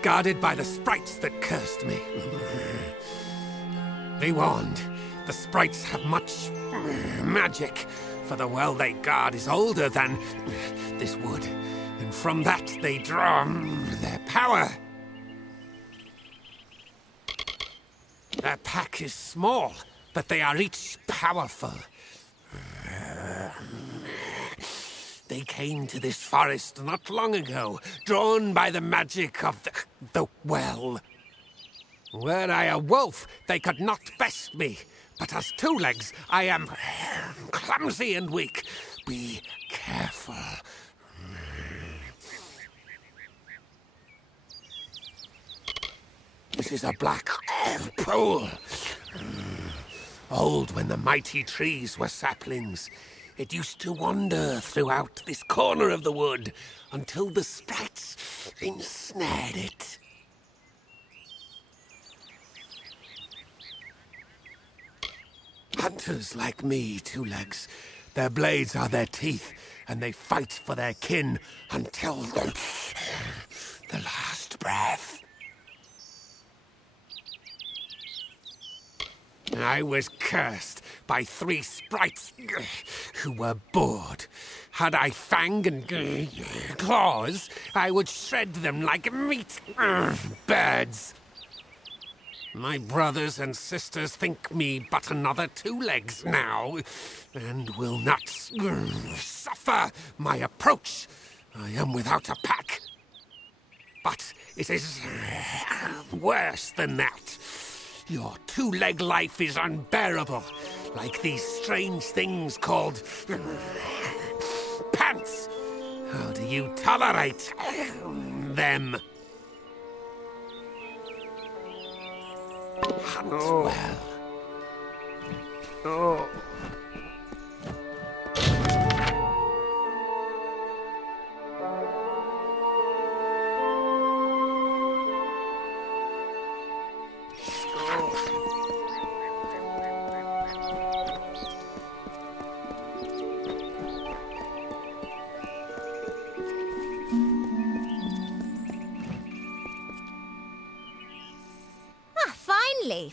guarded by the sprites that cursed me. Be warned, the sprites have much magic, for the well they guard is older than this wood, and from that they draw their power. Their pack is small, but they are each powerful. They came to this forest not long ago, drawn by the magic of the well. Were I a wolf, they could not best me. But as Two Legs, I am clumsy and weak. Be careful. This is a black pool. Old when the mighty trees were saplings. It used to wander throughout this corner of the wood until the sprites ensnared it. Hunters like me, Two Legs. Their blades are their teeth, and they fight for their kin until the last breath. I was cursed by 3 sprites who were bored. Had I fang and claws, I would shred them like meat birds. My brothers and sisters think me but another Two Legs now, and will not suffer my approach. I am without a pack. But it is worse than that. Your two-leg life is unbearable, like these strange things called pants. How do you tolerate them. Hunt well. Oh.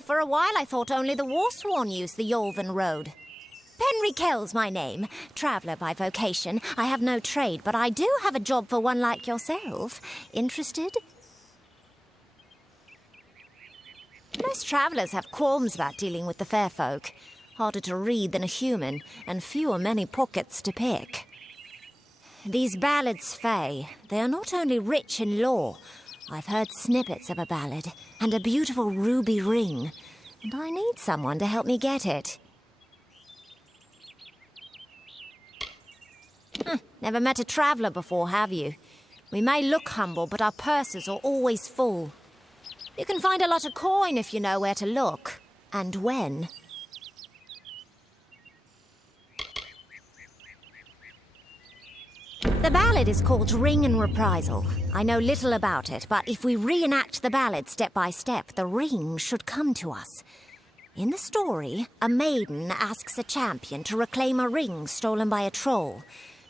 For a while I thought only the Warsworn used the Yolven Road. Penry Kell's my name, traveller by vocation. I have no trade, but I do have a job for one like yourself. Interested? Most travellers have qualms about dealing with the fair folk. Harder to read than a human, and fewer many pockets to pick. These ballads, Fae, they are not only rich in lore. I've heard snippets of a ballad, and a beautiful ruby ring, and I need someone to help me get it. Never met a traveller before, have you? We may look humble, but our purses are always full. You can find a lot of coin if you know where to look, and when. The ballad is called Ring and Reprisal. I know little about it, but if we reenact the ballad step by step, the ring should come to us. In the story, a maiden asks a champion to reclaim a ring stolen by a troll.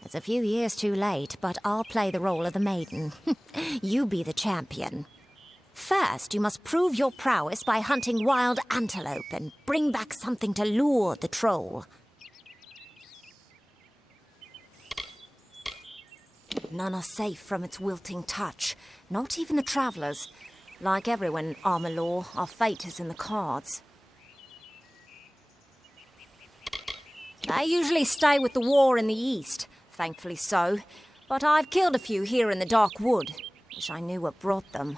It's a few years too late, but I'll play the role of the maiden. You be the champion. First, you must prove your prowess by hunting wild antelope and bring back something to lure the troll. None are safe from its wilting touch, not even the travellers. Like everyone in Amalur, our fate is in the cards. I usually stay with the war in the east, thankfully so, but I've killed a few here in the Dark Wood. Wish I knew what brought them.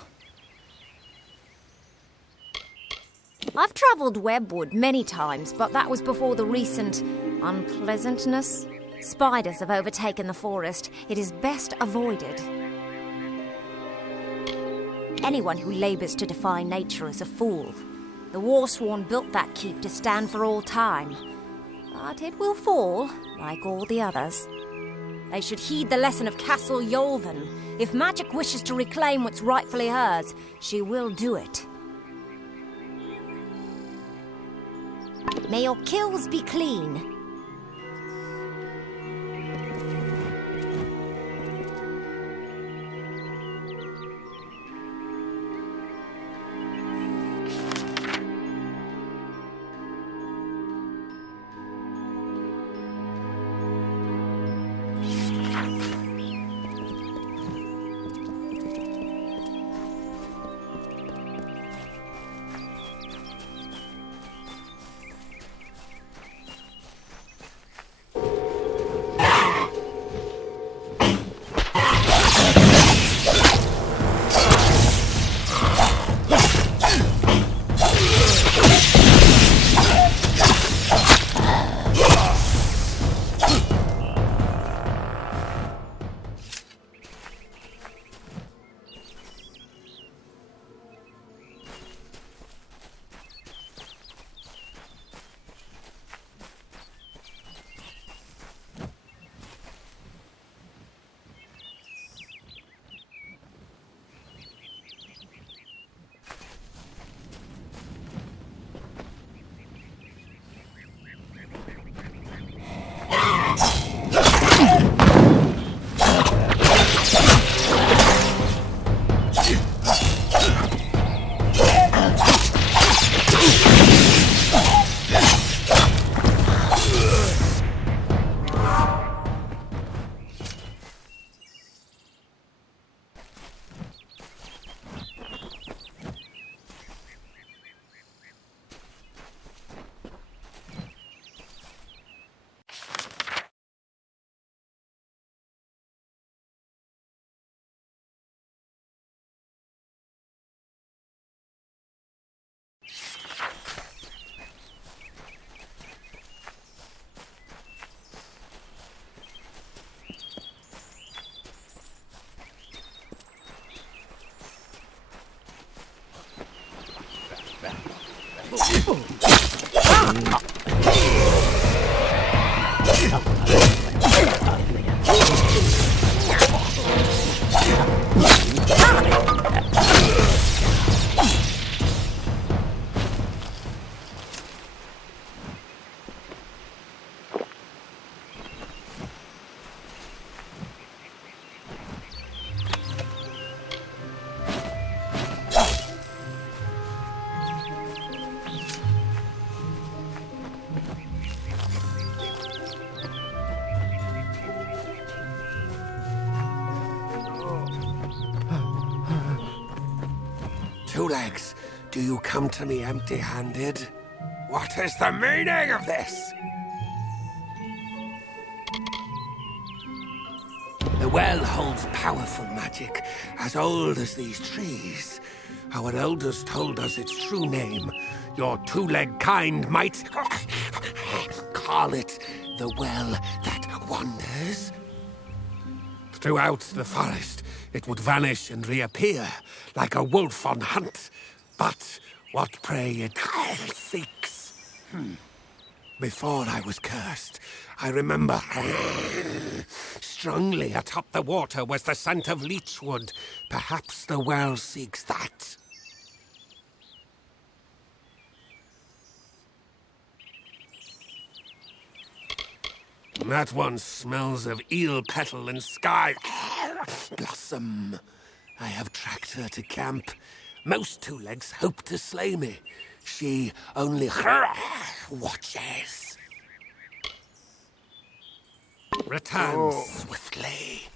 I've travelled Webwood many times, but that was before the recent unpleasantness. Spiders have overtaken the forest. It is best avoided. Anyone who labours to defy nature is a fool. The Warsworn built that keep to stand for all time. But it will fall, like all the others. They should heed the lesson of Castle Yolven. If magic wishes to reclaim what's rightfully hers, she will do it. May your kills be clean. Two Legs, do you come to me empty-handed? What is the meaning of this? The well holds powerful magic, as old as these trees. Our elders told us its true name. Your two-leg kind might call it the well that wanders. Throughout the forest, it would vanish and reappear, like a wolf on hunt. But what prey it seeks. Before I was cursed, I remember strongly atop the water was the scent of leechwood. Perhaps the well seeks that. That one smells of eel petal and sky blossom. I have tracked her to camp. Most two legs hope to slay me. She only watches. Return swiftly.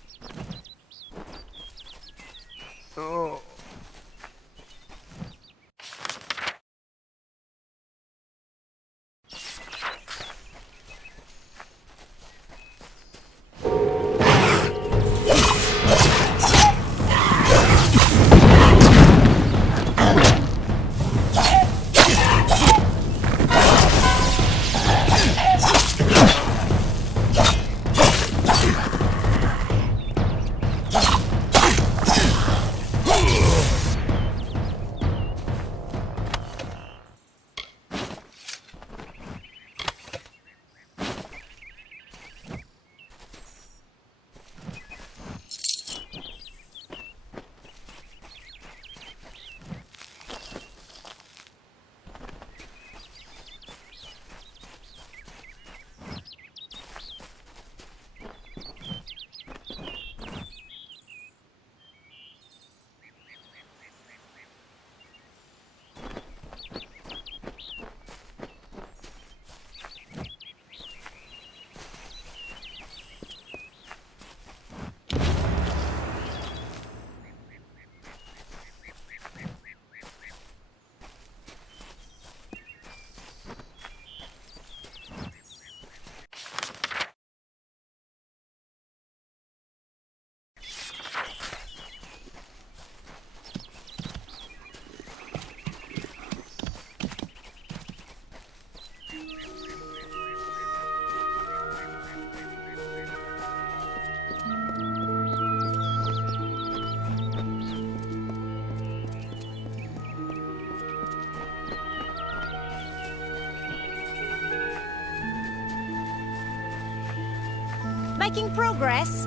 Making progress.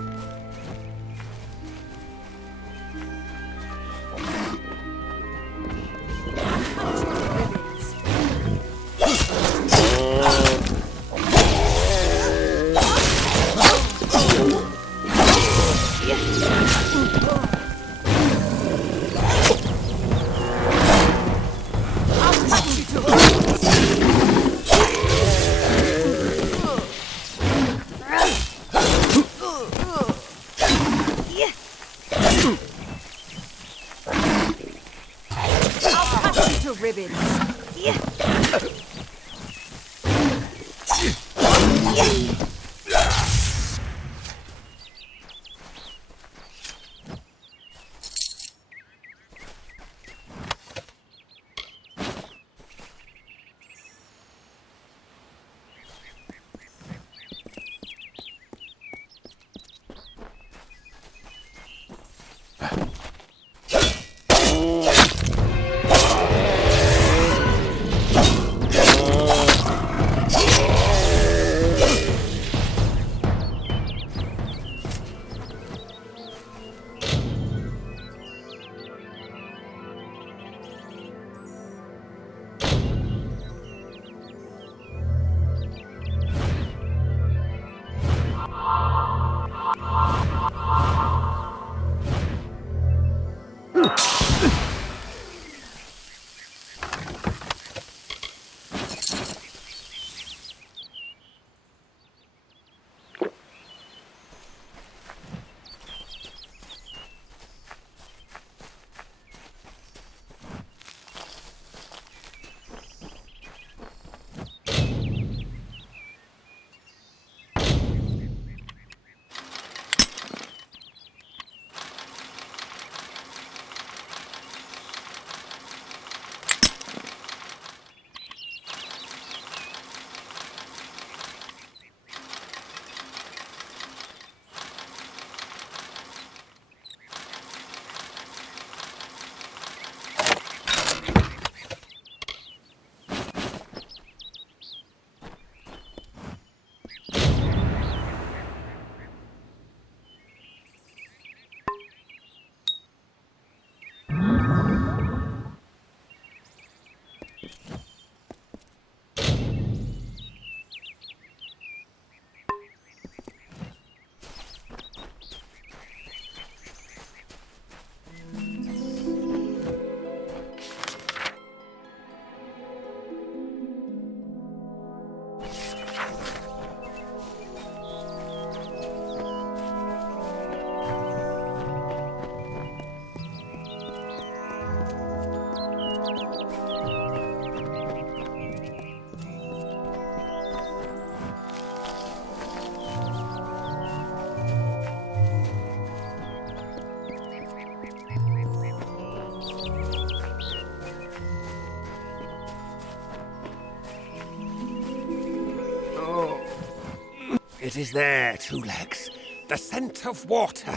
It is there, Two Legs. The scent of water.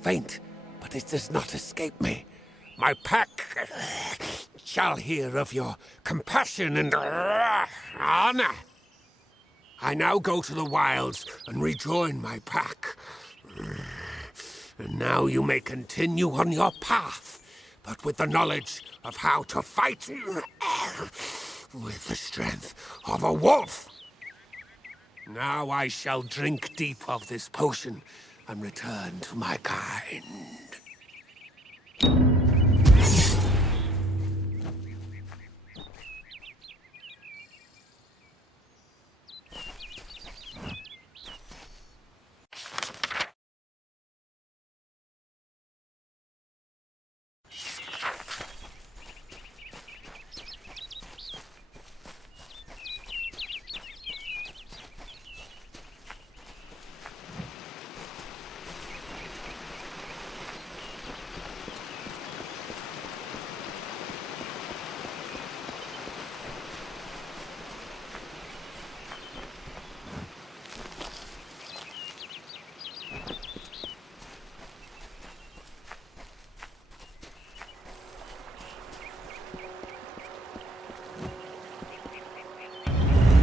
Faint, but it does not escape me. My pack shall hear of your compassion and honor. I now go to the wilds and rejoin my pack. And now you may continue on your path, but with the knowledge of how to fight with the strength of a wolf. Now I shall drink deep of this potion and return to my kind.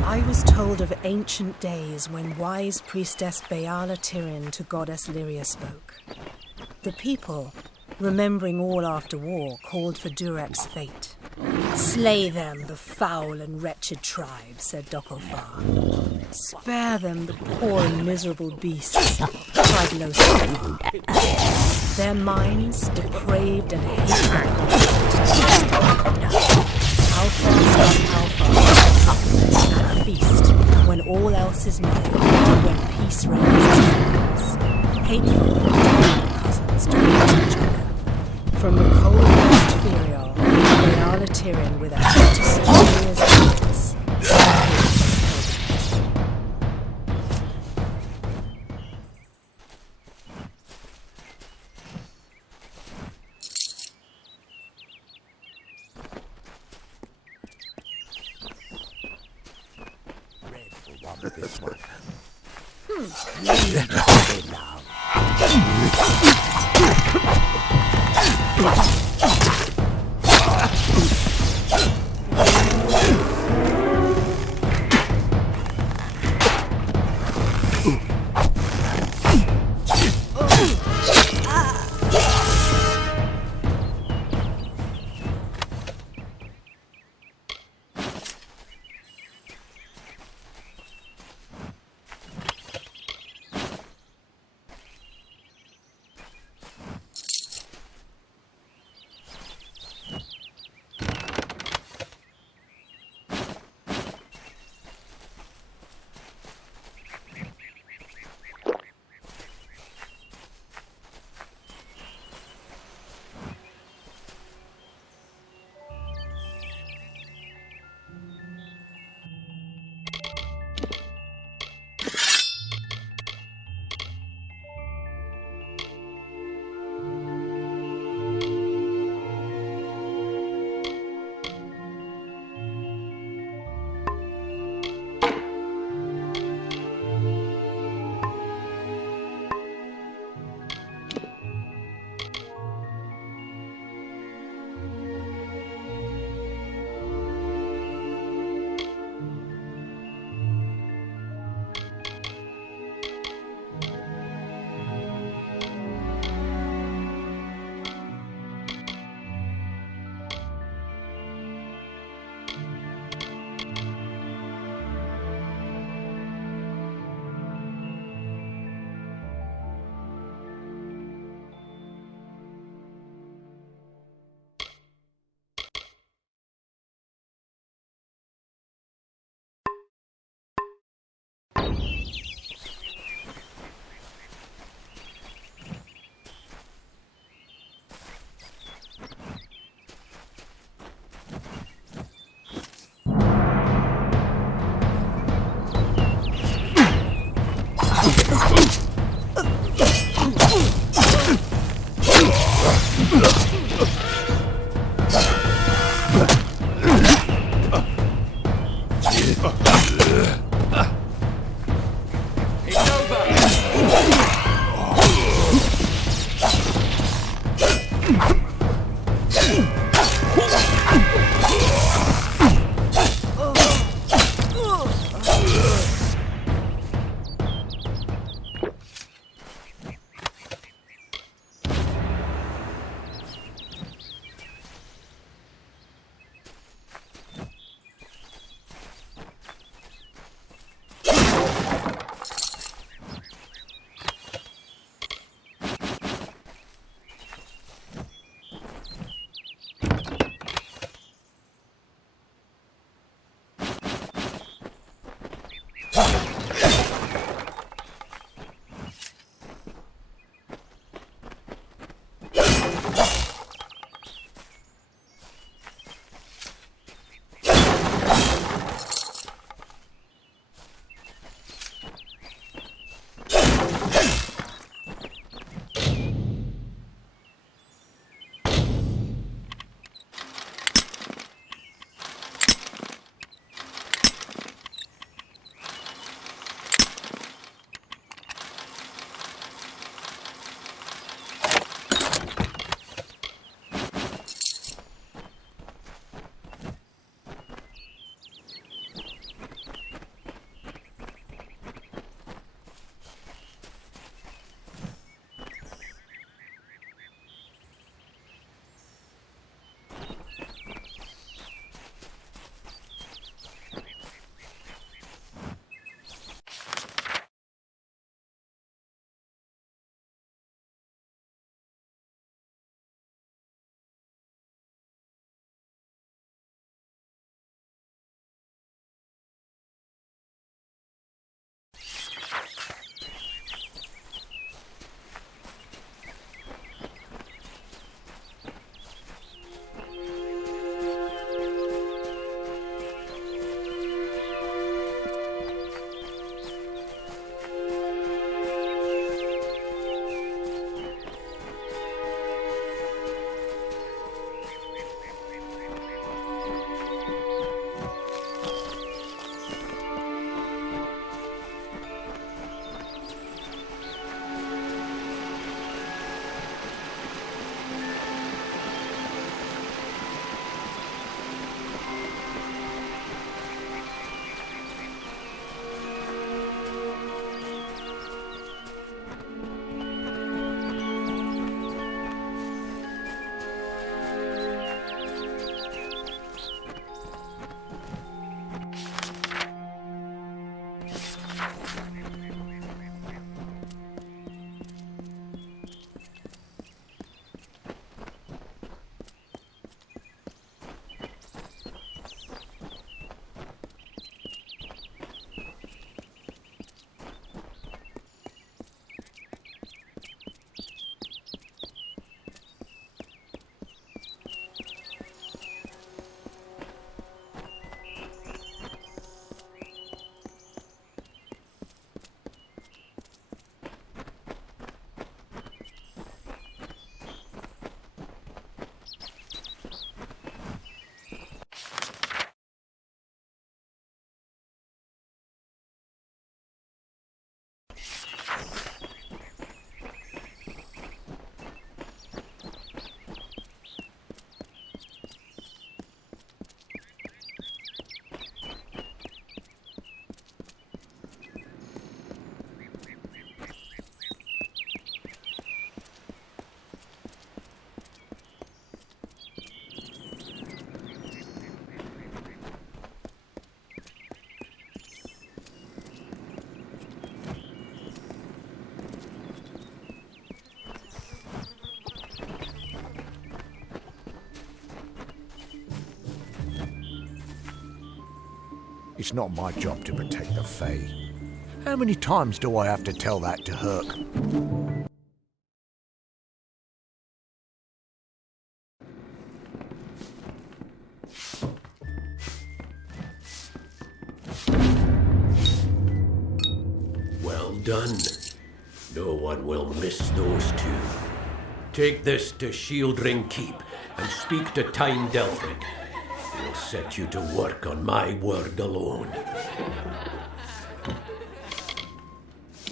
I was told of ancient days when wise priestess Beala Tirin to goddess Lyria spoke. The people, remembering all after war, called for Durek's fate. Slay them, the foul and wretched tribe, said Dokofar. Spare them, the poor and miserable beasts, cried Losar. Their minds, depraved and hateful. Alpha at feast, when all else is merry, when peace reigns, hateful cousins to each other. From the cold west Ferial, Beala Tirin with a head to Cyria's gates. This one. It's not my job to protect the Fae. How many times do I have to tell that to Herc? Well done. No one will miss those two. Take this to Shieldring Keep and speak to Tyne Delphric. He'll set you to work on my word alone.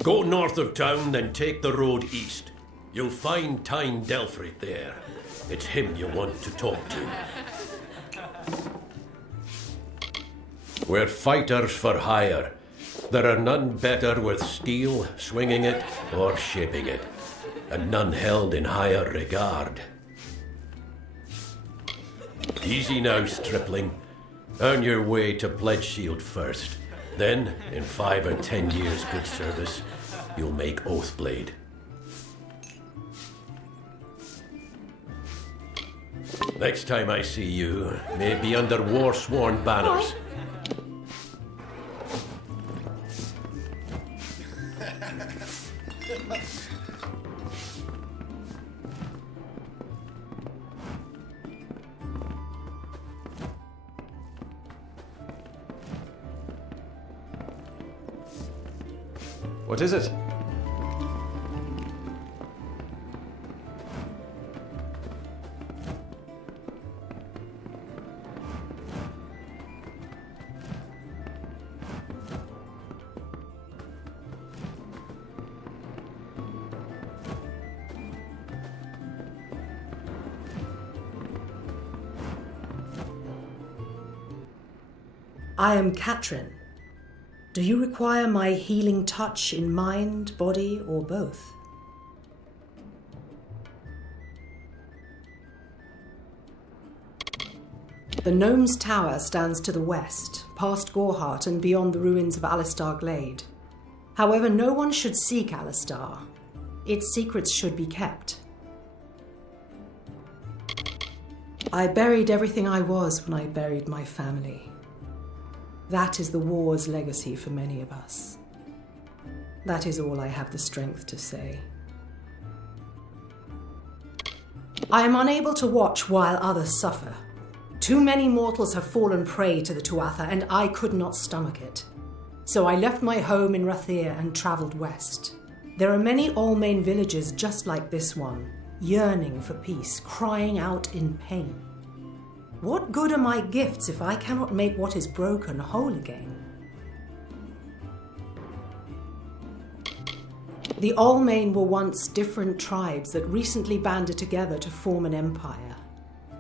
Go north of town, then take the road east. You'll find Tyne Delphric there. It's him you want to talk to. We're fighters for hire. There are none better with steel, swinging it, or shaping it, and none held in higher regard. Easy now, stripling. Earn your way to Pledge Shield first. Then, in 5 or 10 years' good service, you'll make Oathblade. Next time I see you, may be under war-sworn banners. What is it? I am Katrin. Do you require my healing touch in mind, body, or both? The Gnome's Tower stands to the west, past Gorhart and beyond the ruins of Alistar Glade. However, no one should seek Alistar. Its secrets should be kept. I buried everything I was when I buried my family. That is the war's legacy for many of us. That is all I have the strength to say. I am unable to watch while others suffer. Too many mortals have fallen prey to the Tuatha, and I could not stomach it. So I left my home in Rathir and travelled west. There are many Allmain villages just like this one, yearning for peace, crying out in pain. What good are my gifts if I cannot make what is broken whole again? The Allmain were once different tribes that recently banded together to form an empire.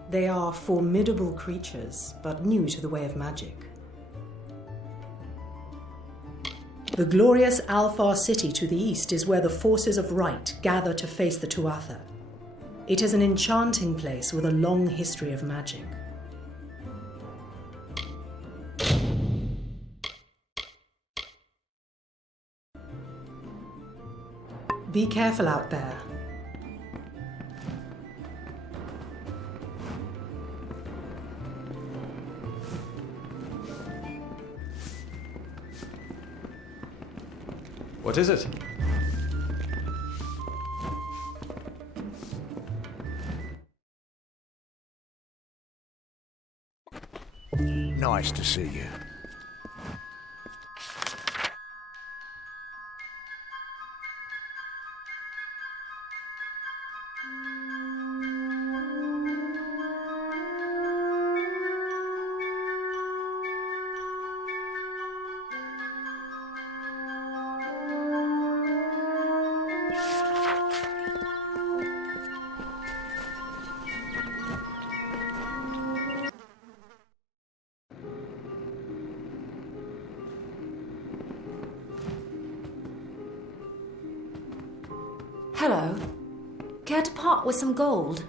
They are formidable creatures, but new to the way of magic. The glorious Alfar city to the east is where the forces of right gather to face the Tuatha. It is an enchanting place with a long history of magic. Be careful out there. What is it? Nice to see you. Hello. Care to part with some gold?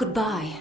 Goodbye.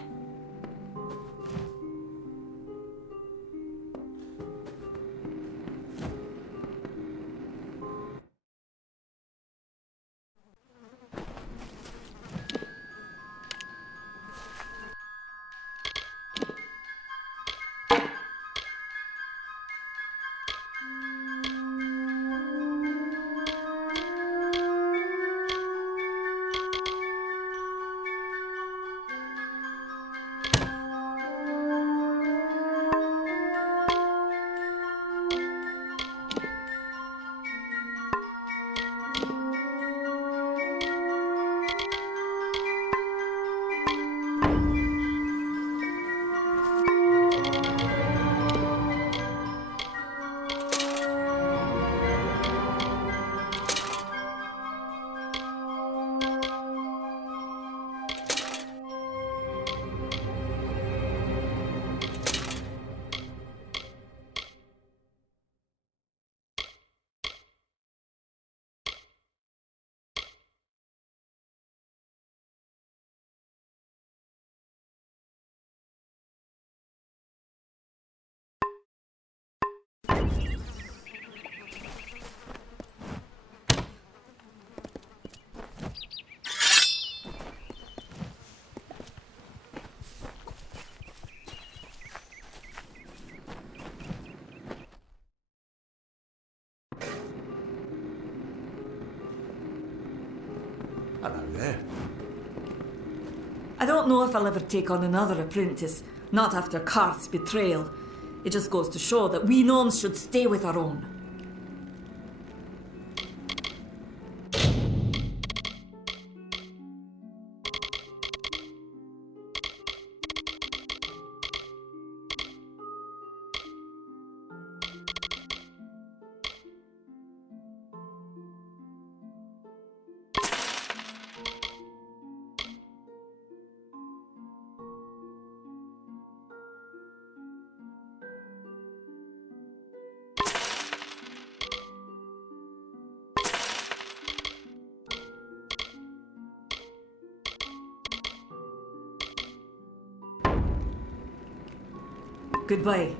Hello there. I don't know if I'll ever take on another apprentice, not after Karth's betrayal. It just goes to show that we gnomes should stay with our own. Goodbye.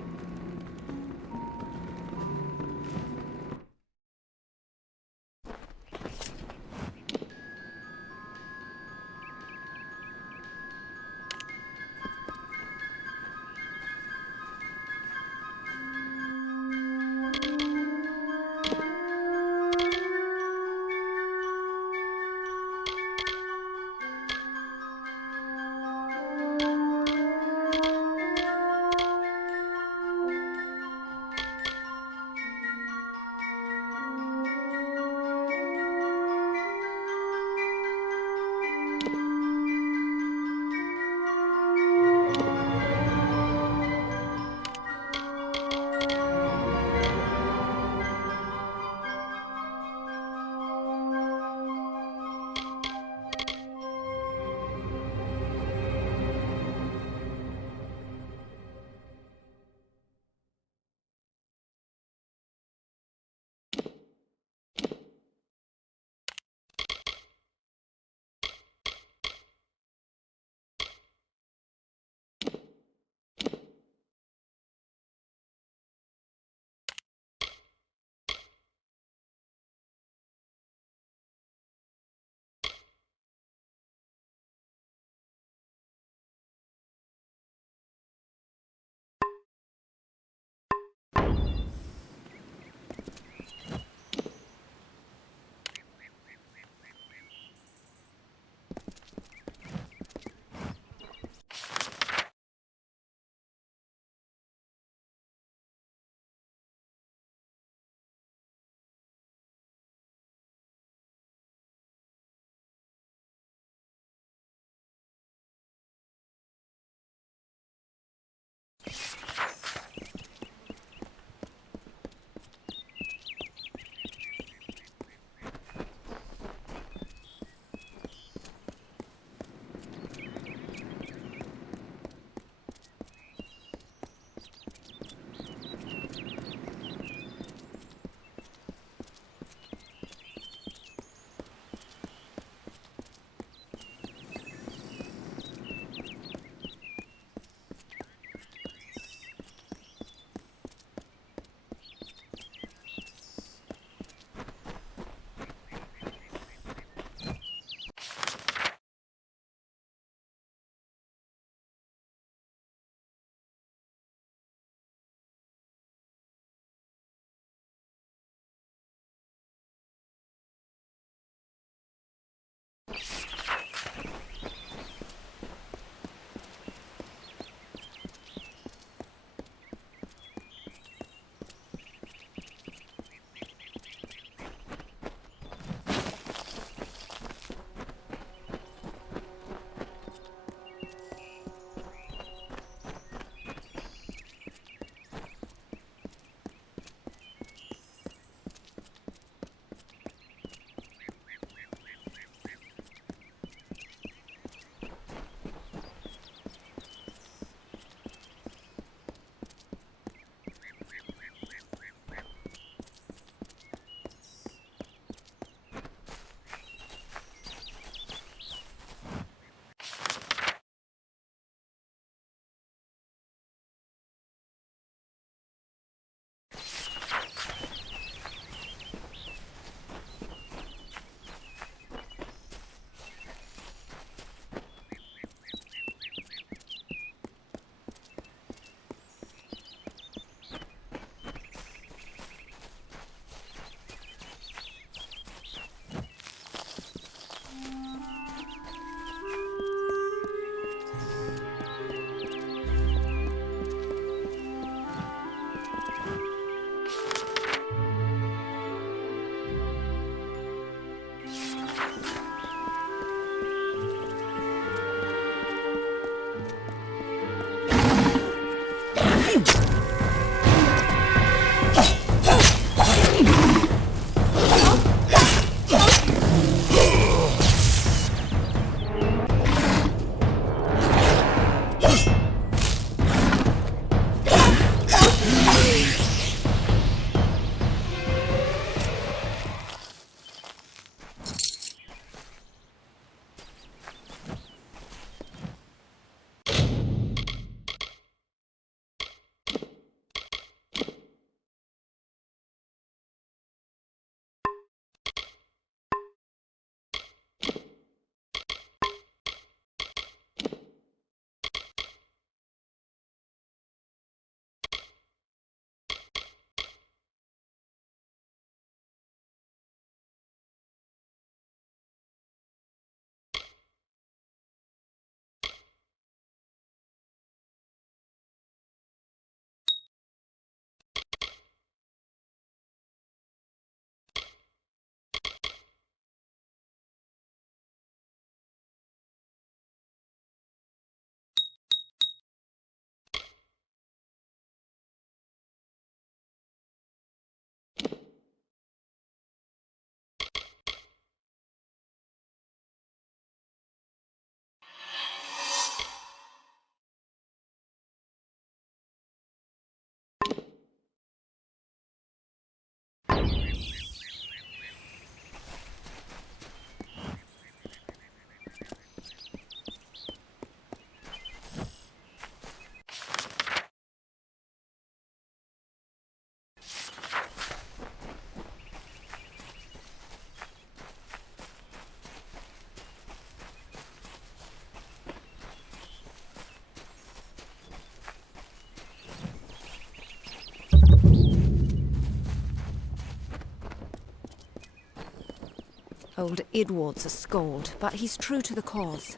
Old Idward's a scold, but he's true to the cause.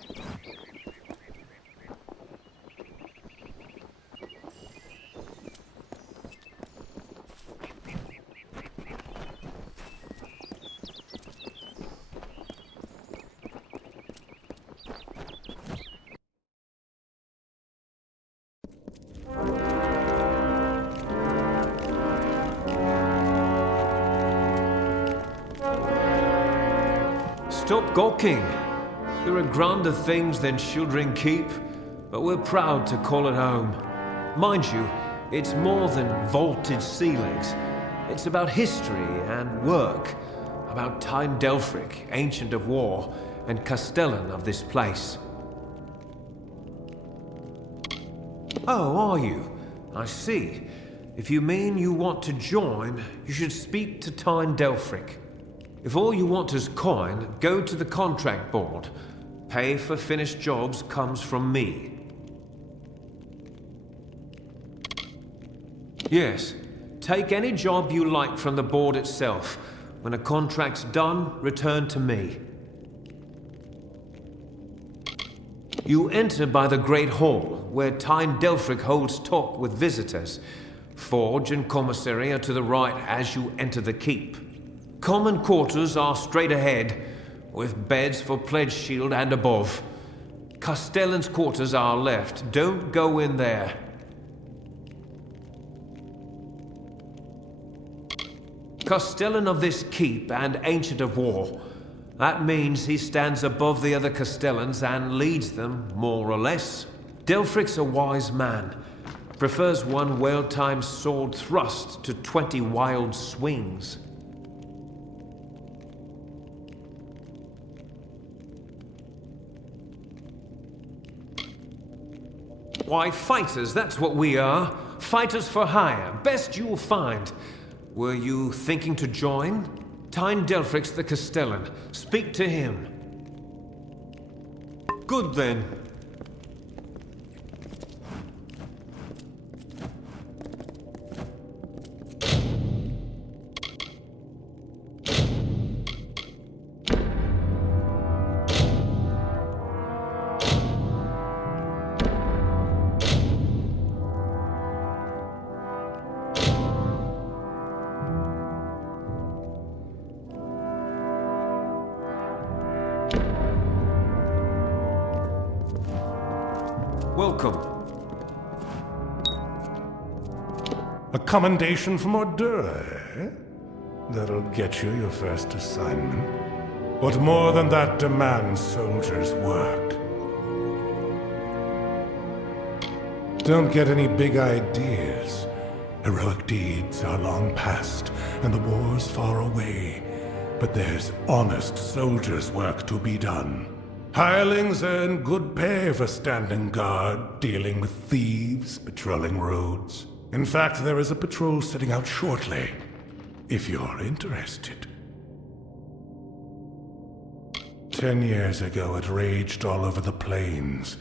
Stop gawking. There are grander things than Shieldring Keep, but we're proud to call it home. Mind you, it's more than vaulted ceilings. It's about history and work, about Tyne Delfric, Ancient of War, and Castellan of this place. Oh, are you? I see. If you mean you want to join, you should speak to Tyne Delfric. If all you want is coin, go to the contract board. Pay for finished jobs comes from me. Yes, take any job you like from the board itself. When a contract's done, return to me. You enter by the Great Hall, where Tyne Delfric holds talk with visitors. Forge and commissary are to the right as you enter the keep. Common quarters are straight ahead, with beds for Pledge Shield and above. Castellan's quarters are left. Don't go in there. Castellan of this keep and Ancient of War. That means he stands above the other Castellans and leads them, more or less. Delfric's a wise man. Prefers one well-timed sword thrust to 20 wild swings. Why, fighters, that's what we are. Fighters for hire. Best you'll find. Were you thinking to join? Tyne Delfric's the Castellan. Speak to him. Good then. Welcome. A commendation from Ordure, eh? That'll get you your first assignment. What more than that demands soldiers' work? Don't get any big ideas. Heroic deeds are long past, and the war's far away. But there's honest soldiers' work to be done. Hirelings earn good pay for standing guard, dealing with thieves, patrolling roads. In fact, there is a patrol setting out shortly, if you're interested. 10 years ago, it raged all over the plains,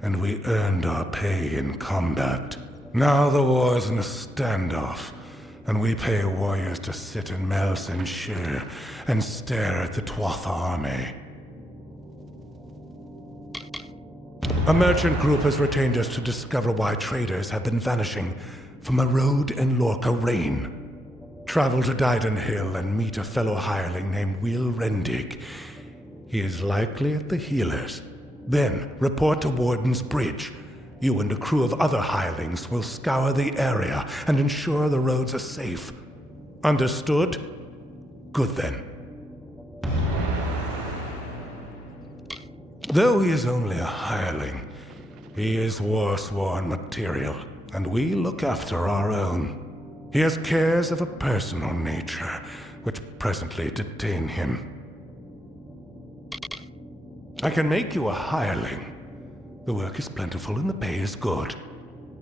and we earned our pay in combat. Now the war's in a standoff, and we pay warriors to sit in Mels and Shire and stare at the Tuatha army. A merchant group has retained us to discover why traders have been vanishing from a road in Lorca Rain. Travel to Dyden Hill and meet a fellow hireling named Will Rendig. He is likely at the healers. Then report to Warden's Bridge. You and a crew of other hirelings will scour the area and ensure the roads are safe. Understood? Good then. Though he is only a hireling, he is war-sworn material, and we look after our own. He has cares of a personal nature, which presently detain him. I can make you a hireling. The work is plentiful and the pay is good.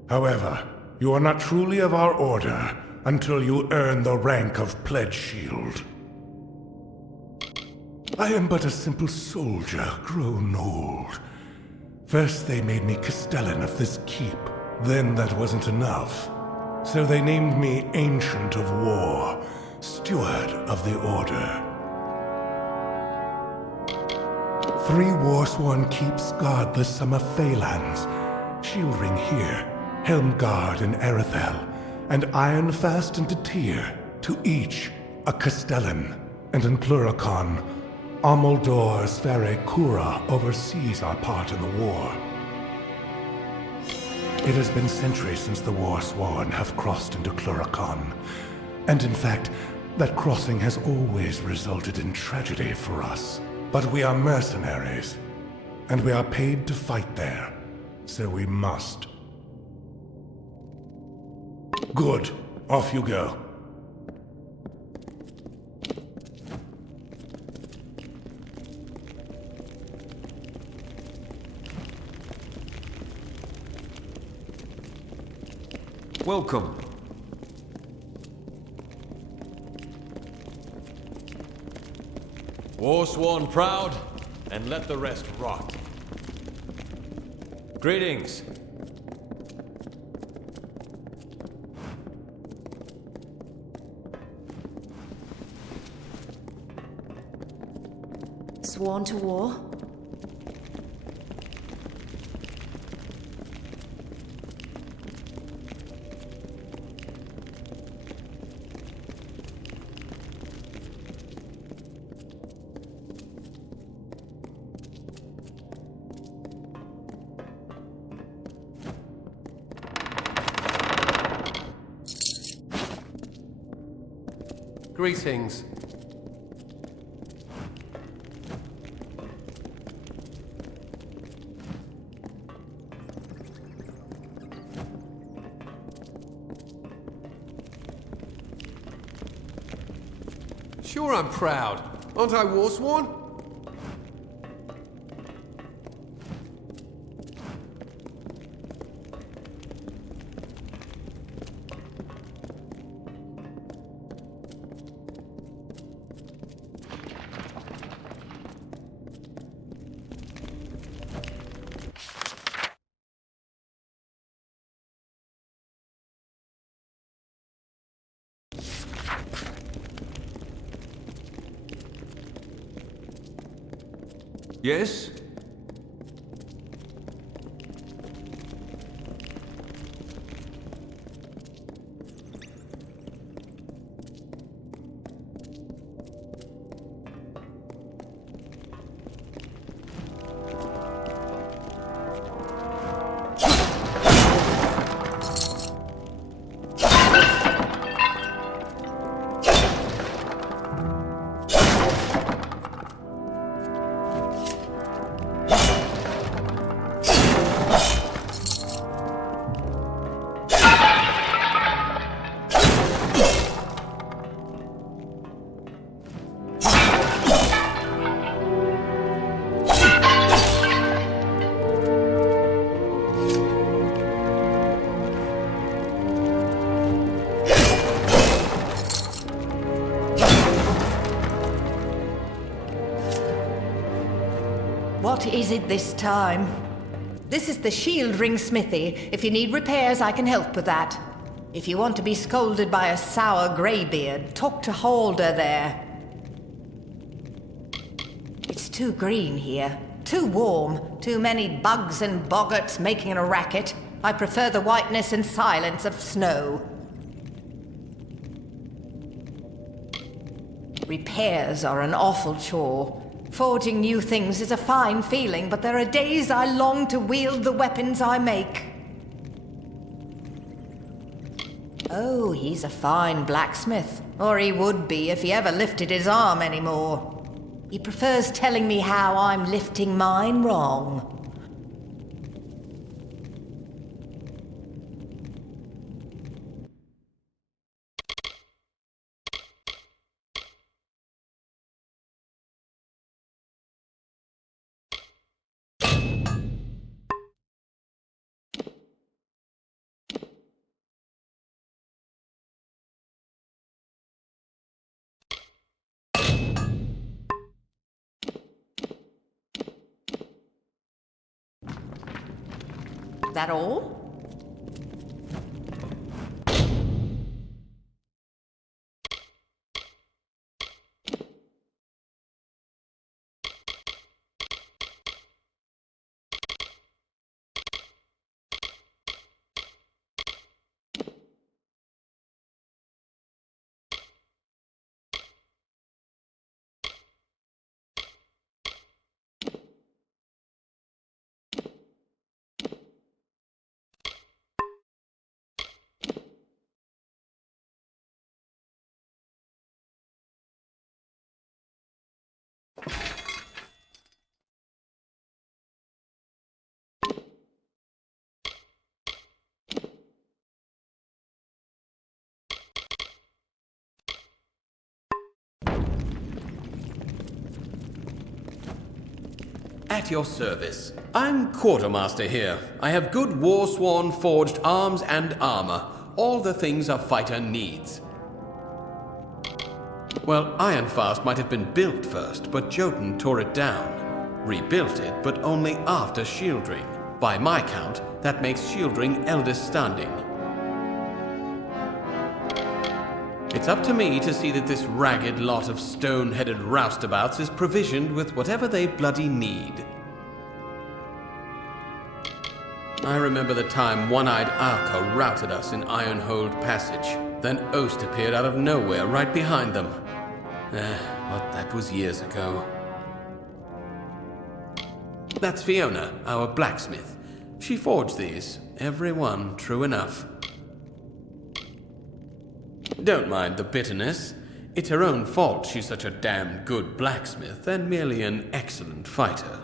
However, you are not truly of our order until you earn the rank of Pledge Shield. I am but a simple soldier, grown old. First they made me Castellan of this keep. Then that wasn't enough. So they named me Ancient of War, Steward of the Order. 3 war-sworn keeps guard the summer Fäylands. Shieldring here, Helmguard in Erethel, and Ironfast and Detir, to each a Castellan. And in Pluricon, Amalur Sverre Kura oversees our part in the war. It has been centuries since the war-sworn have crossed into Pluricon. And in fact, that crossing has always resulted in tragedy for us. But we are mercenaries, and we are paid to fight there, so we must. Good. Off you go. Welcome. War-sworn proud, and let the rest rot. Greetings. Sworn to war? Greetings. Sure, I'm proud. Aren't I war-sworn? Yes? What is it this time? This is the shield ring smithy. If you need repairs, I can help with that. If you want to be scolded by a sour greybeard, talk to Halder there. It's too green here. Too warm. Too many bugs and boggarts making a racket. I prefer the whiteness and silence of snow. Repairs are an awful chore. Forging new things is a fine feeling, but there are days I long to wield the weapons I make. Oh, he's a fine blacksmith. Or he would be if he ever lifted his arm anymore. He prefers telling me how I'm lifting mine wrong. That all? At your service. I'm quartermaster here. I have good war-sworn forged arms and armor. All the things a fighter needs. Well, Ironfast might have been built first, but Jotun tore it down. Rebuilt it, but only after Shieldring. By my count, that makes Shieldring eldest standing. It's up to me to see that this ragged lot of stone-headed roustabouts is provisioned with whatever they bloody need. I remember the time One-Eyed Arka routed us in Ironhold Passage. Then Oast appeared out of nowhere right behind them. But that was years ago. That's Fiona, our blacksmith. She forged these, every one true enough. Don't mind the bitterness. It's her own fault she's such a damn good blacksmith and merely an excellent fighter.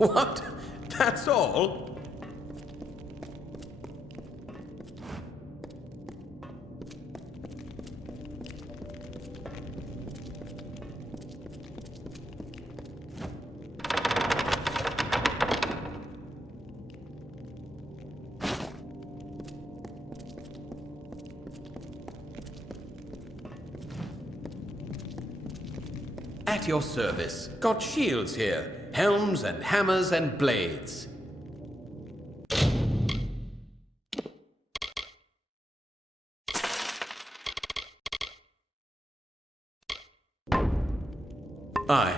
What? That's all? At your service. Got shields here. Helms and hammers and blades. Aye.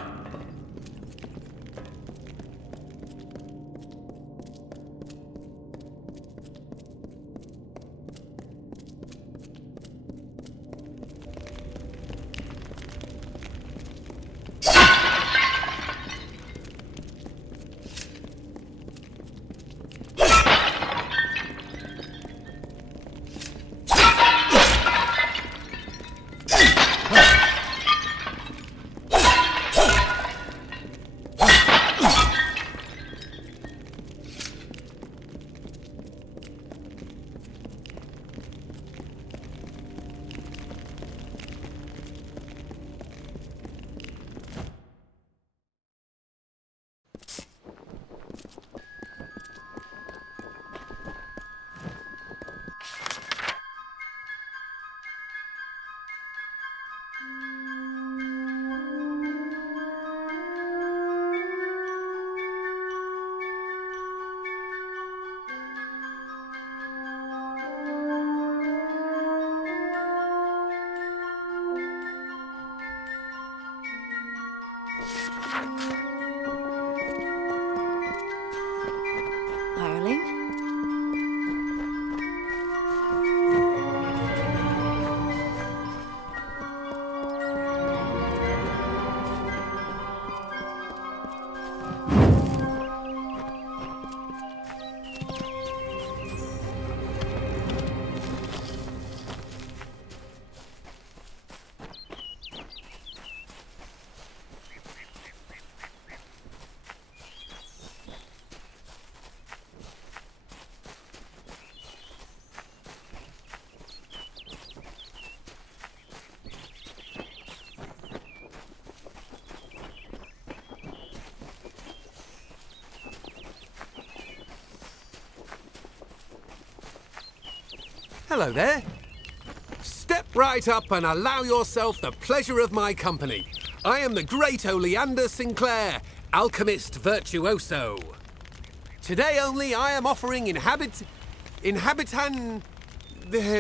Hello there. Step right up and allow yourself the pleasure of my company. I am the great Oleander Sinclair, alchemist virtuoso. Today only I am offering the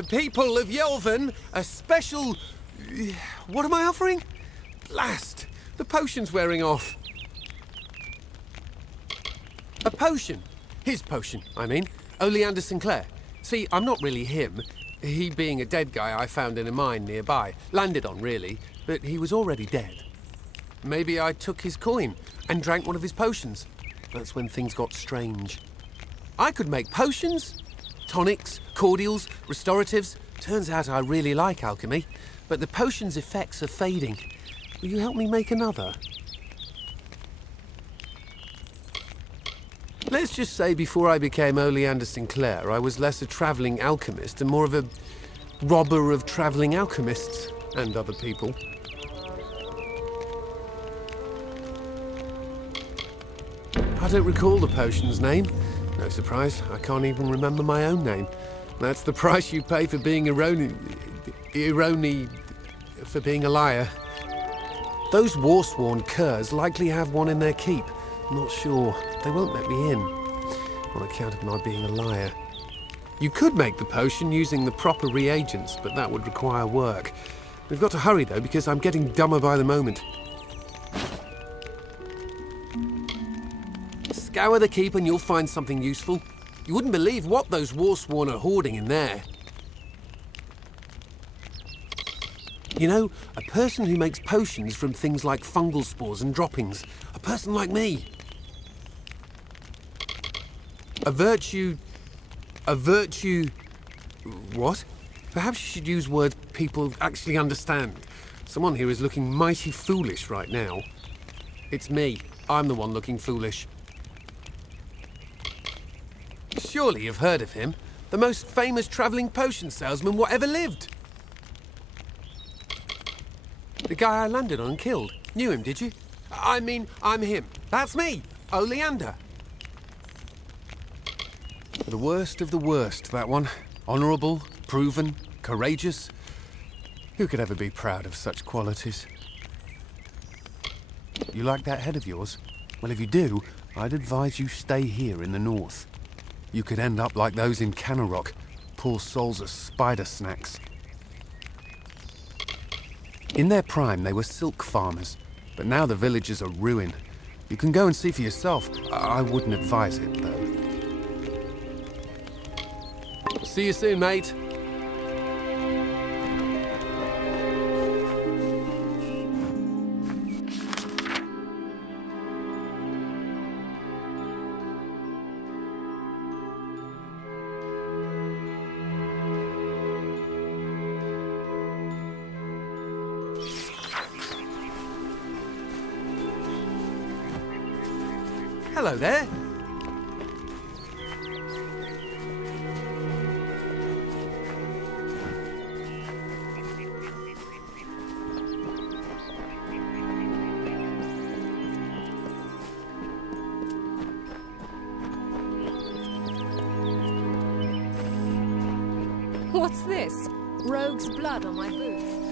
people of Yelven a special... What am I offering? Blast! The potion's wearing off. A potion. His potion, I mean. Oleander Sinclair. See, I'm not really him. He being a dead guy I found in a mine nearby. Landed on, really, but he was already dead. Maybe I took his coin and drank one of his potions. That's when things got strange. I could make potions, tonics, cordials, restoratives. Turns out I really like alchemy, but the potion's effects are fading. Will you help me make another? Let's just say before I became Oleander Sinclair, I was less a travelling alchemist and more of a robber of travelling alchemists and other people. I don't recall the potion's name. No surprise, I can't even remember my own name. That's the price you pay for being for being a liar. Those war-sworn curs likely have one in their keep. Not sure. They won't let me in, on account of my being a liar. You could make the potion using the proper reagents, but that would require work. We've got to hurry, though, because I'm getting dumber by the moment. Scour the keep and you'll find something useful. You wouldn't believe what those war-sworn are hoarding in there. You know, a person who makes potions from things like fungal spores and droppings. A person like me. A virtue... What? Perhaps you should use words people actually understand. Someone here is looking mighty foolish right now. It's me. I'm the one looking foolish. Surely you've heard of him. The most famous travelling potion salesman whatever lived. The guy I landed on and killed. Knew him, did you? I mean, I'm him. That's me, Oleander. The worst of the worst, that one. Honourable, proven, courageous. Who could ever be proud of such qualities? You like that head of yours? Well, if you do, I'd advise you stay here in the north. You could end up like those in Canarok, poor souls as spider snacks. In their prime, they were silk farmers, but now the villages are ruined. You can go and see for yourself. I wouldn't advise it, though. See you soon, mate. Hello there. What's this? Rogue's blood on my boots.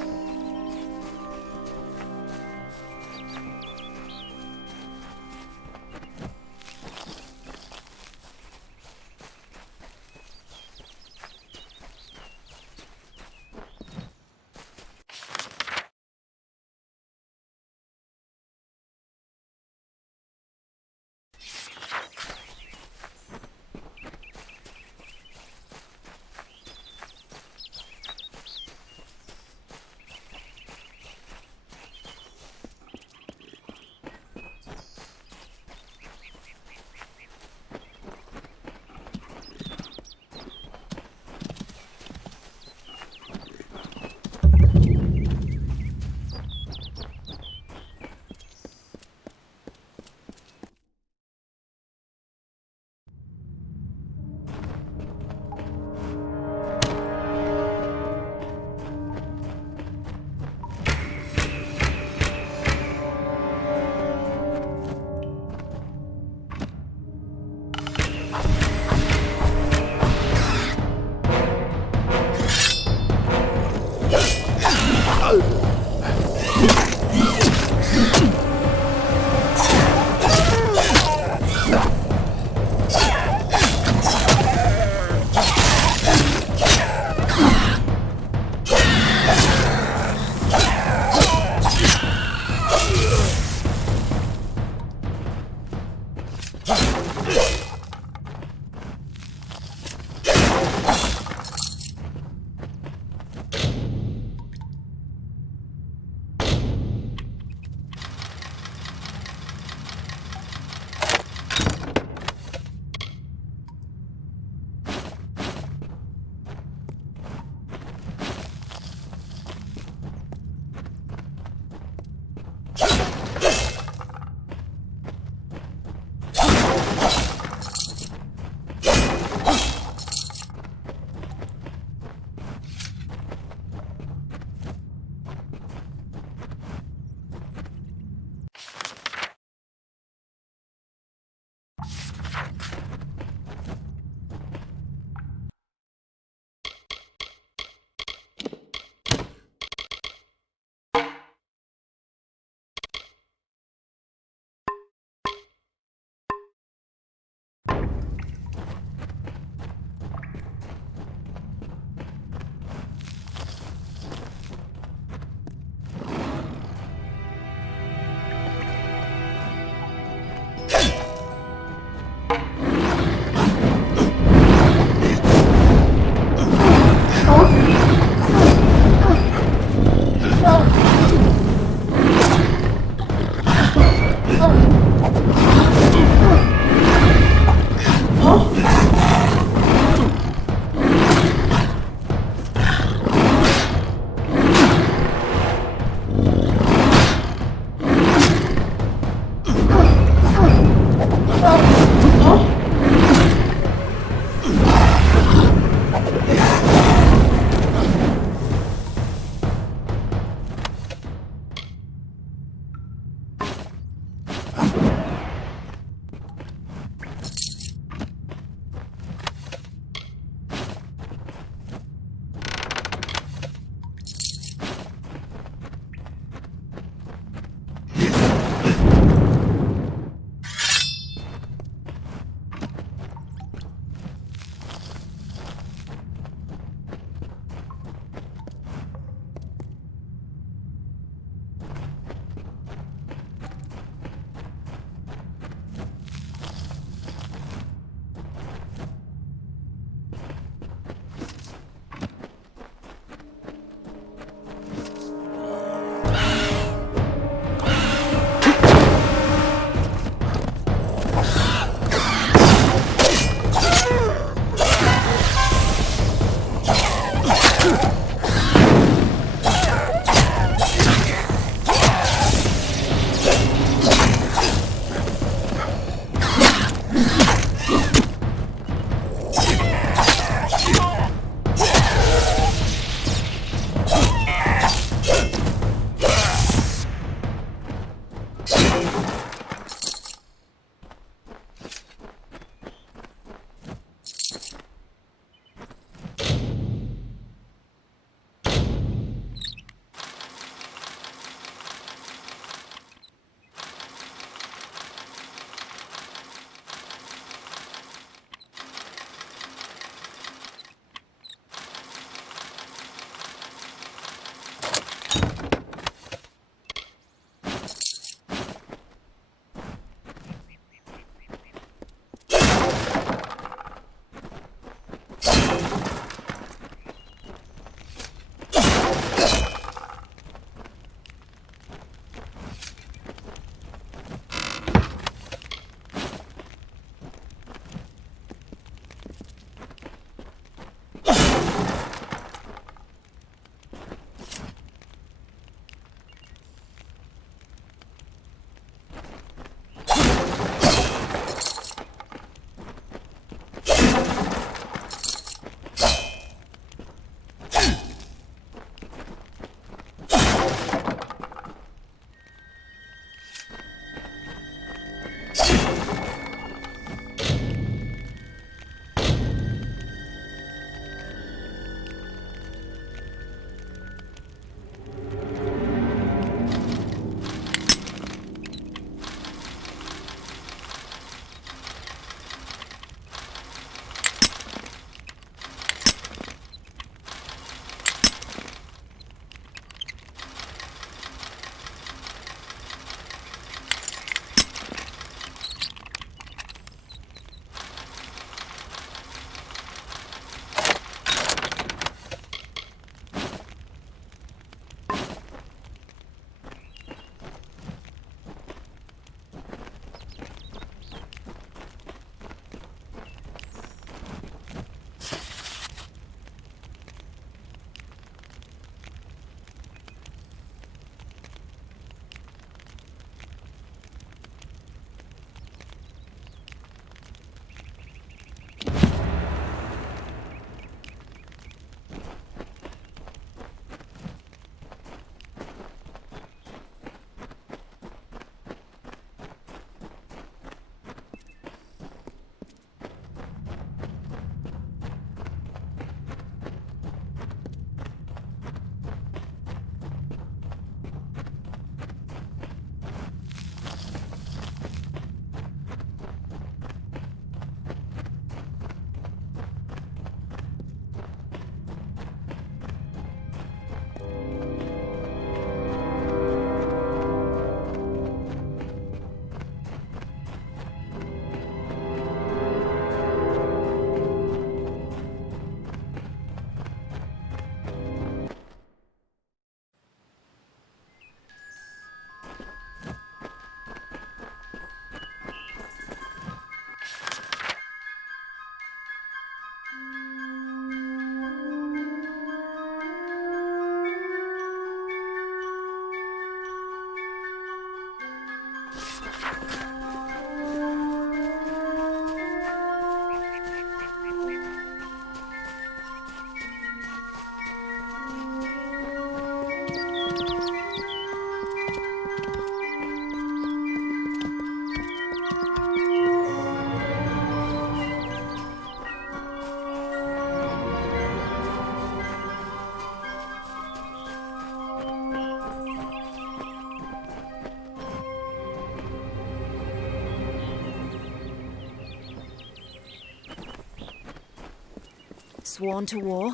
Sworn to war?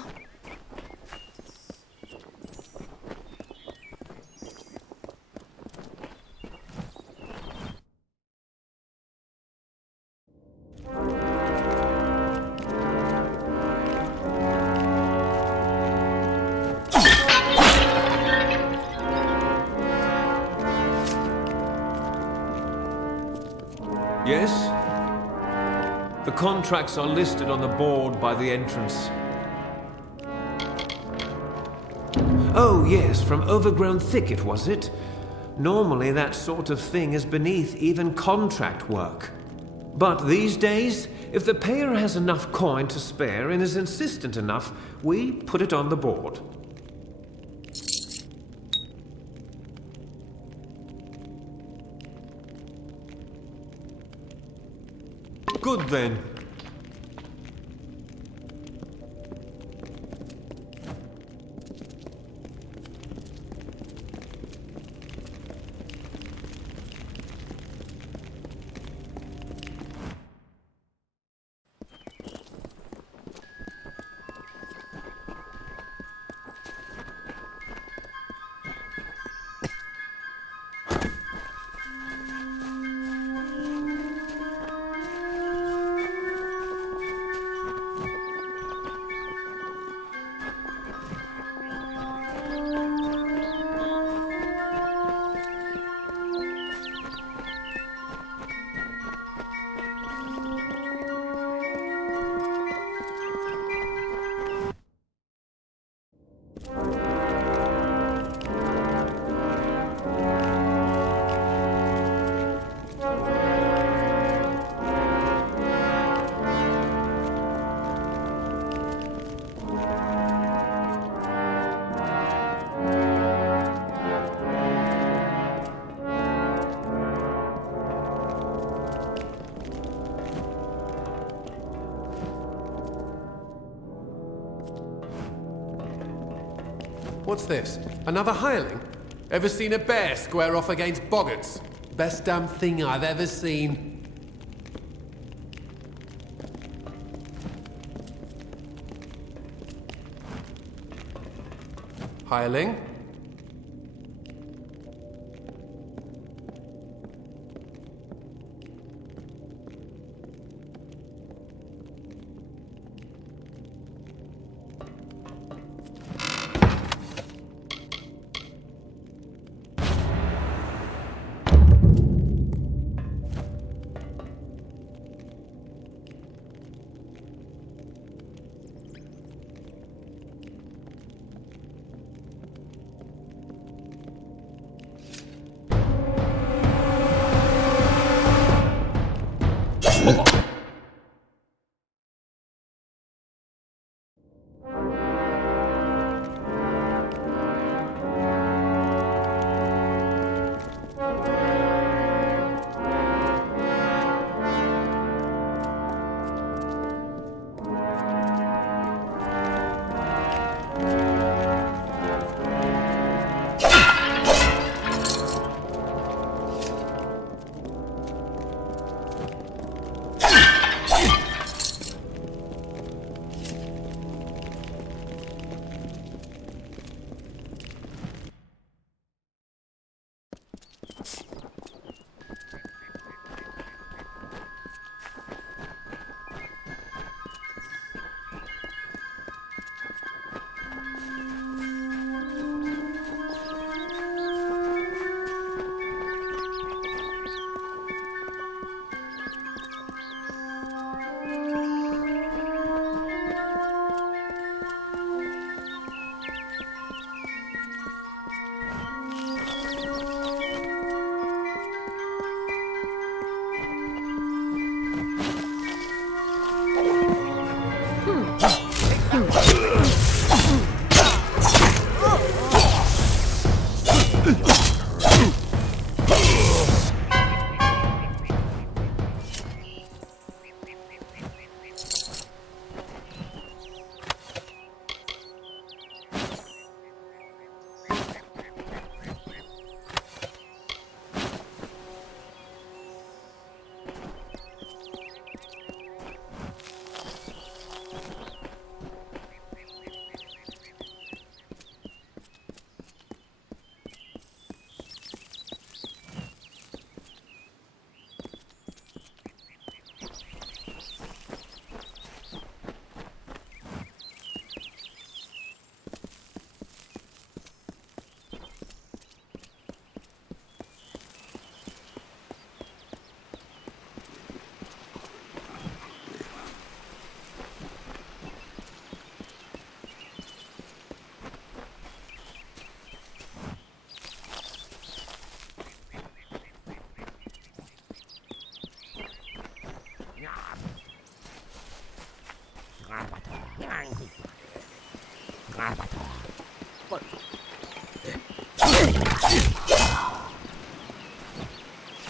Yes? The contracts are listed on the board by the entrance. Oh, yes, from overgrown thicket, was it? Normally that sort of thing is beneath even contract work. But these days, if the payer has enough coin to spare and is insistent enough, we put it on the board. Good then. What's this? Another hireling? Ever seen a bear square off against boggarts? Best damn thing I've ever seen. Hireling?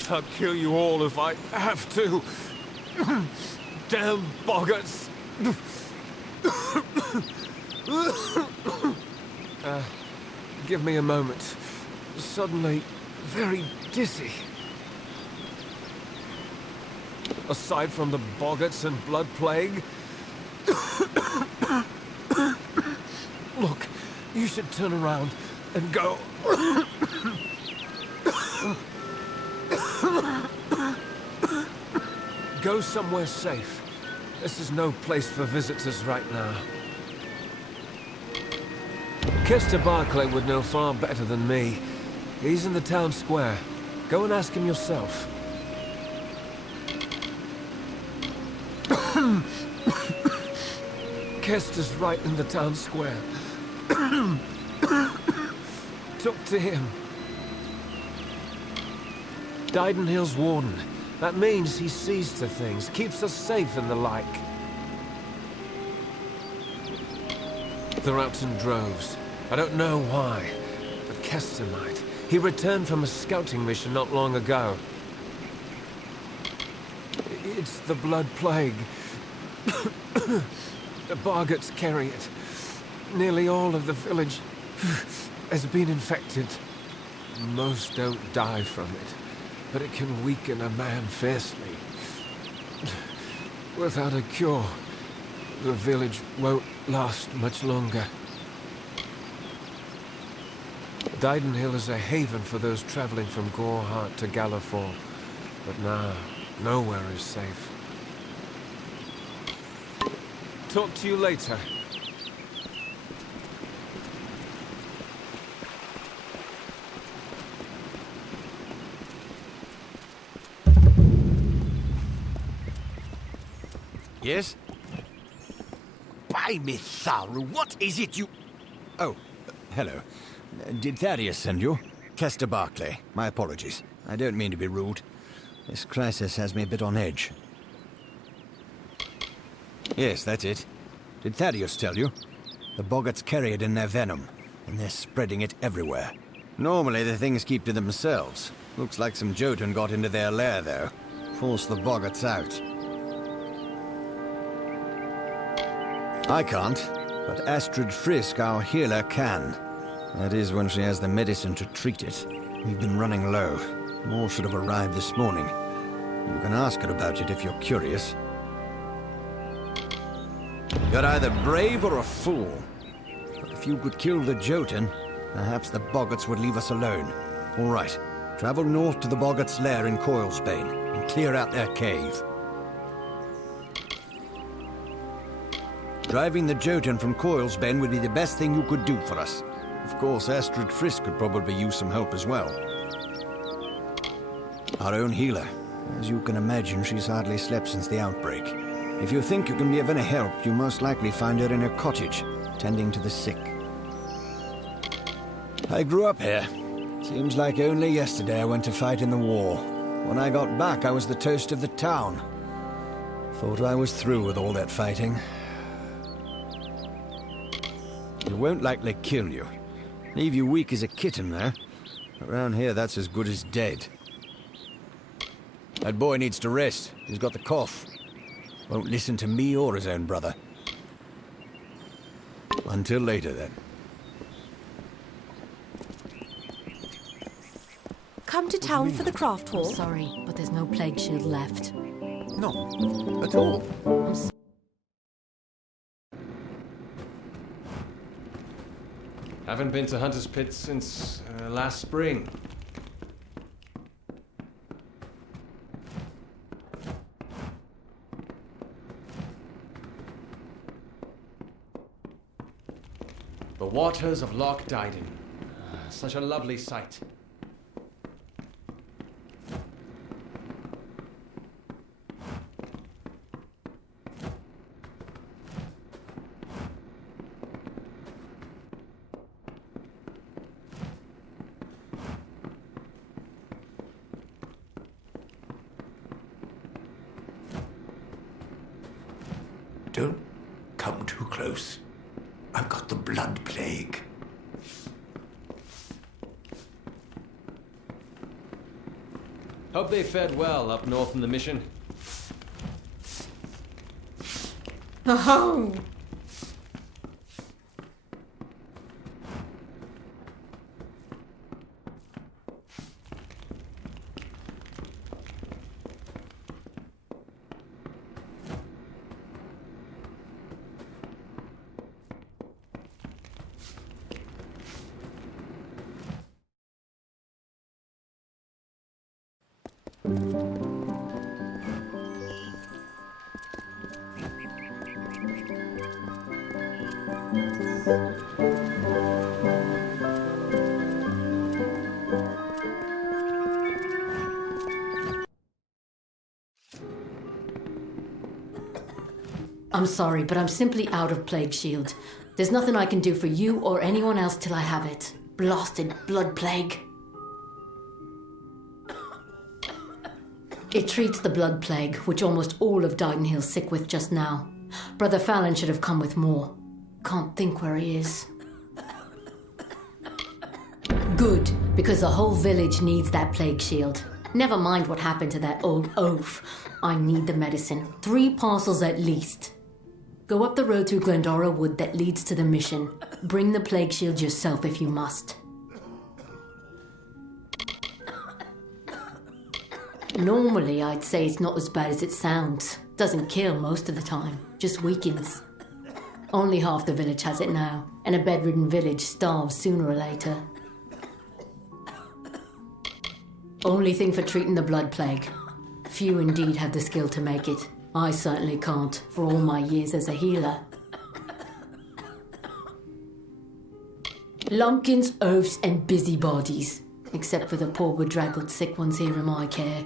I'll kill you all if I have to. Damn boggarts. Give me a moment. Suddenly, very dizzy. Aside from the boggarts and blood plague. Look, you should turn around and go. Go somewhere safe. This is no place for visitors right now. Kester Barclay would know far better than me. He's in the town square. Go and ask him yourself. Kester's right in the town square. Talk to him. Didenhill's warden. That means he sees to things, keeps us safe and the like. They're out in droves. I don't know why, but Kester might. He returned from a scouting mission not long ago. It's the blood plague. The boggarts carry it. Nearly all of the village has been infected. Most don't die from it, but it can weaken a man fiercely. Without a cure, the village won't last much longer. Didenhill is a haven for those traveling from Gorehart to Galliford, but now, nowhere is safe. Talk to you later. Yes? By me, Tharu, what is it you... Oh, hello. Did Thaddeus send you? Kester Barclay. My apologies. I don't mean to be rude. This crisis has me a bit on edge. Yes, that's it. Did Thaddeus tell you? The boggarts carry it in their venom, and they're spreading it everywhere. Normally the things keep to themselves. Looks like some Jotun got into their lair, though. Forced the boggarts out. I can't, but Astrid Frisk, our healer, can. That is when she has the medicine to treat it. We've been running low. More should have arrived this morning. You can ask her about it if you're curious. You're either brave or a fool. But if you could kill the Jotun, perhaps the boggarts would leave us alone. All right, travel north to the boggarts' lair in Coilsbane and clear out their cave. Driving the Jotun from Coilsbane would be the best thing you could do for us. Of course, Astrid Frisk could probably use some help as well. Our own healer. As you can imagine, she's hardly slept since the outbreak. If you think you can be of any help, you most likely find her in her cottage, tending to the sick. I grew up here. Seems like only yesterday I went to fight in the war. When I got back, I was the toast of the town. Thought I was through with all that fighting. It won't likely kill you. Leave you weak as a kitten, though. Around here, that's as good as dead. That boy needs to rest. He's got the cough. Won't listen to me or his own brother. Until later, then. Come to town for the craft hall? Sorry, but there's no plague shield left. No, at all. Haven't been to Hunter's Pit since last spring. The waters of Loch Dyden. Such a lovely sight. Don't come too close. I've got the blood plague. Hope they fed well up north in the mission. Oh! I'm sorry, but I'm simply out of Plague Shield. There's nothing I can do for you or anyone else till I have it. Blasted blood plague. It treats the blood plague, which almost all of Didenhill's sick with just now. Brother Fallon should have come with more. Can't think where he is. Good, because the whole village needs that plague shield. Never mind what happened to that old oaf. I need the medicine. 3 parcels at least. Go up the road through Glendora Wood that leads to the mission. Bring the plague shield yourself if you must. Normally, I'd say it's not as bad as it sounds. Doesn't kill most of the time, just weakens. Only half the village has it now, and a bedridden village starves sooner or later. Only thing for treating the blood plague. Few indeed have the skill to make it. I certainly can't, for all my years as a healer. Lumpkins, oafs, and busybodies, except for the poor bedraggled sick ones here in my care.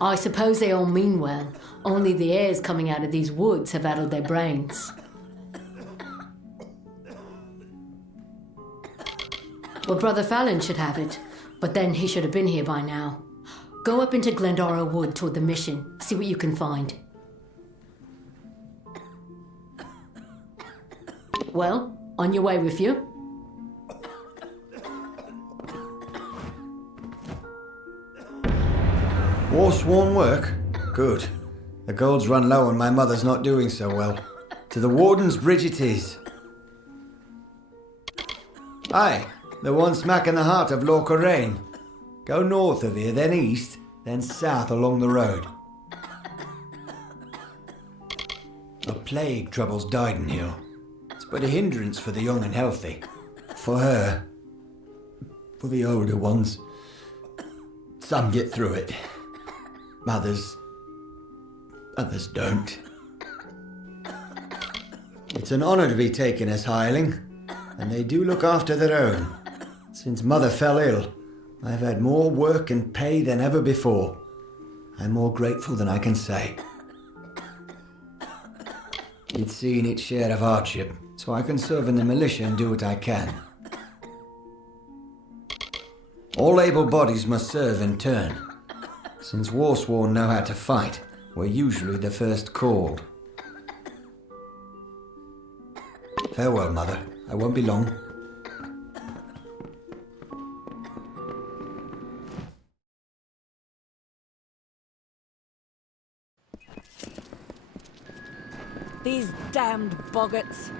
I suppose they all mean well, only the airs coming out of these woods have addled their brains. Well, Brother Fallon should have it, but then he should have been here by now. Go up into Glendora Wood toward the mission, see what you can find. Well, on your way with you? War-sworn work? Good. The gold's run low and my mother's not doing so well. To the Warden's bridge it is. Aye, the one smack in the heart of Loch Rain. Go north of here, then east, then south along the road. The plague troubles Didenhill. It's but a hindrance for the young and healthy. For her. For the older ones. Some get through it. Others don't. It's an honour to be taken as hireling, and they do look after their own. Since Mother fell ill, I've had more work and pay than ever before. I'm more grateful than I can say. It's seen its share of hardship, so I can serve in the militia and do what I can. All able bodies must serve in turn. Since war-sworn know how to fight, we're usually the first called. Farewell, Mother. I won't be long. These damned boggarts.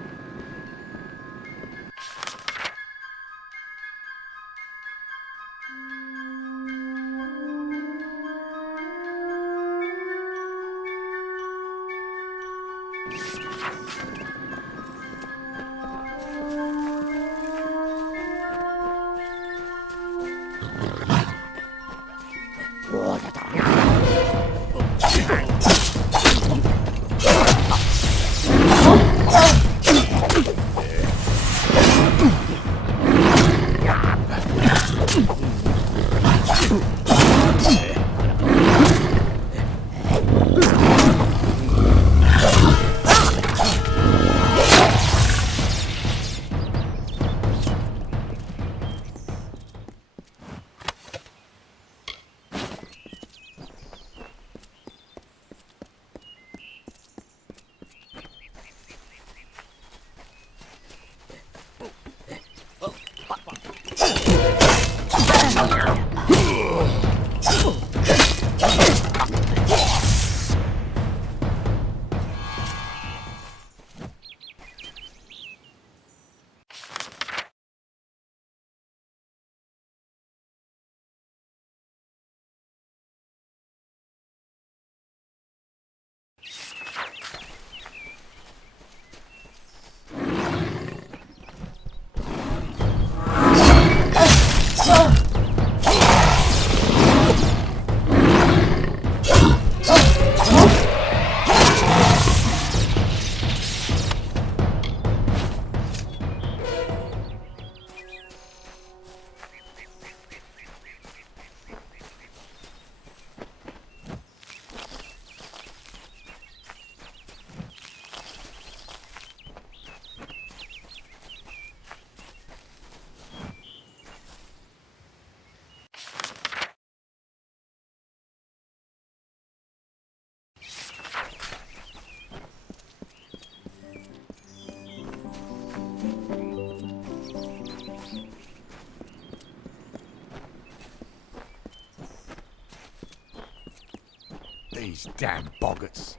These damn boggarts.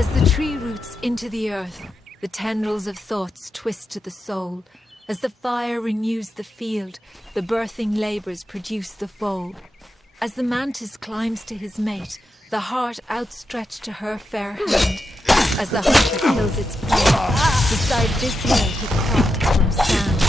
As the tree roots into the earth, the tendrils of thoughts twist to the soul. As the fire renews the field, the birthing labours produce the foal. As the mantis climbs to his mate, the heart outstretched to her fair hand. As the hunter kills its prey, beside this hill he crafts from sand.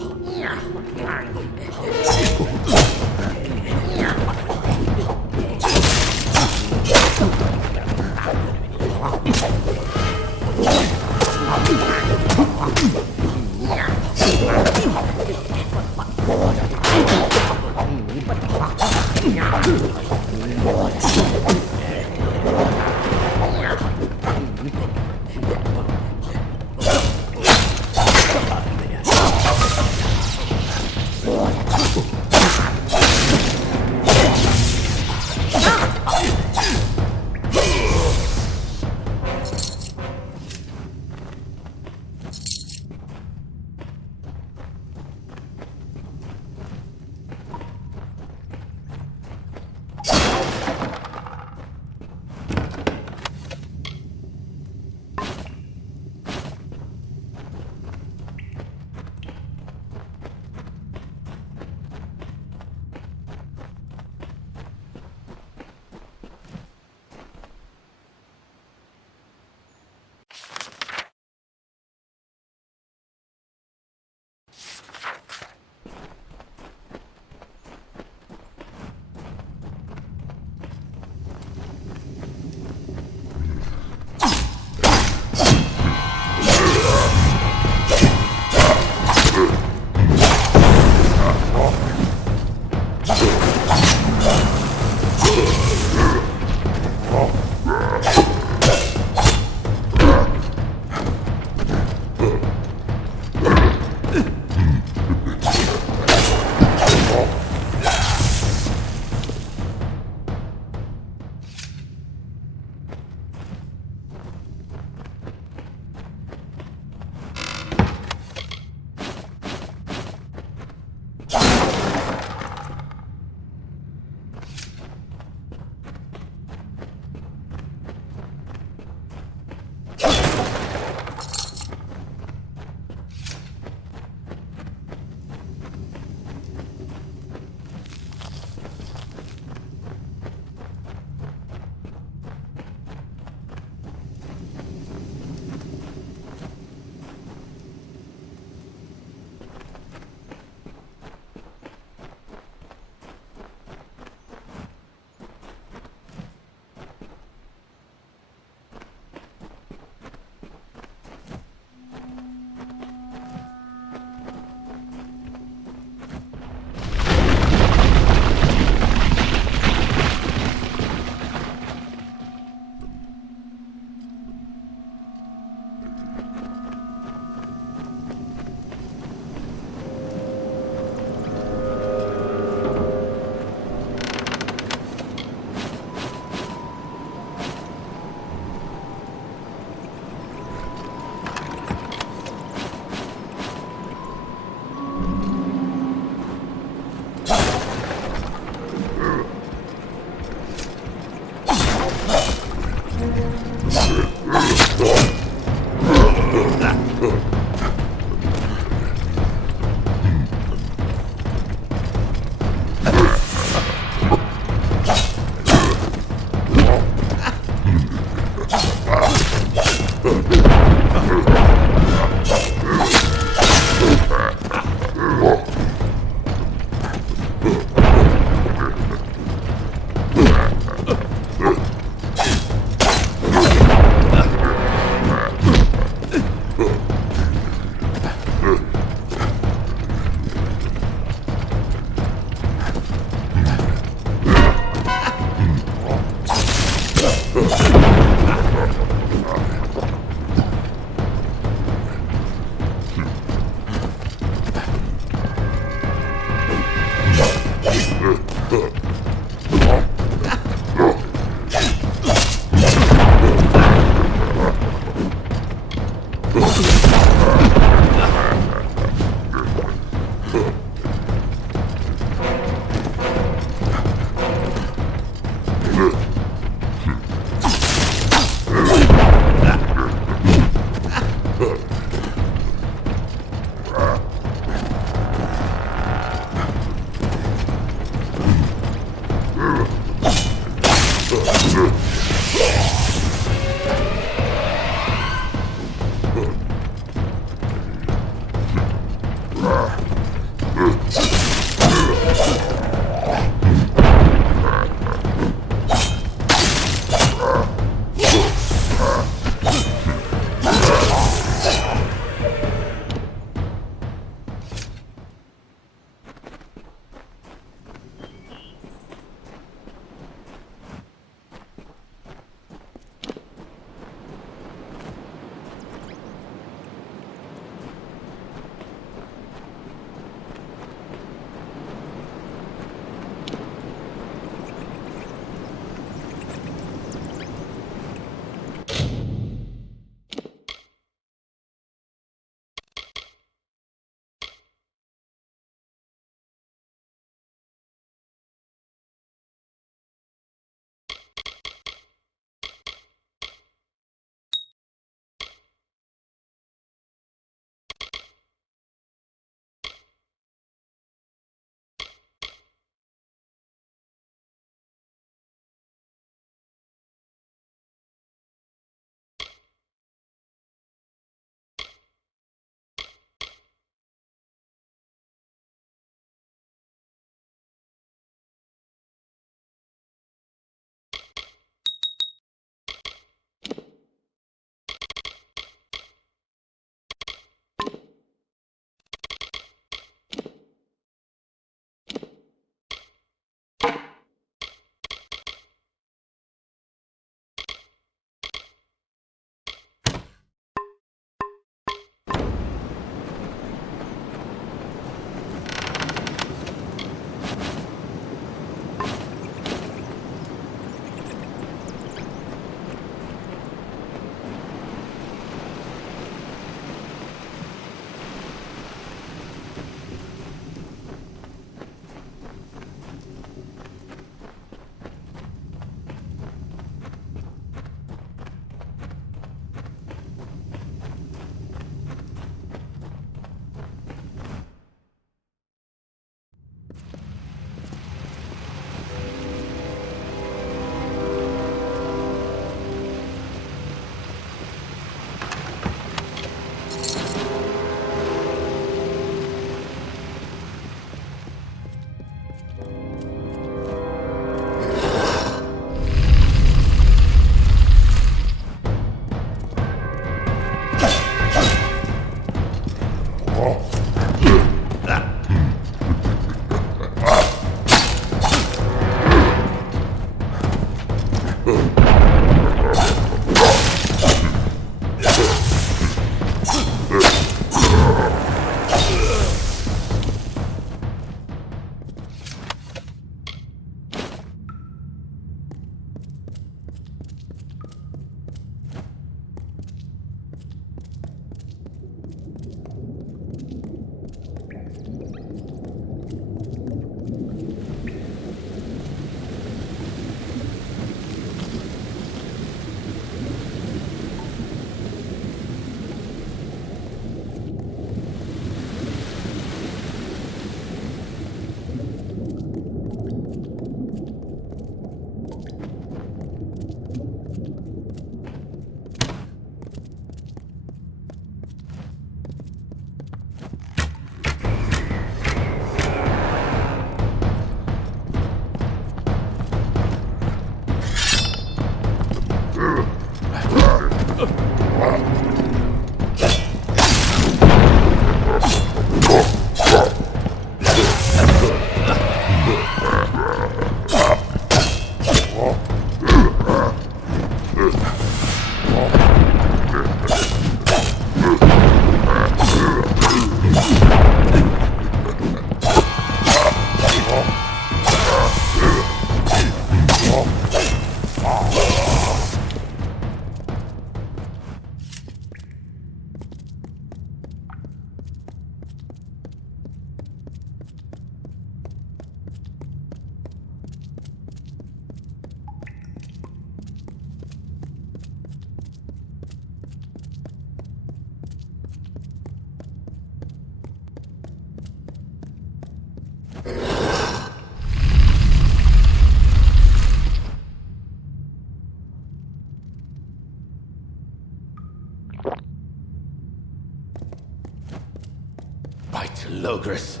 Logris.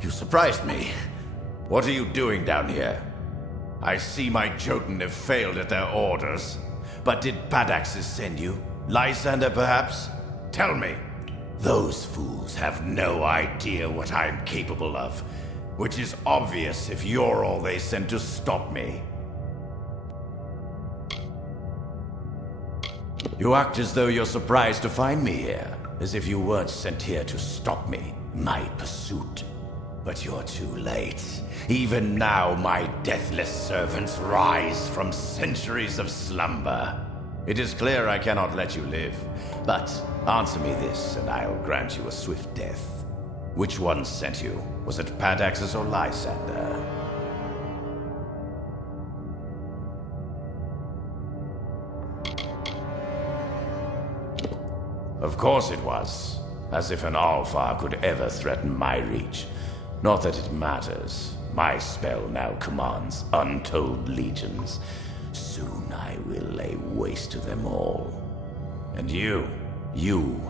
You surprised me. What are you doing down here? I see my Jotun have failed at their orders. But did Padaxes send you? Lysander, perhaps? Tell me. Those fools have no idea what I'm capable of, which is obvious if you're all they sent to stop me. You act as though you're surprised to find me here, as if you weren't sent here to stop me, my pursuit. But you're too late. Even now, my deathless servants rise from centuries of slumber. It is clear I cannot let you live, but answer me this, and I'll grant you a swift death. Which one sent you? Was it Padaxes or Lysander? Of course it was. As if an Alfar could ever threaten my reach. Not that it matters. My spell now commands untold legions. Soon I will lay waste to them all. And you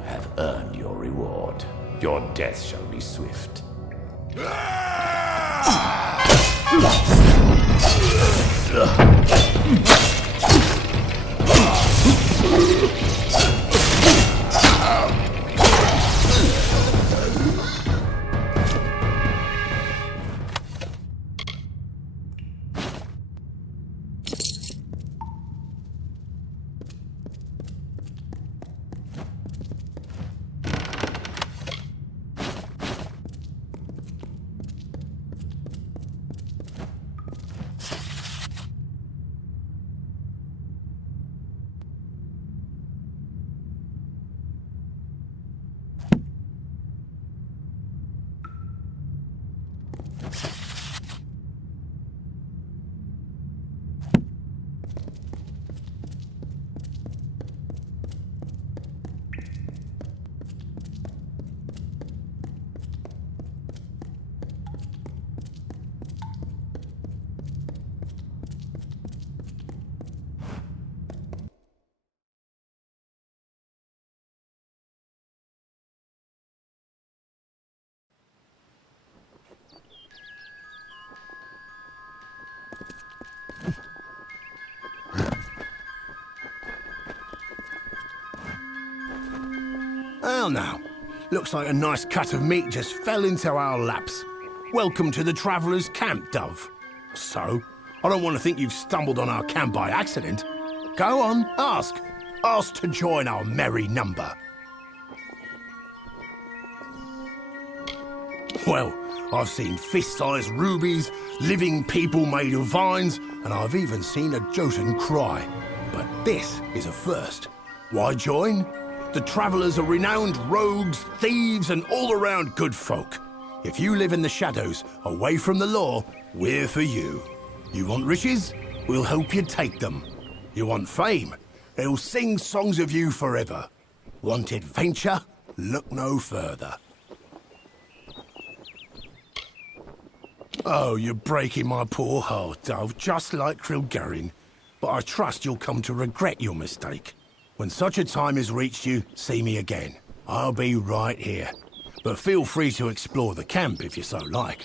have earned your reward. Your death shall be swift. Well now, looks like a nice cut of meat just fell into our laps. Welcome to the Traveller's Camp, Dove. So, I don't want to think you've stumbled on our camp by accident. Go on, ask. Ask to join our merry number. Well, I've seen fist-sized rubies, living people made of vines, and I've even seen a Jotun cry. But this is a first. Why join? The Travellers are renowned rogues, thieves, and all-around good folk. If you live in the shadows, away from the law, we're for you. You want riches? We'll help you take them. You want fame? They'll sing songs of you forever. Want adventure? Look no further. Oh, you're breaking my poor heart, Dove, just like Krilgarin. But I trust you'll come to regret your mistake. When such a time has reached you, see me again. I'll be right here. But feel free to explore the camp if you so like.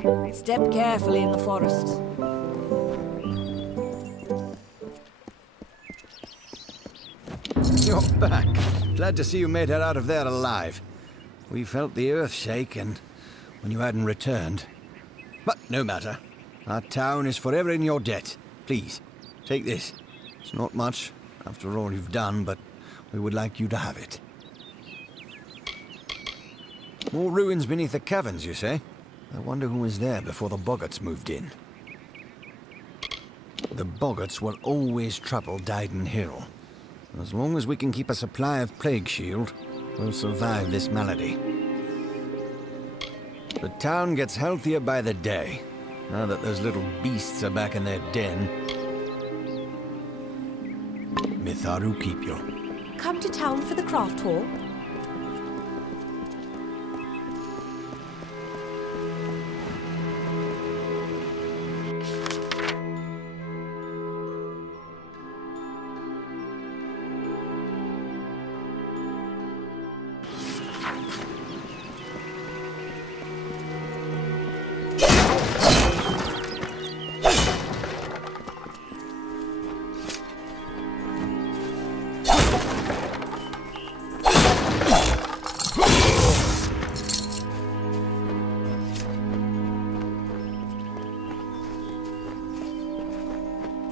Step carefully in the forest. You're back. Glad to see you made it out of there alive. We felt the earth shake when you hadn't returned. But no matter. Our town is forever in your debt. Please, take this. It's not much, after all you've done, but we would like you to have it. More ruins beneath the caverns, you say? I wonder who was there before the boggarts moved in. The boggarts will always trouble Deonon Hill. As long as we can keep a supply of plague shield, we'll survive this malady. The town gets healthier by the day, now that those little beasts are back in their den. Mitharu keep you. Come to town for the craft hall?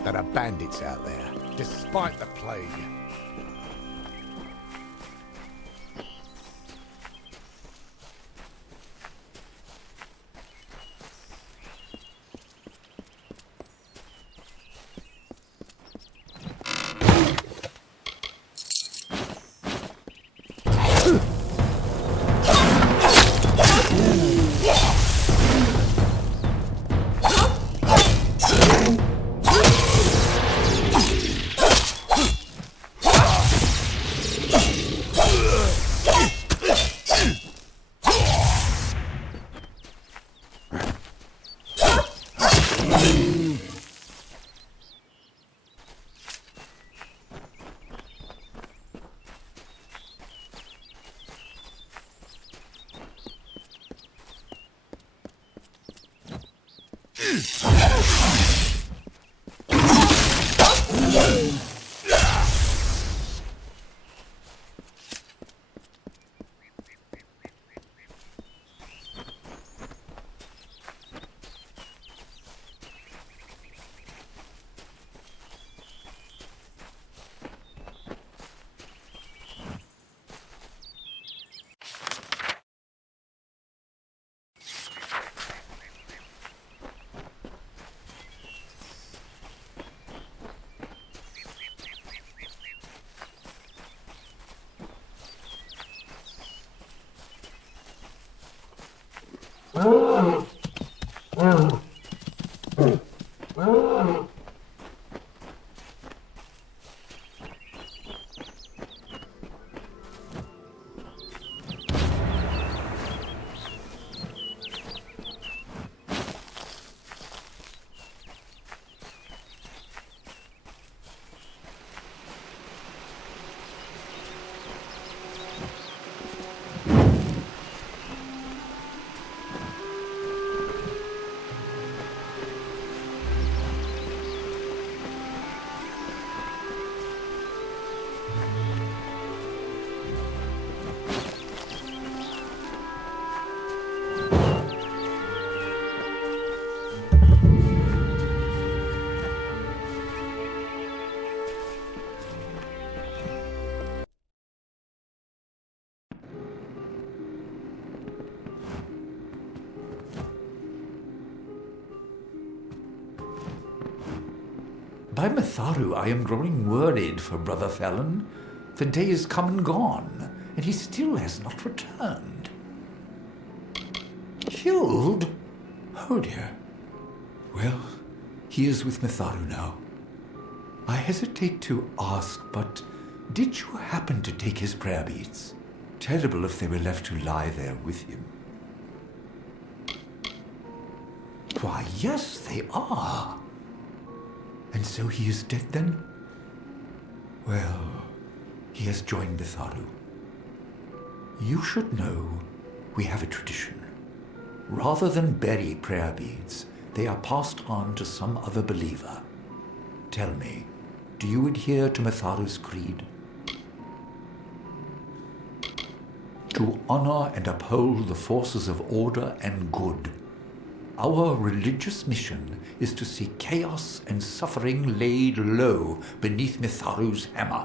There are bandits out there, despite the plague. By Mitharu, I am growing worried for Brother Felon. The day is come and gone, and he still has not returned. Killed? Oh dear. Well, he is with Mitharu now. I hesitate to ask, but did you happen to take his prayer beads? Terrible if they were left to lie there with him. Why, yes, they are. And so he is dead then? Well, he has joined Mitharu. You should know we have a tradition. Rather than bury prayer beads, they are passed on to some other believer. Tell me, do you adhere to Mitharu's creed? To honor and uphold the forces of order and good. Our religious mission is to see chaos and suffering laid low beneath Mitharu's hammer.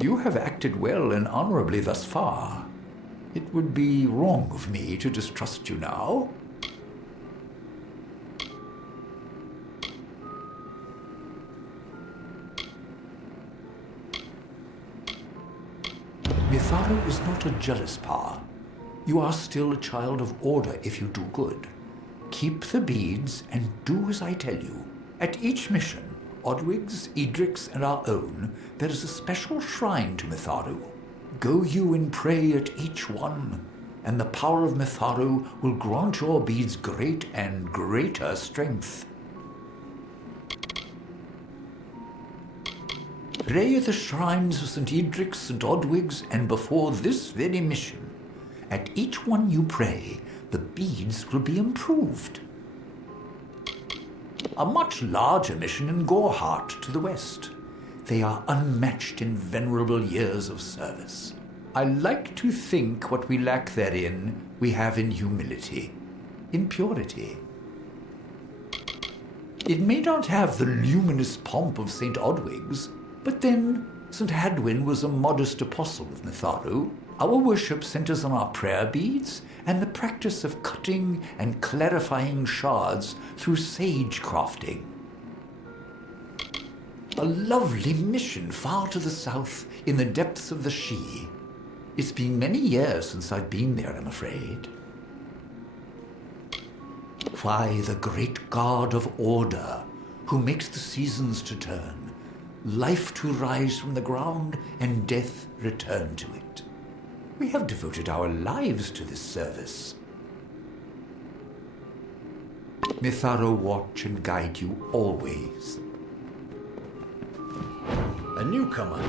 You have acted well and honorably thus far. It would be wrong of me to distrust you now. Mitharu is not a jealous power. You are still a child of order if you do good. Keep the beads and do as I tell you. At each mission, Odwig's, Edric's, and our own, there is a special shrine to Mitharu. Go you and pray at each one, and the power of Mitharu will grant your beads great and greater strength. Pray at the shrines of St. Edric's, St. Odwig's, and before this very mission. At each one you pray, the beads will be improved. A much larger mission in Gorehart to the west. They are unmatched in venerable years of service. I like to think what we lack therein we have in humility, in purity. It may not have the luminous pomp of St. Odwig's, but then St. Hadwin was a modest apostle of Mitharu. Our worship centers on our prayer beads and the practice of cutting and clarifying shards through sage crafting. A lovely mission far to the south in the depths of the Shi. It's been many years since I've been there, I'm afraid. Why, the great god of order, who makes the seasons to turn, life to rise from the ground, and death return to it. We have devoted our lives to this service. Mitharu watch and guide you always. A newcomer.